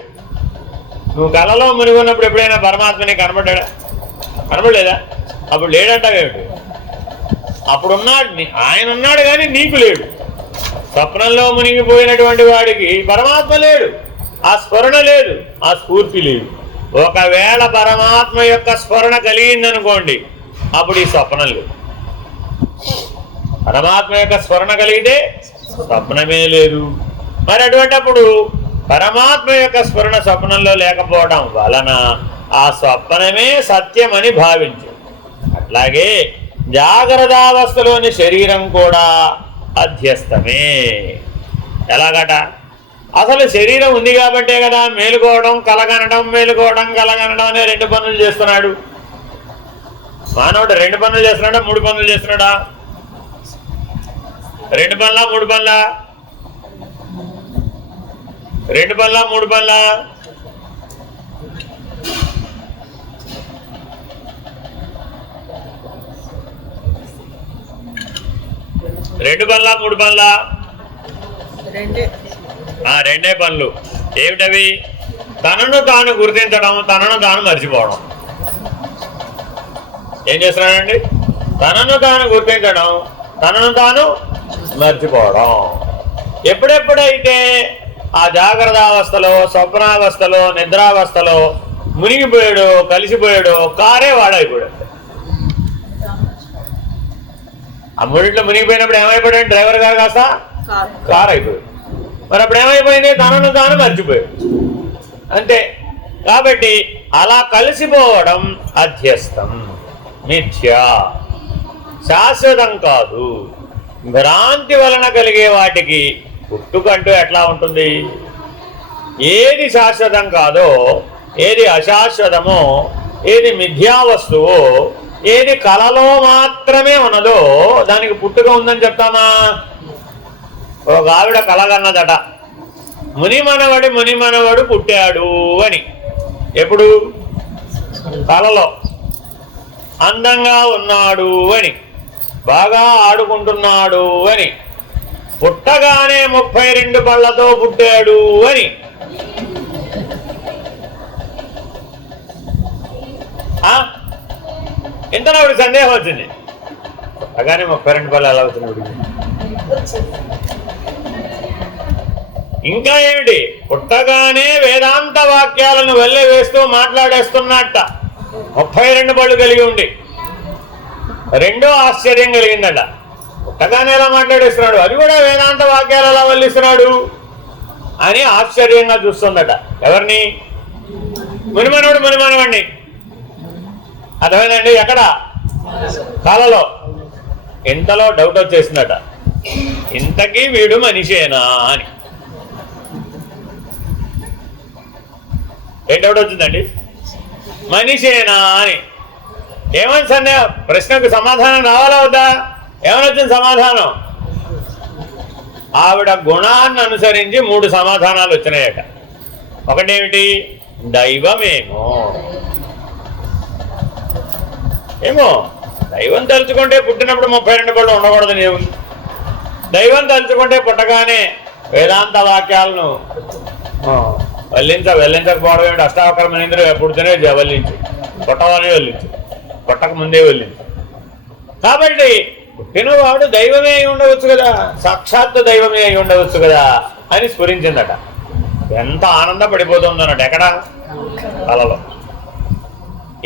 నువ్వు కళలో మునిగున్నప్పుడు ఎప్పుడైనా పరమాత్మని కనబడ్డా? కనబడలేదా? అప్పుడు లేడంటావేమిటి? అప్పుడు ఉన్నాడు, ఆయన ఉన్నాడు కానీ నీకు లేడు. స్వప్నంలో మునిగిపోయినటువంటి వాడికి పరమాత్మ లేడు, ఆ స్మరణ లేదు, ఆ స్ఫూర్తి లేదు. ఒకవేళ పరమాత్మ యొక్క స్మరణ కలిగిందనుకోండి, అప్పుడు ఈ స్వప్నం లేదు. పరమాత్మ యొక్క స్మరణ కలిగితే స్వప్నమే లేదు. మరి అటువంటిప్పుడు పరమాత్మ యొక్క స్మరణ స్వప్నంలో లేకపోవడం వలన ఆ స్వప్నమే సత్యమని భావించు. అట్లాగే జాగ్రత్తావస్థలోని శరీరం కూడా అధ్యస్థమే. ఎలాగట? అసలు శరీరం ఉంది కాబట్టే కదా మేలుకోవడం కలగనడం, మేలుకోవడం కలగనడం అనే 2 పనులు చేస్తున్నాడు మానవుడు. 2 పనులు చేస్తున్నాడా? 3 పనులు చేస్తున్నాడా? 2 పనులా 3 పనులా? 2 పనులా 3 పనులా? 2 పనులా 3 పనులా? 2 పనులు. ఏమిటవి? తనను తాను గుర్తించడం, తనను తాను మర్చిపోవడం. ఏం చేస్తున్నాడండి? తనను తాను గుర్తించడం, తనను తాను మర్చిపోవడం. ఎప్పుడెప్పుడైతే ఆ జాగ్రత్త అవస్థలో, స్వప్నావస్థలో, నిద్రావస్థలో మునిగిపోయాడు, కలిసిపోయాడు, కారే వాడైపోయాడు. ఆ మూడింట్లో మునిగిపోయినప్పుడు ఏమైపోయాడు? డ్రైవర్ గారు కాస్త కారు అయిపోయాడు. మరి అప్పుడు ఏమైపోయింది? తనను తాను మర్చిపోయాడు. అంతే. కాబట్టి అలా కలిసిపోవడం అధ్యస్థం, మిథ్యా, శాశ్వతం కాదు. భ్రాంతి వలన కలిగే వాటికి పుట్టుకంటూ ఎట్లా ఉంటుంది? ఏది శాశ్వతం కాదో, ఏది అశాశ్వతమో, ఏది మిథ్యా వస్తువో, ఏది కళలో మాత్రమే ఉన్నదో దానికి పుట్టుక ఉందని చెప్తామా? ఒక ఆవిడ కలగన్నదట, మునిమనవడు పుట్టాడు అని. ఎప్పుడు? కళలో. అందంగా ఉన్నాడు అని, బాగా ఆడుకుంటున్నాడు అని, పుట్టగానే 32 పళ్ళతో పుట్టాడు అని. ఇంతలో ఆవిడ సందేహం వచ్చింది, పుట్టగానే 32 పళ్ళు ఎలా అవుతుంది? ఇంకా ఏమిటి? పుట్టగానే వేదాంత వాక్యాలను వెళ్ళే వేస్తూ మాట్లాడేస్తున్నట్ట. 32 పళ్ళు కలిగి ఉండి రెండో ఆశ్చర్యం కలిగిందట. పుట్టగానే ఎలా మాట్లాడేస్తున్నాడు, అది కూడా వేదాంత వాక్యాలు ఎలా వల్లిస్తున్నాడు అని ఆశ్చర్యంగా చూస్తుందట. ఎవరిని? మునిమనవాడిని. అర్థమైందండి? ఎక్కడ? కళలో. ఇంతలో డౌట్ వచ్చేసిందట, ఇంతకీ వీడు మనిషేనా అని. ఏం డౌట్ వచ్చిందండి? మనిషేనా అని. ఏమని సందేహం? ప్రశ్నకు సమాధానం రావాలా వద్దా? ఏమని వచ్చింది సమాధానం? ఆవిడ గుణాన్ని అనుసరించి 3 సమాధానాలు వచ్చినాయట. ఒకటేమిటి? దైవమేమో. ఏమో దైవం తలుచుకుంటే పుట్టినప్పుడు 32 పళ్ళు ఉండకూడదు నీవు. దైవం తలుచుకుంటే పుట్టగానే వేదాంత వాక్యాలను వెల్లించకపోవడం ఏమిటి? అష్టావకరమనేంద్రుడు పుడితేనే వల్లించు, పుట్టవనే వల్లించు, పుట్టక ముందే వల్లించు. కాబట్టి పుట్టినవాడు దైవమే అయి ఉండవచ్చు కదా, సాక్షాత్తు దైవమే అయి ఉండవచ్చు కదా అని స్ఫురించిందట. ఎంత ఆనందపడిపోతుందన్నట. ఎక్కడ? కలలో.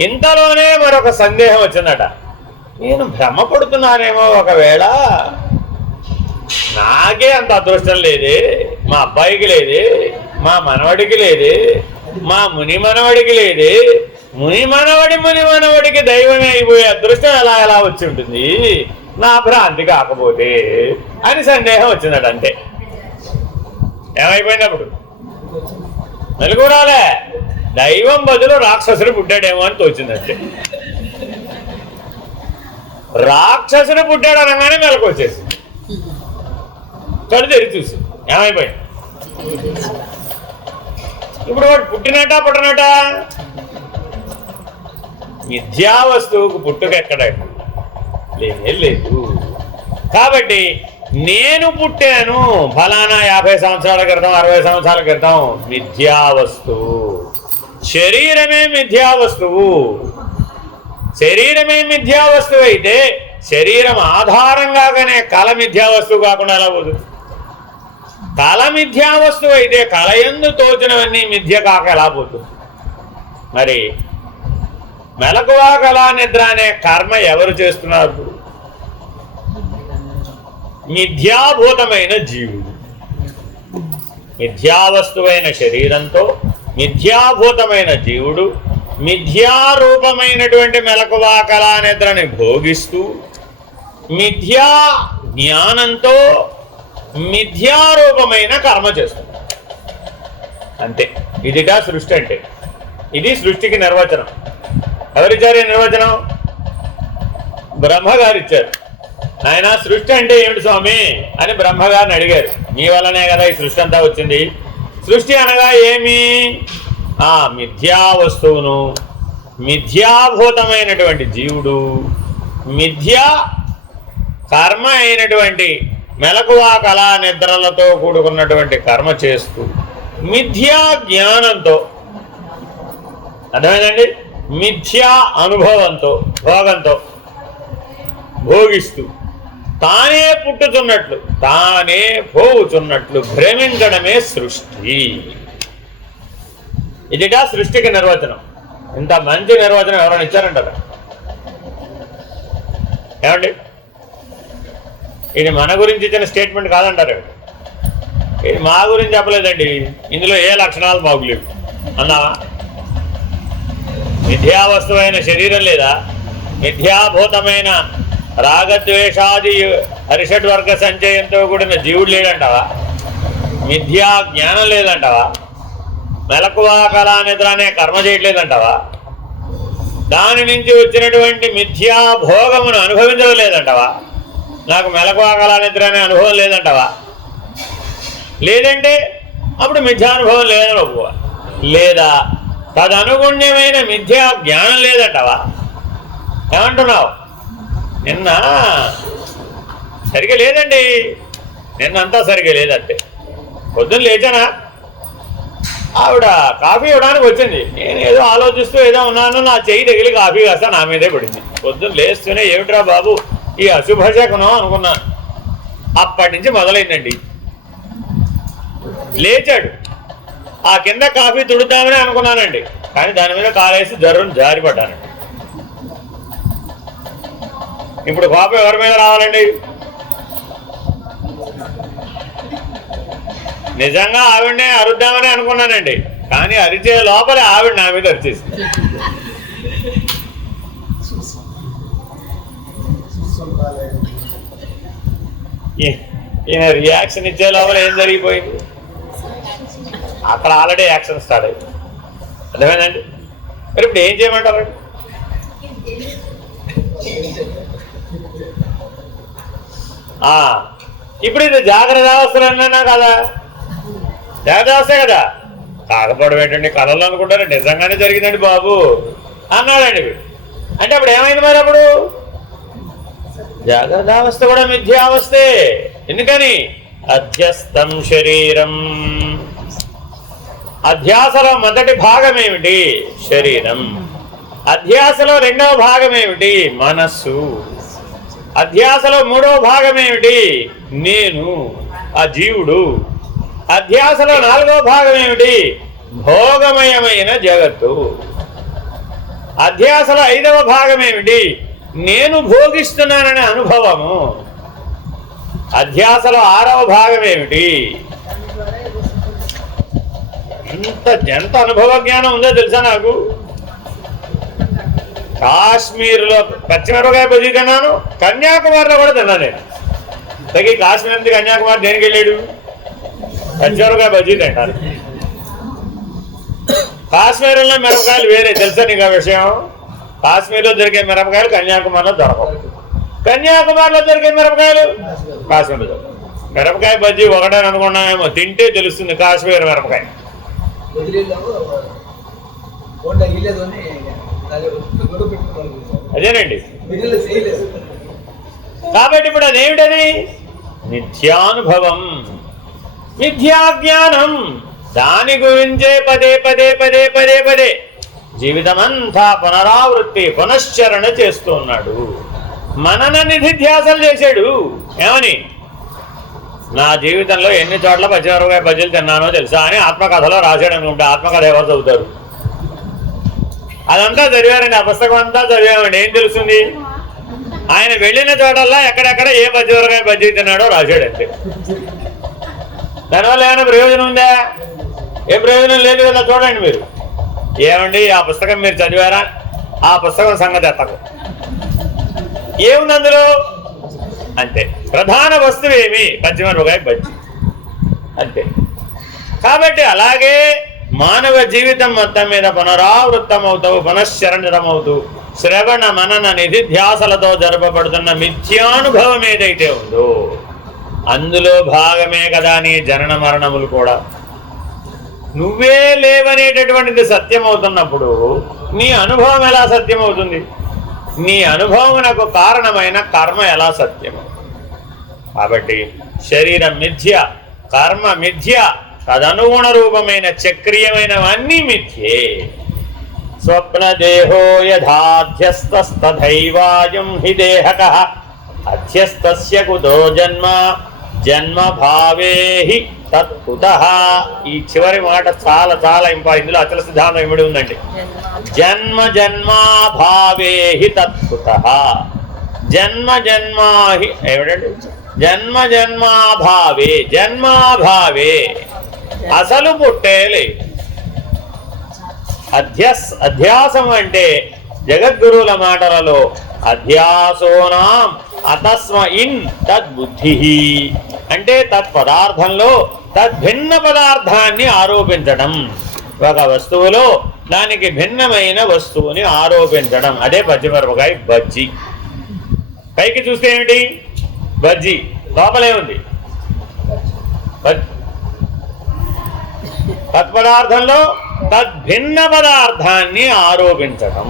ఇంతలోనే మరొక సందేహం వచ్చిందట, నేను భ్రమపడుతున్నానేమో, ఒకవేళ నాకే అంత అదృష్టం లేదే, మా అబ్బాయికి లేదే, మా మనవడికి లేదే, మా ముని మనవడికి లేదే, ముని మనవడికి దైవమే అయిపోయే అదృష్టం ఎలా వచ్చి ఉంటుంది నా భ్రాంతి కాకపోతే అని సందేహం వచ్చిందట. అంతే. ఏమైపోయినప్పుడు మెలకురాలే, దైవం బదులు రాక్షసుడు పుట్టాడేమో అని తోచిందంటే. రాక్షసుడు పుట్టాడు అనగానే మెలకు వచ్చేసింది. కళ్ళు తెరిచి చూసి ఏమైపోయింది? ఇప్పుడు వాడు పుట్టినట పుట్టనట? మిథ్యా వస్తువుకు పుట్టుక ఎక్కడ? లేదు. కాబట్టి నేను పుట్టాను ఫలానా 50 సంవత్సరాల క్రితం, 60 సంవత్సరాల క్రితం, మిథ్యా వస్తువు. శరీరమే మిథ్యా వస్తువు. శరీరమే మిథ్యా వస్తువు అయితే శరీరం ఆధారంగానే కళ మిథ్యా వస్తువు కాకుండా ఎలా పోతుంది? కళ మిథ్యా వస్తువు అయితే కళయందు తోచినవన్నీ మిథ్య కాక ఎలా పోతుంది? మరి మెలకువా కళా నిద్ర అనే కర్మ ఎవరు చేస్తున్నారు? మిథ్యాభూతమైన జీవుడు. మిథ్యావస్తువైన శరీరంతో మిథ్యాభూతమైన జీవుడు మిథ్యారూపమైనటువంటి మెలకువా కళా నిద్రని భోగిస్తూ మిథ్యా జ్ఞానంతో మిథ్యారూపమైన కర్మ చేస్తుంది. అంతే. ఇదిగా సృష్టి అంటే. ఇది సృష్టికి నిర్వచనం. ఎవరిచ్చారు ఈ నిర్వచనం? బ్రహ్మగారు ఇచ్చారు. ఆయన సృష్టి అంటే ఏమిటి స్వామి అని బ్రహ్మగారిని అడిగారు. మీ వల్లనే కదా ఈ సృష్టి అంతా వచ్చింది. సృష్టి అనగా ఏమి? ఆ మిథ్యా వస్తువును, మిథ్యాభూతమైనటువంటి జీవుడు, మిథ్యా కర్మ అయినటువంటి మెలకువా కళా నిద్రలతో కూడుకున్నటువంటి కర్మ చేస్తూ మిథ్యా జ్ఞానంతో, అర్థమైందండి, మిథ్యా అనుభవంతో, భోగంతో భోగిస్తూ తానే పుట్టుచున్నట్లు తానే పోవుచున్నట్లు భ్రమించడమే సృష్టి. ఇదిగా సృష్టికి నిర్వచనం. ఇంత మంచి నిర్వచనం ఎవరైనా ఇచ్చారంటారా? ఏమండి? ఇది మన గురించి ఇచ్చిన స్టేట్మెంట్ కాదంటారు. ఇది మా గురించి చెప్పలేదండి. ఇందులో ఏ లక్షణాలు మాకు లేవు అన్నావా? మిథ్యావస్తువైన శరీరం లేదా? మిథ్యాభూతమైన రాగద్వేషాది హరిషడ్వర్గ సంచయంతో కూడిన జీవుడు లేదంటావా? మిథ్యా జ్ఞానం లేదంటావా? మెలకువా కళా నిద్ర అనే కర్మ చేయట్లేదంటావా? దాని నుంచి వచ్చినటువంటి మిథ్యా భోగమును అనుభవించడం లేదంటావా? నాకు మెలకువా కళా నిద్ర అనే అనుభవం లేదంటావా? లేదంటే అప్పుడు మిథ్యానుభవం లేదని ఒప్పుకో. లేదా తదనుగుణ్యమైన మిథ్యా జ్ఞానం లేదంటావా? ఏమంటున్నావు? నిన్న సరిగా లేదండి, నిన్నంతా సరిగా లేదంటే. పొద్దున్న లేచానా, ఆవిడ కాఫీ ఇవ్వడానికి వచ్చింది. నేను ఏదో ఆలోచిస్తూ ఏదో ఉన్నాను, నా చెయ్యి తగిలి కాఫీ కాస్త నా మీదే పడింది. పొద్దున్న లేస్తూనే ఏమిట్రా బాబు ఈ అశుభశకనం అనుకున్నాను. అప్పటి నుంచి మొదలైందండి. లేచాడు, ఆ కింద కాఫీ తుడుద్దామని అనుకున్నానండి, కానీ దాని మీద కాలేసి జారిపడ్డానండి. ఇప్పుడు కోపం ఎవరి మీద రావాలండి? నిజంగా ఆవిడనే అరుద్దామని అనుకున్నానండి, కానీ అరిచే లోపలే ఆవిడ నా మీద అరిచేసింది. ఈయన రియాక్షన్ ఇచ్చే లోపల ఏం జరిగిపోయింది, అక్కడ ఆల్రెడీ యాక్షన్ స్టార్ట్ అయింది. అర్థమైందండి? మరి ఇప్పుడు ఏం చేయమంటారండి? ఇప్పుడు ఇది జాగ్రత్త అవస్థలు అన్నా కదా, జాగ్రత్త అవస్థే కదా. కాకపోవడం ఏంటండి, కళల్లో అనుకుంటారు నిజంగానే జరిగిందండి బాబు అన్నాడండి. అంటే అప్పుడు ఏమైంది మరి? అప్పుడు జాగ్రత్త అవస్థ కూడా మిథ్యావస్థే. ఎందుకని? అధ్యస్థం శరీరం. అధ్యాసలో మొదటి భాగం ఏమిటి? శరీరం. అధ్యాసలో రెండవ భాగం ఏమిటి? మనస్సు. అధ్యాసలో మూడవ భాగం ఏమిటి? నేను, ఆ జీవుడు. అధ్యాసలో నాలుగవ భాగం ఏమిటి? భోగమయమైన జగత్తు. అధ్యాసలో ఐదవ భాగం ఏమిటి? నేను భోగిస్తున్నాననే అనుభవము. అధ్యాసలో ఆరవ భాగం ఏమిటి? ఎంత అనుభవ జ్ఞానం ఉందో తెలుసా నాకు. కాశ్మీర్లో పచ్చిమిరపకాయ బజ్జీ తిన్నాను, కన్యాకుమారిలో కూడా తిన్నాను నేను. తగ్గి కాశ్మీర్ నుంచి కన్యాకుమారి దేనికి వెళ్ళాడు? పచ్చిమిరపకాయ బజ్జీ తింటాను. కాశ్మీర్లో మిరపకాయలు వేరే, తెలుసా నీకు ఆ విషయం? కాశ్మీర్లో దొరికే మిరపకాయలు కన్యాకుమారిలో దొరకవు, కన్యాకుమారిలో దొరికే మిరపకాయలు కాశ్మీర్లో దొరకవు. మిరపకాయ బజ్జీ ఒకటే అనుకున్నామేమో, తింటే తెలుస్తుంది కాశ్మీర్ మిరపకాయ. అదేనండి. కాబట్టి ఇప్పుడు అదేమిటది? నిత్యానుభవం, మిథ్యాజ్ఞానం. దాని గురించే పదే పదే పదే పదే పదే జీవితమంతా పునరావృత్తి, పునశ్చరణ చేస్తూ ఉన్నాడు. మనన నిధిధ్యాసలు చేశాడు. ఏమని? నా జీవితంలో ఎన్ని చోట్ల పచ్చిమిరపకాయ బజ్జీలు తిన్నానో తెలుసా అని ఆత్మకథలో రాశాడు అనుకుంటే. ఆత్మకథ ఎవరు చదువుతారు? అదంతా చదివారండి, ఆ పుస్తకం అంతా చదివామండి. ఏం తెలుస్తుంది? ఆయన వెళ్ళిన చోటల్లా ఎక్కడెక్కడ ఏ పచ్చిమిరపకాయ బజ్జీ తిన్నాడో రాశాడు అంతే. దానివల్ల ఏమైనా ప్రయోజనం ఉందా? ఏ ప్రయోజనం లేదు కదా. చూడండి మీరు. ఏమండి ఆ పుస్తకం మీరు చదివారా? ఆ పుస్తకం సంగతి ఎత్తకు. ఏముంది అందులో? అంతే. ప్రధాన వస్తువు ఏమి? పచ్చిమిరపకాయ బజ్జీ అంతే. కాబట్టి అలాగే మానవ జీవితం మొత్తం మీద పునరావృత్తమవుతూ, పునశ్చరణమవుతూ, శ్రవణ మనన నిధిధ్యాసలతో జరపబడుతున్న మిథ్యానుభవం ఏదైతే ఉందో అందులో భాగమే కదా నీ జనన మరణములు కూడా. నువ్వే లేవనేటటువంటిది సత్యం అవుతున్నప్పుడు నీ అనుభవం ఎలా సత్యం అవుతుంది? నీ అనుభవమునకు కారణమైన కర్మ ఎలా సత్యం? కాబట్టి శరీరం మిథ్య, కర్మ మిథ్య, తదనుగుణ రూపమైన చక్రీయమైనవన్నీ మిథ్యే. స్వప్నదేహో యథాధ్యస్తస్తథైవాయం హి దేహకః అధ్యస్తస్య కుతో జన్మ జన్మ భావే హి తత్కుతః. ఈ చివరి మాట చాలా చాలా ఇంపార్టెంట్. ఇందులో అచల సిద్ధాంతం ఇమిడి ఉందండి. జన్మ జన్మాభావే హి తత్కుతః. జన్మ జన్మాహి ఏమిటండి? జన్మ జన్మాభావే, జన్మాభావే అసలు పుట్టేలే. అధ్యాసం అంటే జగద్గురువుల మాటలలో అధ్యాసోనాం అతస్మ ఇన్ తద్బుద్ధి అంటే తత్పదార్థంలో తద్భిన్న పదార్థాన్ని ఆరోపించడం. ఒక వస్తువులో దానికి భిన్నమైన వస్తువుని ఆరోపించడం. అదే పచ్చిమిరపకాయ బజ్జీ. పైకి చూస్తే ఏమిటి? బజ్జీ. లోపలే ఉంది తత్పదార్థంలో తద్భిన్న పదార్థాన్ని ఆరోపించడం.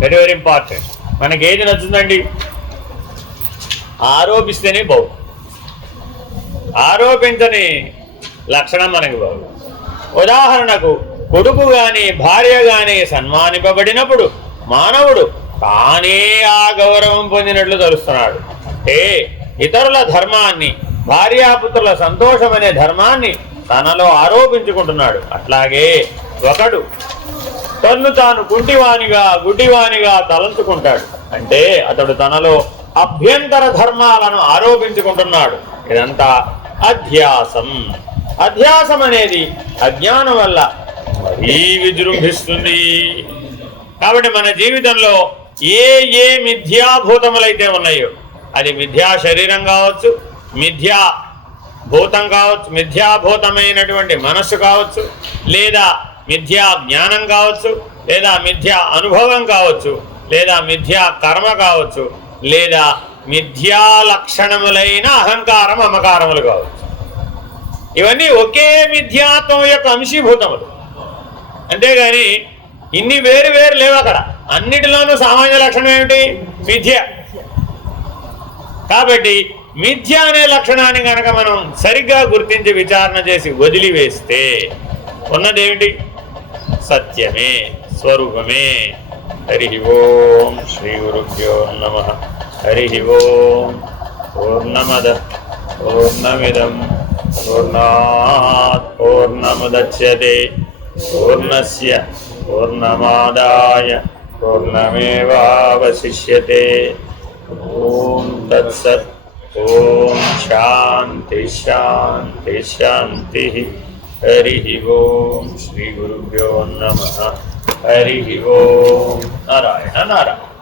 Very very important. మనకి ఏది నచ్చుతుందండి? ఆరోపిస్తేనే బాగు. ఆరోపించని లక్షణం మనకి బాగు. ఉదాహరణకు కొడుకు గాని భార్య గాని సన్మానింపబడినప్పుడు మానవుడు తానే ఆ గౌరవం పొందినట్లు తలుస్తున్నాడు. అంటే ఇతరుల ధర్మాన్ని, భార్యాపుత్రుల సంతోషం అనే ధర్మాన్ని తనలో ఆరోపించుకుంటున్నాడు. అట్లాగే ఒకడు తన్ను తాను గుడ్డివానిగా తలంచుకుంటాడు. అంటే అతడు తనలో అభ్యంతర ధర్మాలను ఆరోపించుకుంటున్నాడు. ఇదంతా అధ్యాసం. అధ్యాసం అనేది అజ్ఞానం వల్ల మరీ విజృంభిస్తుంది. కాబట్టి మన జీవితంలో ఏ ఏ మిథ్యాభూతములైతే ఉన్నాయో, అది మిథ్యా శరీరం కావచ్చు, మిథ్యా భూతం కావచ్చు, మిథ్యాభూతమైనటువంటి మనస్సు కావచ్చు, లేదా మిథ్యా జ్ఞానం కావచ్చు, లేదా మిథ్యా అనుభవం కావచ్చు, లేదా మిథ్యా కర్మ కావచ్చు, లేదా మిథ్యా లక్షణములైన అహంకారం మమకారములు కావచ్చు. ఇవన్నీ ఒకే మిథ్యాత్వం యొక్క అంశీభూతములు. అంతేగాని ఇన్ని వేరు వేరు లేవు అక్కడ. అన్నిటిలోనూ సామాన్య లక్షణం ఏమిటి? మిథ్య. కాబట్టి మిథ్య అనే లక్షణాన్ని కనుక మనం సరిగ్గా గుర్తించి విచారణ చేసి వదిలివేస్తే ఉన్నదేమిటి? సత్యమే, స్వరూపమే. హరి ఓం శ్రీ గురుభ్యో నమః. హరి ఓం. పూర్ణమద పూర్ణమిదం పూర్ణాత్ పూర్ణముదచ్యతే పూర్ణస్య పూర్ణమాదాయ పూర్ణమేవావశిష్యతే. ఓం తత్సత్. ఓం శాంతి శాంతి శాంతి. హరి ఓం శ్రీ గురుభ్యో నమః. హరి ఓం. నారాయణ నారాయణ.